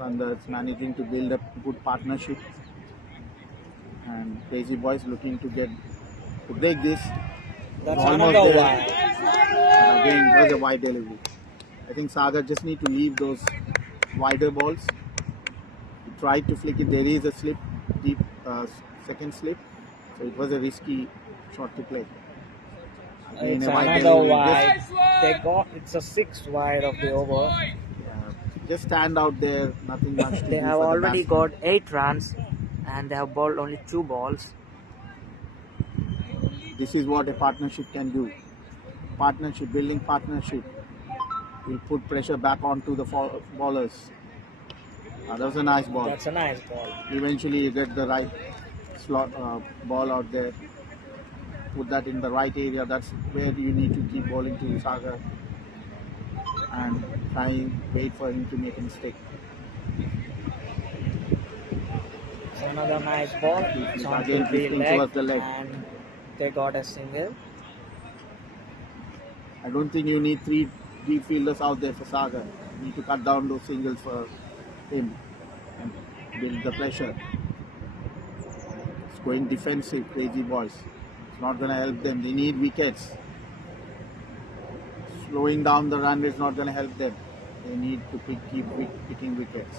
And that's managing to build a good partnership. And Crazy Boys looking to break this. That's Almost another there. wide. And again, it was a wide delivery. I think Sagar just need to leave those wider balls. He tried to flick it. There is a slip, deep second slip. So it was a risky shot to play. Again, It's a wide another delivery. wide. It's a 6th wide of the over. Just stand out there. Nothing much to They do have for the already batsman. got 8 runs and they have bowled only 2 balls. This is what a partnership can do. Partnership, building partnership will put pressure back onto the bowlers. That was a nice ball. That's a nice ball. Eventually you get the right slot ball out there. Put that in the right area. That's where you need to keep bowling to Sagar and try and wait for him to make a mistake. It's another nice ball. It's on Again, the drifting leg towards the leg. and they got a single. I don't think you need 3 deep fielders out there for Sagar. You need to cut down those singles for him and build the pressure. It's going defensive, Crazy Boys. It's not going to help them. They need wickets. Slowing down the run is not going to help them. They need to keep picking wickets.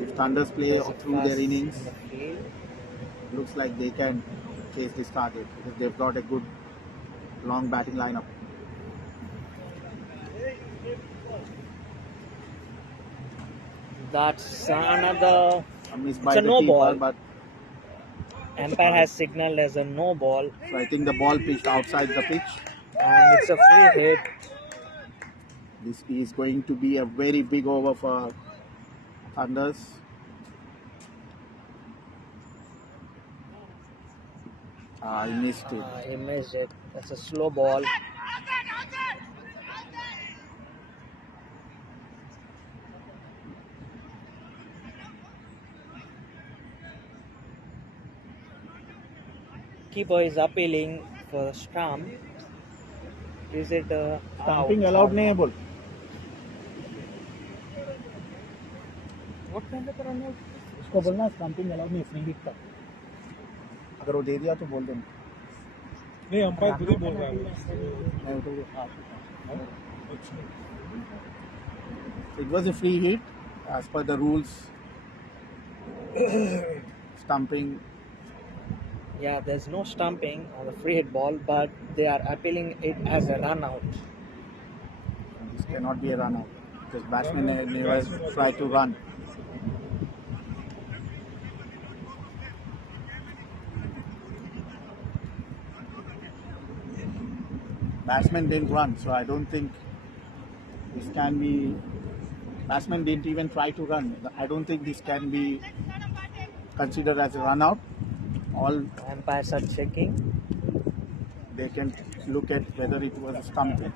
If Thunders play There's a through their pass innings, in the field. looks like they can chase this target because they've got a good long batting lineup. That's another. A miss It's by a the no keeper, ball. but Umpire has signaled as a no ball so I think the ball pitched outside the pitch. and it's a free hit. This is going to be a very big over for Thunders. He missed it. He missed it. That's a slow ball. Keeper is appealing for a stump. Is it Stumping out allowed or नहीं है not? बोल. What kind of a run out? उसको बोलना stumping allowed नहीं, free hit का. अगर वो दे दिया तो बोल देना. नहीं अंपायर खुद ही बोल रहा है वो. नहीं तो it was a free hit as per the rules. Stumping. Yeah, there's no stumping on the free hit ball, but they are appealing it as a run out. This cannot be a run out because batsman never try to run. Batsman didn't run, so I don't think this can be. Batsman didn't even try to run. I don't think this can be considered as a run out. All Umpires are checking. they can look at whether it was a stumping.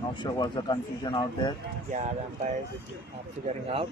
Not sure what's the confusion out there. Yeah, the umpires are figuring out.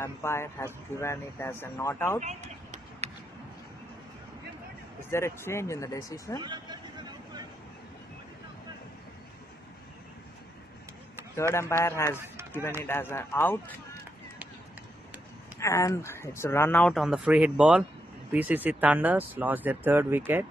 umpire has given it as a not out. Is there a change in the decision? Third umpire has given it as an out, and it's a run out on the free hit ball. BCC Thunders lost their third wicket.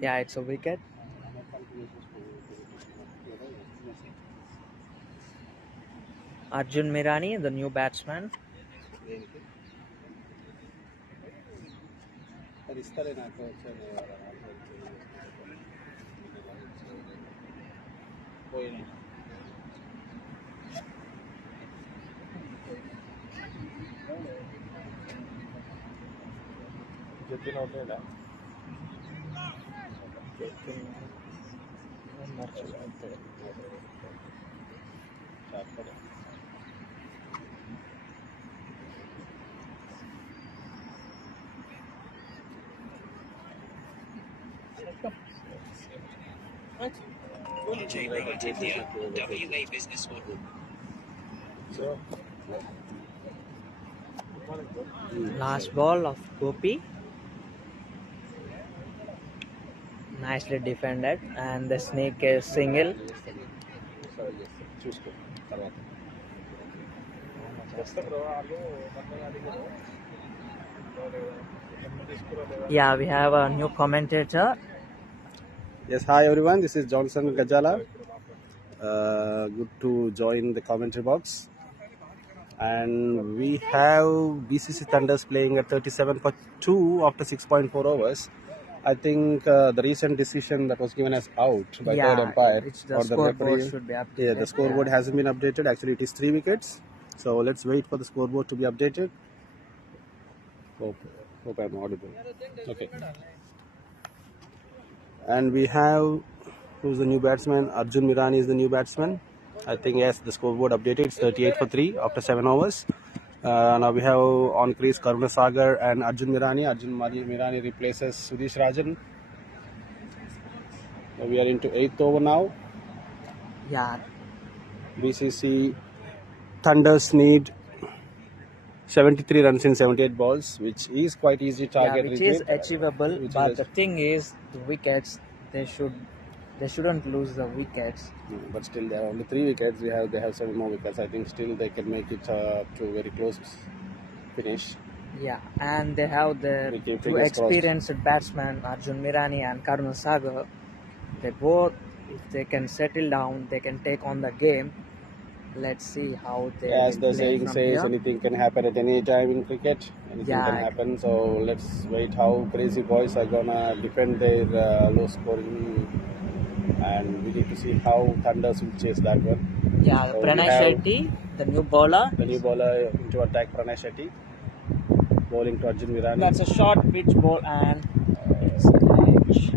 Yeah, it's a wicket. Arjun Mirani, the new batsman. Last ball of Gopi. Nicely defended, and the snake is single. Yeah, we have a new commentator. Yes, hi everyone. This is Johnson Gajala. Good to join the commentary box. And we have BCC Thunders playing at 37 for 2 after 6.4 overs. I think the recent decision that was given as out by third umpire or the referee should be updated. Yeah, the scoreboard hasn't been updated. Actually, it is 3 wickets. So let's wait for the scoreboard to be updated. Hope I'm audible. Okay. And we have, who's the new batsman? Arjun Mirani is the new batsman. I think yes, the scoreboard updated. It's 38 for 3 after 7 overs. Now we have on crease Karuna Sagar and Arjun Mirani. Arjun Mirani replaces Sudesh Rajan. We are into 8th over now. Yeah. BCC Thunders need 73 runs in 78 balls, which is quite easy target. Yeah, which is achievable. But the thing is, the wickets, they shouldn't lose the wickets. But still, there are only 3 wickets. They have 7 more wickets. I think still they can make it to a very close finish. Yeah, and they have the 2 experienced batsmen, Arjun Mirani and Karuna Sagar. They both, if they can settle down, they can take on the game. Let's see how they. As the saying says, anything can happen at any time in cricket. Anything can happen. So let's wait how Crazy Boys are gonna defend their low scoring, and we need to see how Thunders will chase that one. Yeah, so Pranay Shetty, the new bowler. The new bowler into attack, Pranay Shetty, bowling to Arjun Mirani. That's a short pitch ball and it's edge.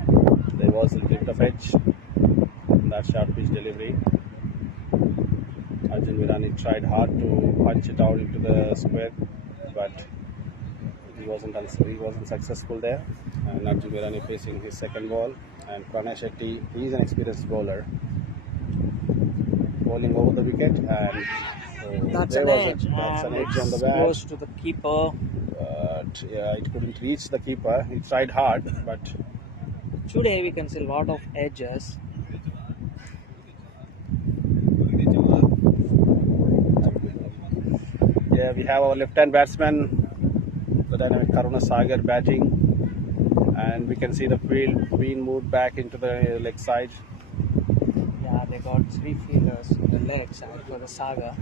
There was a bit of edge in that short pitch delivery. Arjun Mirani tried hard to punch it out into the square, but he wasn't successful there. And Arjun Mirani facing his second ball, and Pranay Shetty, he is an experienced bowler, bowling over the wicket, and that's an edge. That's an edge on the bat. Close to the keeper. But yeah, it couldn't reach the keeper. He tried hard, but today we can see a lot of edges. Yeah, we have our left-hand batsman, the dynamic Karuna Sagar batting, and we can see the field being moved back into the leg side. Yeah, they got 3 fielders in the leg side for the Saga.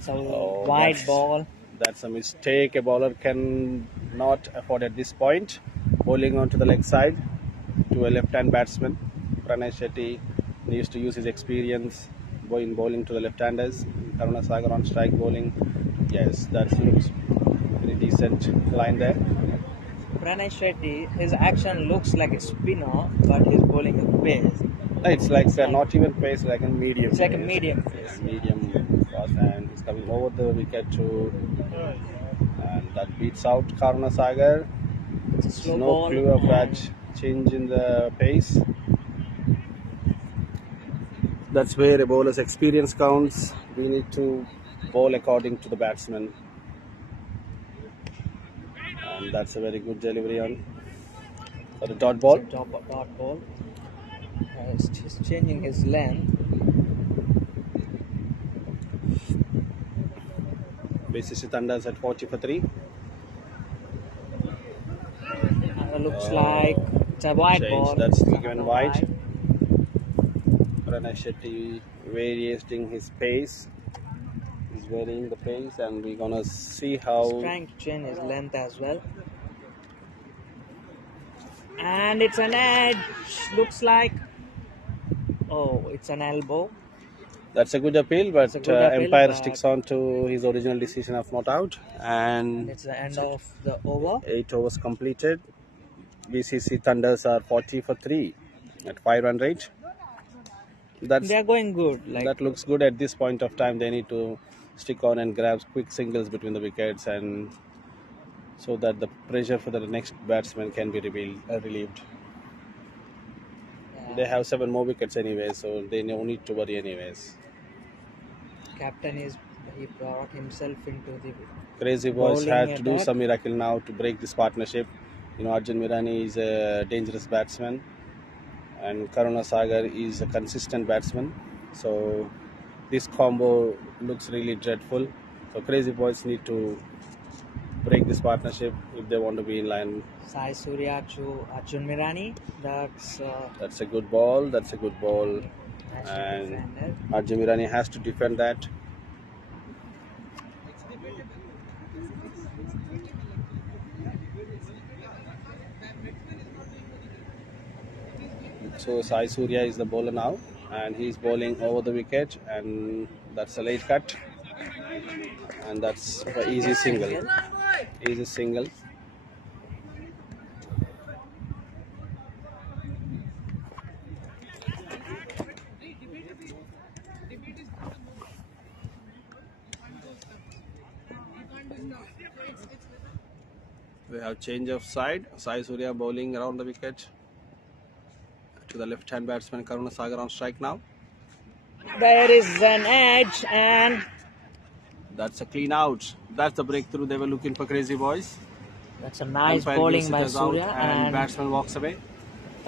So wide ball. That's a mistake. A bowler can not afford at this point. Bowling onto the leg side to a left-hand batsman. Pranay Shetty needs to use his experience bowling to the left-handers. Karuna Sagar on strike bowling. Yes, that looks very decent line there. Pranay Shetty, his action looks like a spinner, but he's bowling a pace. It's like not even pace, like a medium. It's like a pace. medium Yes, pace. medium fast, and he's coming over the wicket too, and that beats out Karuna Sagar. It's a slow No ball. clue of that and change in the pace. That's where a bowler's experience counts. We need to bowl according to the batsman, and that's a very good delivery on for the dot ball. It's a dot ball. He's changing his length. BCC Thunders at 40 for 3. Looks like it's a wide Change, ball. that's It's given another wide. Pranay Shetty varying his pace. He's varying the pace, and we're gonna see He's how. trying to change his length as well. And it's an edge. Looks like. Oh, it's an elbow. That's a good appeal, but a good appeal, umpire but- sticks on to his original decision of not out, and It's the end of the over. 8 overs completed. BCC Thunders are 40 for 3 at 5-run rate. They are going good. That looks good at this point of time. They need to stick on and grab quick singles between the wickets, and so that the pressure for the next batsman can be relieved. They have 7 more wickets anyway, so they no need to worry anyways. Captain he brought himself into the Crazy Boys bowling had to do attack. some miracle now to break this partnership. Arjun Mirani is a dangerous batsman, and Karuna Sagar is a consistent batsman. So this combo looks really dreadful. So Crazy Boys need to break this partnership if they want to be in line. Sai Surya to Arjun Mirani. That's That's a good ball. That's a good ball. nicely And defended. Arjun Mirani has to defend that. So Sai Surya is the bowler now, and he's bowling over the wicket, and that's a late cut, and that's an easy single. Easy single. We have change of side. Sai Surya bowling around the wicket to the left-hand batsman Karuna Sagar on strike now. There is an edge, and That's a clean out. That's the breakthrough they were looking for, Crazy Boys. that's a nice Umpire bowling gives it by as out, Surya, and and batsman walks away.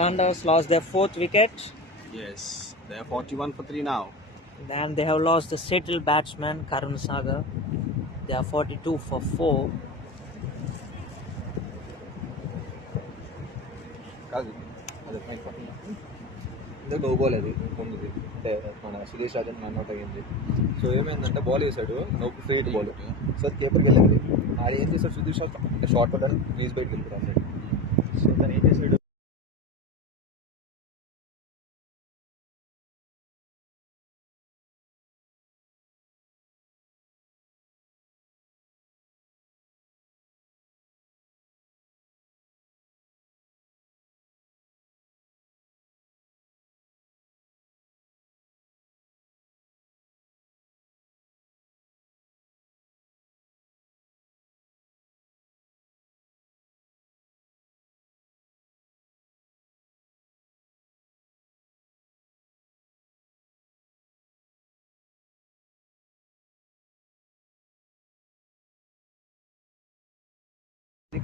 Thunders lost their 4th wicket. Yes, they are 41 for 3 now. Then they have lost the settled batsman Karun Sagar. They are 42 for 4. Do ball అది ముందుది మన Suresh Rajan run out అయ్యింది. So ఏమైందంటే ball వేసాడు నోపు straight ball. So కేపర్కి వెళ్ళింది. ఆయన ఏం చేశాడు Sudheer short పడ్డాడు, క్రీజ్ బయటకి వెళ్ళిపోయాడు. సో తను ఏం చేశాడు,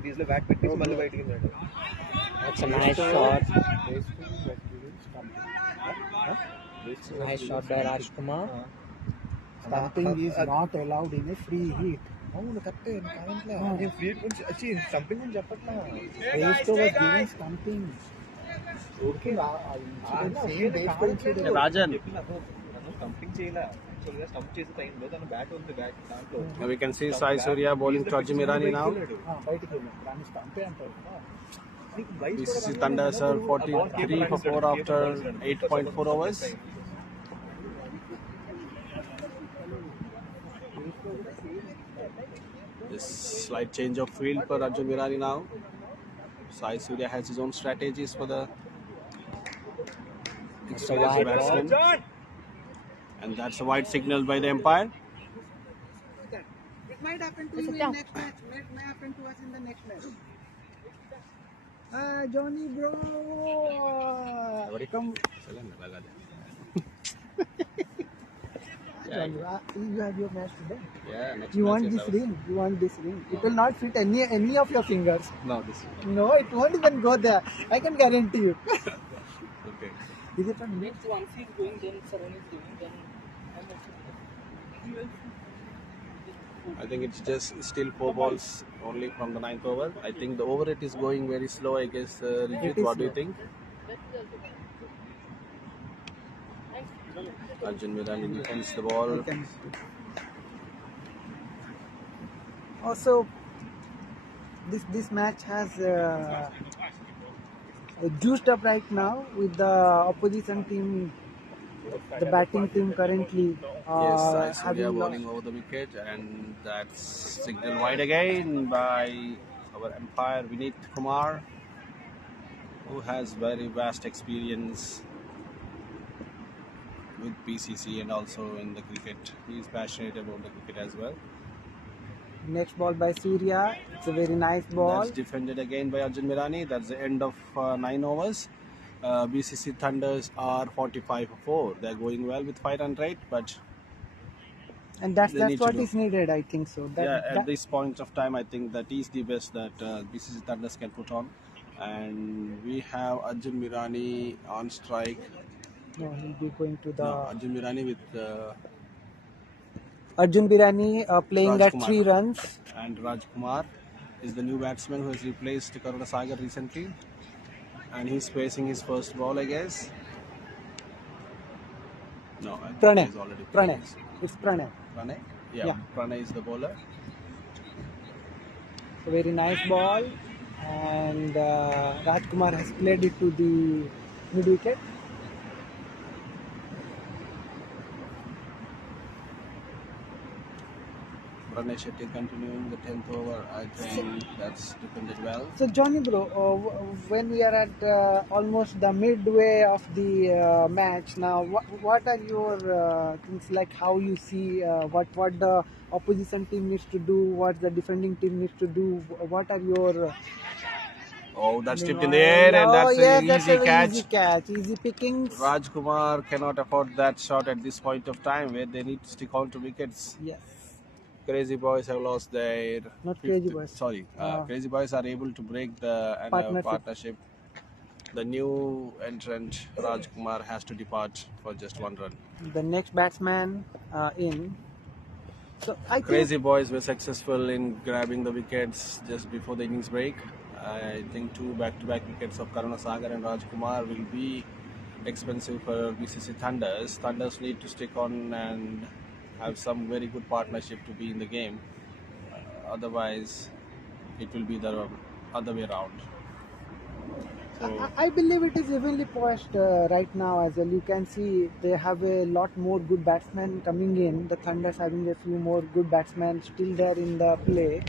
క్రీజ్ లో బ్యాట్ పెట్టేసి మళ్ళీ బయటికి వెళ్ళాడు. That's a nice shot. Nice shot by Rajkumar. Stumping is not allowed in a free hit. అవును కరెక్టే, నేను ఫ్రీ గురించి వచ్చి సంపింగ్ అని చెప్పట్లా. Bairstow was giving stumping. Okay Rajan. నన్ను స్టంపింగ్ చేయలే. యాక్చువల్గా స్టంప్ చేసే టైంలో తన బ్యాట్ ఉంది, బ్యాట్ దాంట్లో We can see Sai Surya bowling to Arjun Mirani now. బయటికి వెళ్ళాడు, దాన్ని స్టంపే అంటారు. BCC Thunders are 43 for 4 after 8.4 overs. This slight change of field for Arjun Virani now. Sai Surya has his own strategies for the experienced batsman. And that's a wide signal by the umpire. It might happen to you in next match. May happen to us in the next match. Johnny bro. Come. Johnny, you have your match today. Yeah, next You match want is this ours. ring? You want this ring? It will not fit any of your fingers. No, this. No, it won't even go there. I can guarantee you. Okay. Is it on me? Next once he's going, then Saran is doing, then I'm also. I think it's just still 4 balls only from the 9th over. I think the over it is going very slow. I guess, Rijit, is what do you slow. think? Arjun Virani defends the ball. Also, this match has juiced up right now with the opposition team, the batting team currently. Yes, Sai Surya having bowling over the wicket, and that's signal wide again by our umpire Vineet Kumar, who has very vast experience with BCC and also in the cricket. He is passionate about the cricket as well. Next ball by Surya. It's a very nice ball. That's defended again by Arjun Virani. That's the end of 9 overs. BCC Thunders are 45 for 4. They're going well with 5-run rate, but And that's they need to what go. is needed, I think so. At this point of time, I think that is the best that BCC Thunders can put on. And we have Arjun Virani on strike. No, he'll be going to the Arjun Virani with Arjun Birani playing at Rajkumar. 3 runs. And Rajkumar is the new batsman who has replaced Karuna Sagar recently. And he's facing his first ball, I guess. No, I think Pranay. he's already Pranay. played. It's Pranay. Pranay? Yeah. Pranay is the bowler. A very nice ball. And Rajkumar has played it to the mid wicket. Pranay Shetty continuing the 10th over. I think that's defended well. So Johnny bro, when we are at almost the midway of the match now, what are your things like? How you see what the opposition team needs to do, what the defending team needs to do? What are your Oh, that's tipped in the air, and that's an easy catch. Easy catch, easy pickings. Rajkumar cannot afford that shot at this point of time where they need to stick on to wickets. Yes. Crazy Boys have lost their... Not Crazy Boys. Sorry. Crazy Boys are able to break the partnership. The new entrant, Rajkumar, has to depart for just 1 run. The next batsman in. So I Crazy Boys were successful in grabbing the wickets just before the innings break. I think 2 back-to-back wickets of Karuna Sagar and Rajkumar will be expensive for BCC Thunders. Thunders need to stick on and have some very good partnership to be in the game. Otherwise, it will be the other way around. So, I believe it is evenly poised right now as well. You can see they have a lot more good batsmen coming in. The Thunders having a few more good batsmen still there in the play.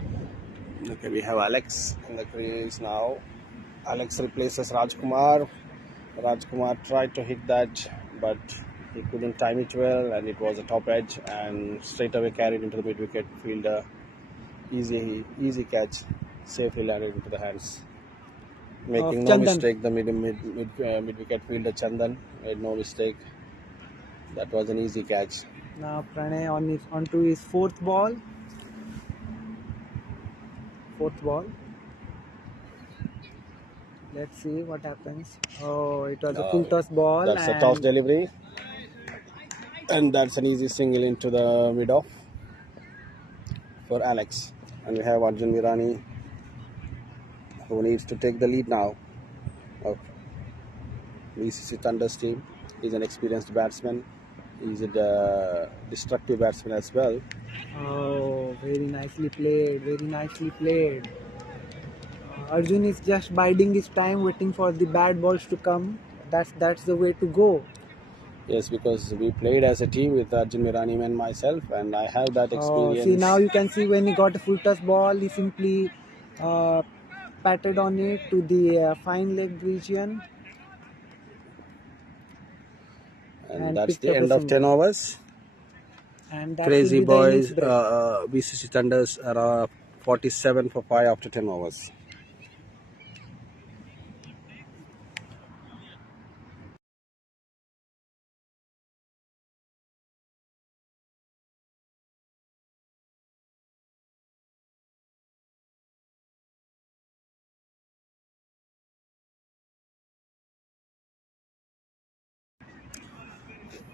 okay, we have Alex in the crease now. Alex replaces Rajkumar. Rajkumar tried to hit that, but he couldn't time it well, and it was a top edge and straight away carried into the mid wicket fielder. Easy catch, safely landed into the hands. Making no mistake, the mid wicket fielder Chandan made no mistake. That was an easy catch. Now Pranay onto his fourth ball. Let's see what happens. Oh, it was a full toss ball. That's a toss delivery. And that's an easy single into the mid-off for Alex. And we have Arjun Virani, who needs to take the lead now of BCC Thunders team. He's an experienced batsman. He's a destructive batsman as well. Oh, very nicely played. Arjun is just biding his time, waiting for the bad balls to come. That's the way to go. Yes, because we played as a team with Arjun Mirani and myself, and I have that experience. See, now you can see when he got a full toss ball, he simply patted on it to the fine leg region. And that's the end of 10 overs. And that Crazy will be the innings Boys, break. BCC Thunders are 47 for 5 after 10 overs.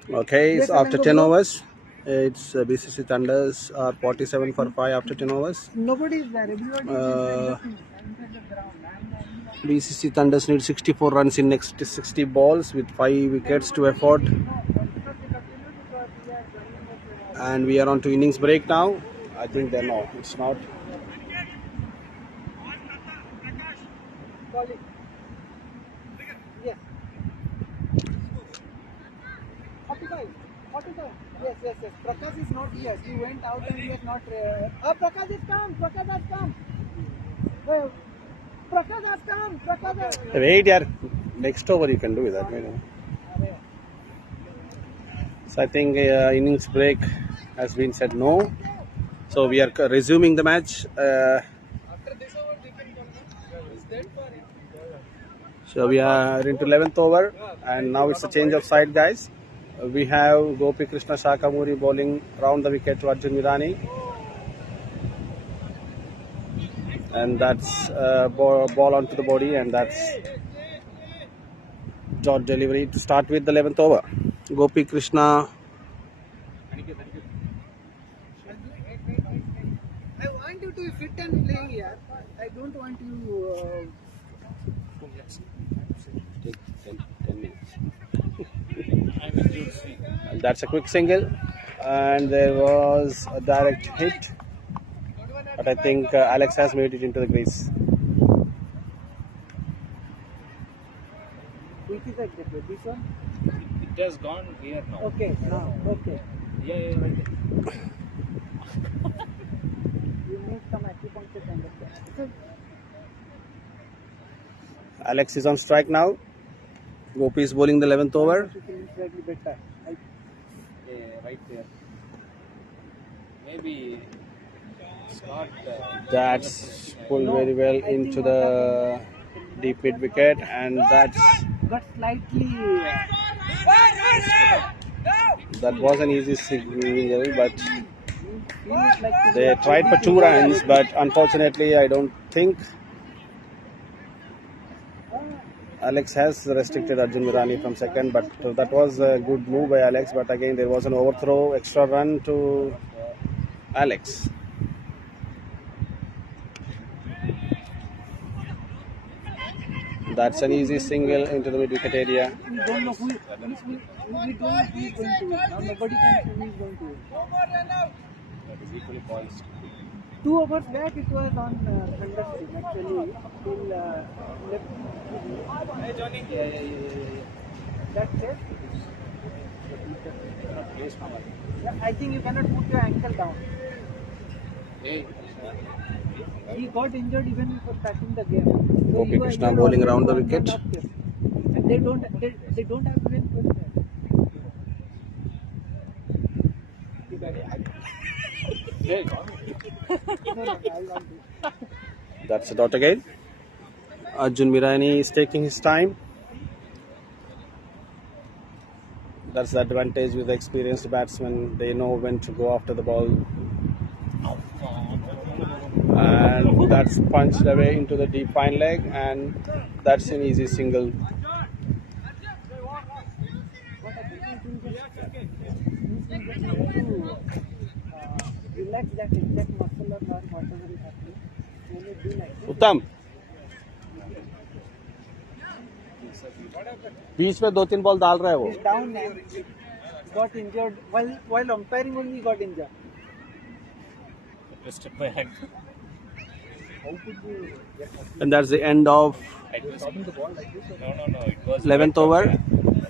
Okay, Yes, so after Alango 10 bro. overs, it's BCC Thunders are 47 for 5 after 10 overs. Nobody is there. Everybody is inside the ground. BCC Thunders need 64 runs in next 60 balls with 5 wickets to afford. And we are on to innings break now. I think they're no, it's not. Yes. 45. 45. Yes. Prakash is not here. He went out and he has not. Prakash has come. Prakash has come. Prakash has come. Prakash has come. Wait, yeah. Next over you can do that. So I think innings break has been said no. So we are resuming the match. So we are into 11th over, and now it's a change of side, guys. We have Gopi Krishna Shakamuri bowling round the wicket to Arjun Mirani. And that's ball onto the body, and that's dot delivery to start with the 11th over. Gopi Krishna. I want you to fit and play here. I don't want you. Take 10 minutes. And that's a quick single, and there was a direct hit, but I think Alex has made it into the crease. Which is exactly this one? It has gone here now. Okay, now, okay. Yeah, right there. You need some acupuncture kind of thing. Alex is on strike now. Gopi is bowling the 11th over. Slightly better. Yeah, right there. Maybe it's not. That's pulled very well into the deep mid wicket, and that's Got slightly. that was an easy single, but they tried for 2 runs, but unfortunately I don't think Alex has restricted Arjun Mirani from second, but that was a good move by Alex, but again there was an overthrow, extra run to Alex. That's an easy single into the mid wicket area. We don't know who is going to win. Now nobody can say who is going to win. That is equally poised. 2 overs back it was on Thunderstream actually till left. Hey Johnny. Yeah. That's it. I think you cannot put your ankle down. Hey. He got injured even before starting the game. So Gopi Krishna bowling around the wicket. And they don't have even question. That's a dot again. Arjun Mirani is taking his time. That's the advantage with the experienced batsmen. They know when to go after the ball. And that's punched away into the deep fine leg, and that's an easy single. Relax that exact muscle or whatever is happening. When you do like this, उत्तम बीच में 2-3 ball डाल रहा है वो. he's down and got injured while umpiring only got injured. Twisted my hand. And that's the end of No. It was 11th over.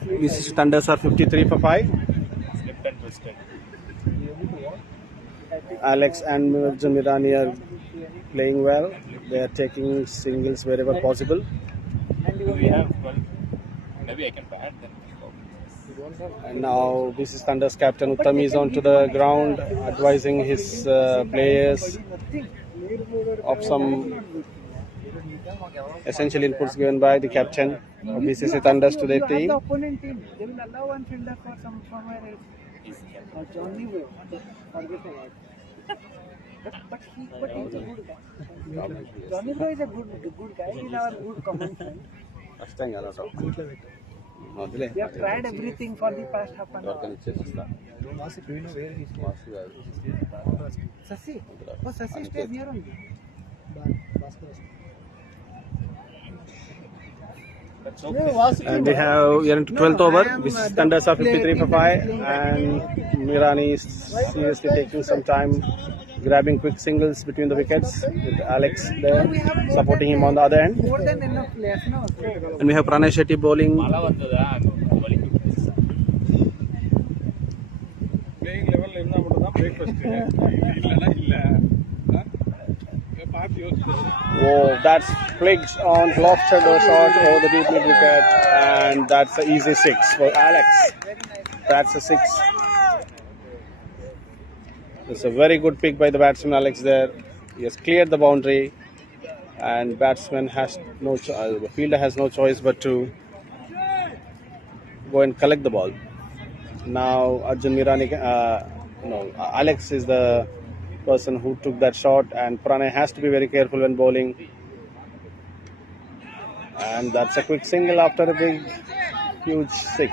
BCC Thunders are 53 for 5. Slipped and twisted. Alex and Arjun Mirani are playing well. They are taking singles wherever possible. Do we have 12? Maybe I can bat then. And now BCC Thunders captain Uttam is onto the ground advising his players of some essential inputs given by the captain of BCC Thunders to their team. The opponent team, they will allow one fielder for somewhere else. Johnny will forget about. But he's a good guy. Johnny Bro is a good guy. He's our good common friend. We have tried everything for the past half an hour. Sasi? Oh, Sasi stays here only. And we are into 12th over. BCC Thunders are 53 for 5, and Mirani is seriously taking some time grabbing quick singles between the wickets with Alex there supporting him on the other end. More than enough players, no? And we have Pranay Shetty bowling. Playing level இருந்தா மட்டும் தான் breakfast இல்லனா இல்ல பாத்து யோசிச்சு Oh, that's flicks on lofted shot over the deep mid wicket, and that's an easy 6 for Alex. That's a 6. It's a very good pick by the batsman Alex there. He has cleared the boundary, and batsman has the fielder has no choice but to go and collect the ball. Now Arjun Mirani, Alex is the person who took that shot, and Pranay has to be very careful when bowling. And that's a quick single after a big, huge 6.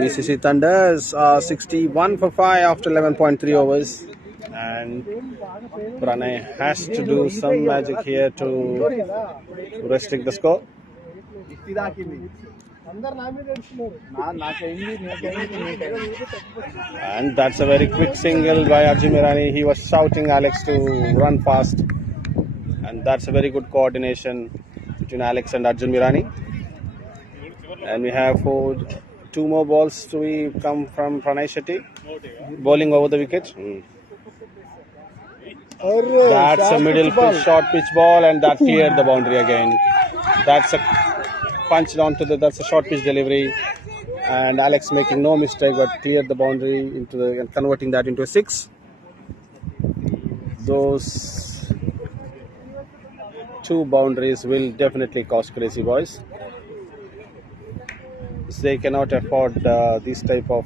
BCC Thunders are 61 for 5 after 11.3 overs, and Pranay has to do some magic here to restrict the score. And that's a very quick single by Arjun Mirani. He was shouting Alex to run fast, and that's a very good coordination between Alex and Arjun Mirani. And we have 2 more balls to come from Pranay Shetty bowling over the wicket. That's a middle pitch, short pitch ball, and that cleared the boundary again. That's a punched onto that's a short pitch delivery, and Alex making no mistake but cleared the boundary and converting that into a 6. Those 2 boundaries will definitely cost Crazy Boys. They cannot afford this type of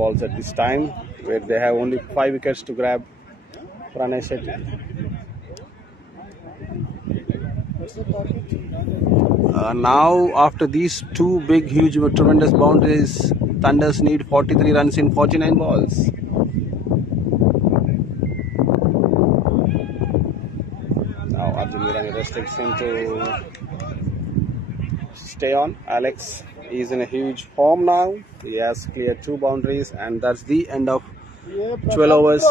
balls at this time, where they have only 5 wickets to grab. Pranay Shetty. Now, after these 2 big, huge, tremendous boundaries, Thunders need 43 runs in 49 balls. Now, Arjun Mirani restricts him to stay on. Alex is in a huge form now. He has cleared 2 boundaries, and that's the end of 12 overs.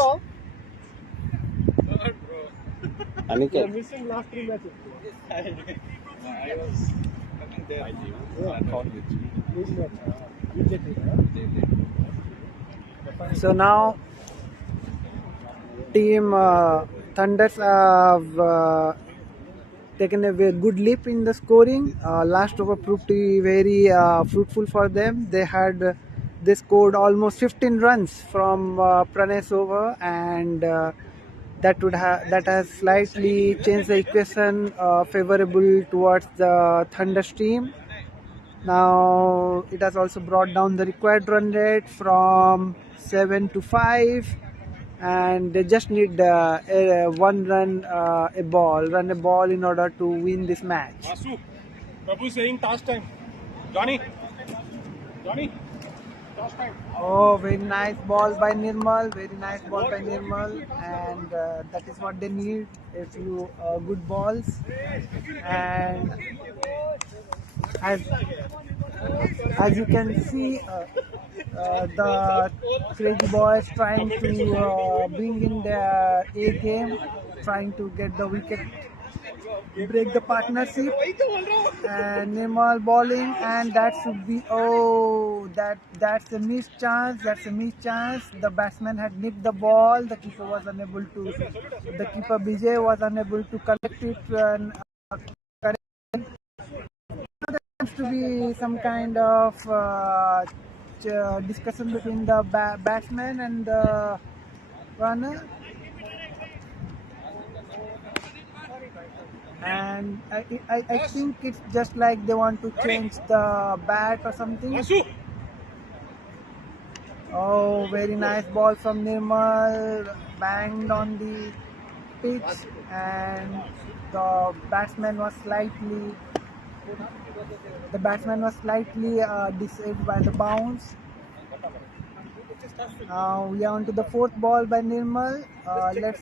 Aniket. missing last 3 matches. I was coming there. So now team Thunders have taken a very good leap in the scoring. Last over proved to be very fruitful for them. They scored almost 15 runs from Pranay's over, and that has slightly changed the equation favorable towards the Thunders team. Now it has also brought down the required run rate from 7 to 5, and they just need run a ball in order to win this match. Vasu, Prabhu saying task time. Johnny, task time. Oh, very nice ball by Nirmal, and that is what they need, a few good balls. And as you can see, the Crazy Boys trying to bring in their A game, trying to get the wicket break the partnership. And Nirmal bowling, and that should be that's a missed chance. That's a missed chance. The batsman had nicked the ball. The keeper was unable to. The keeper BJ was unable to collect it and correct. There seems to be some kind of discussion between the batsman and the runner. And I think it's just like they want to change the bat or something. Oh, very nice ball from Nirmal, banged on the pitch, and the batsman was slightly deceived by the bounce. Now we are on to the fourth ball by Nirmal. Let's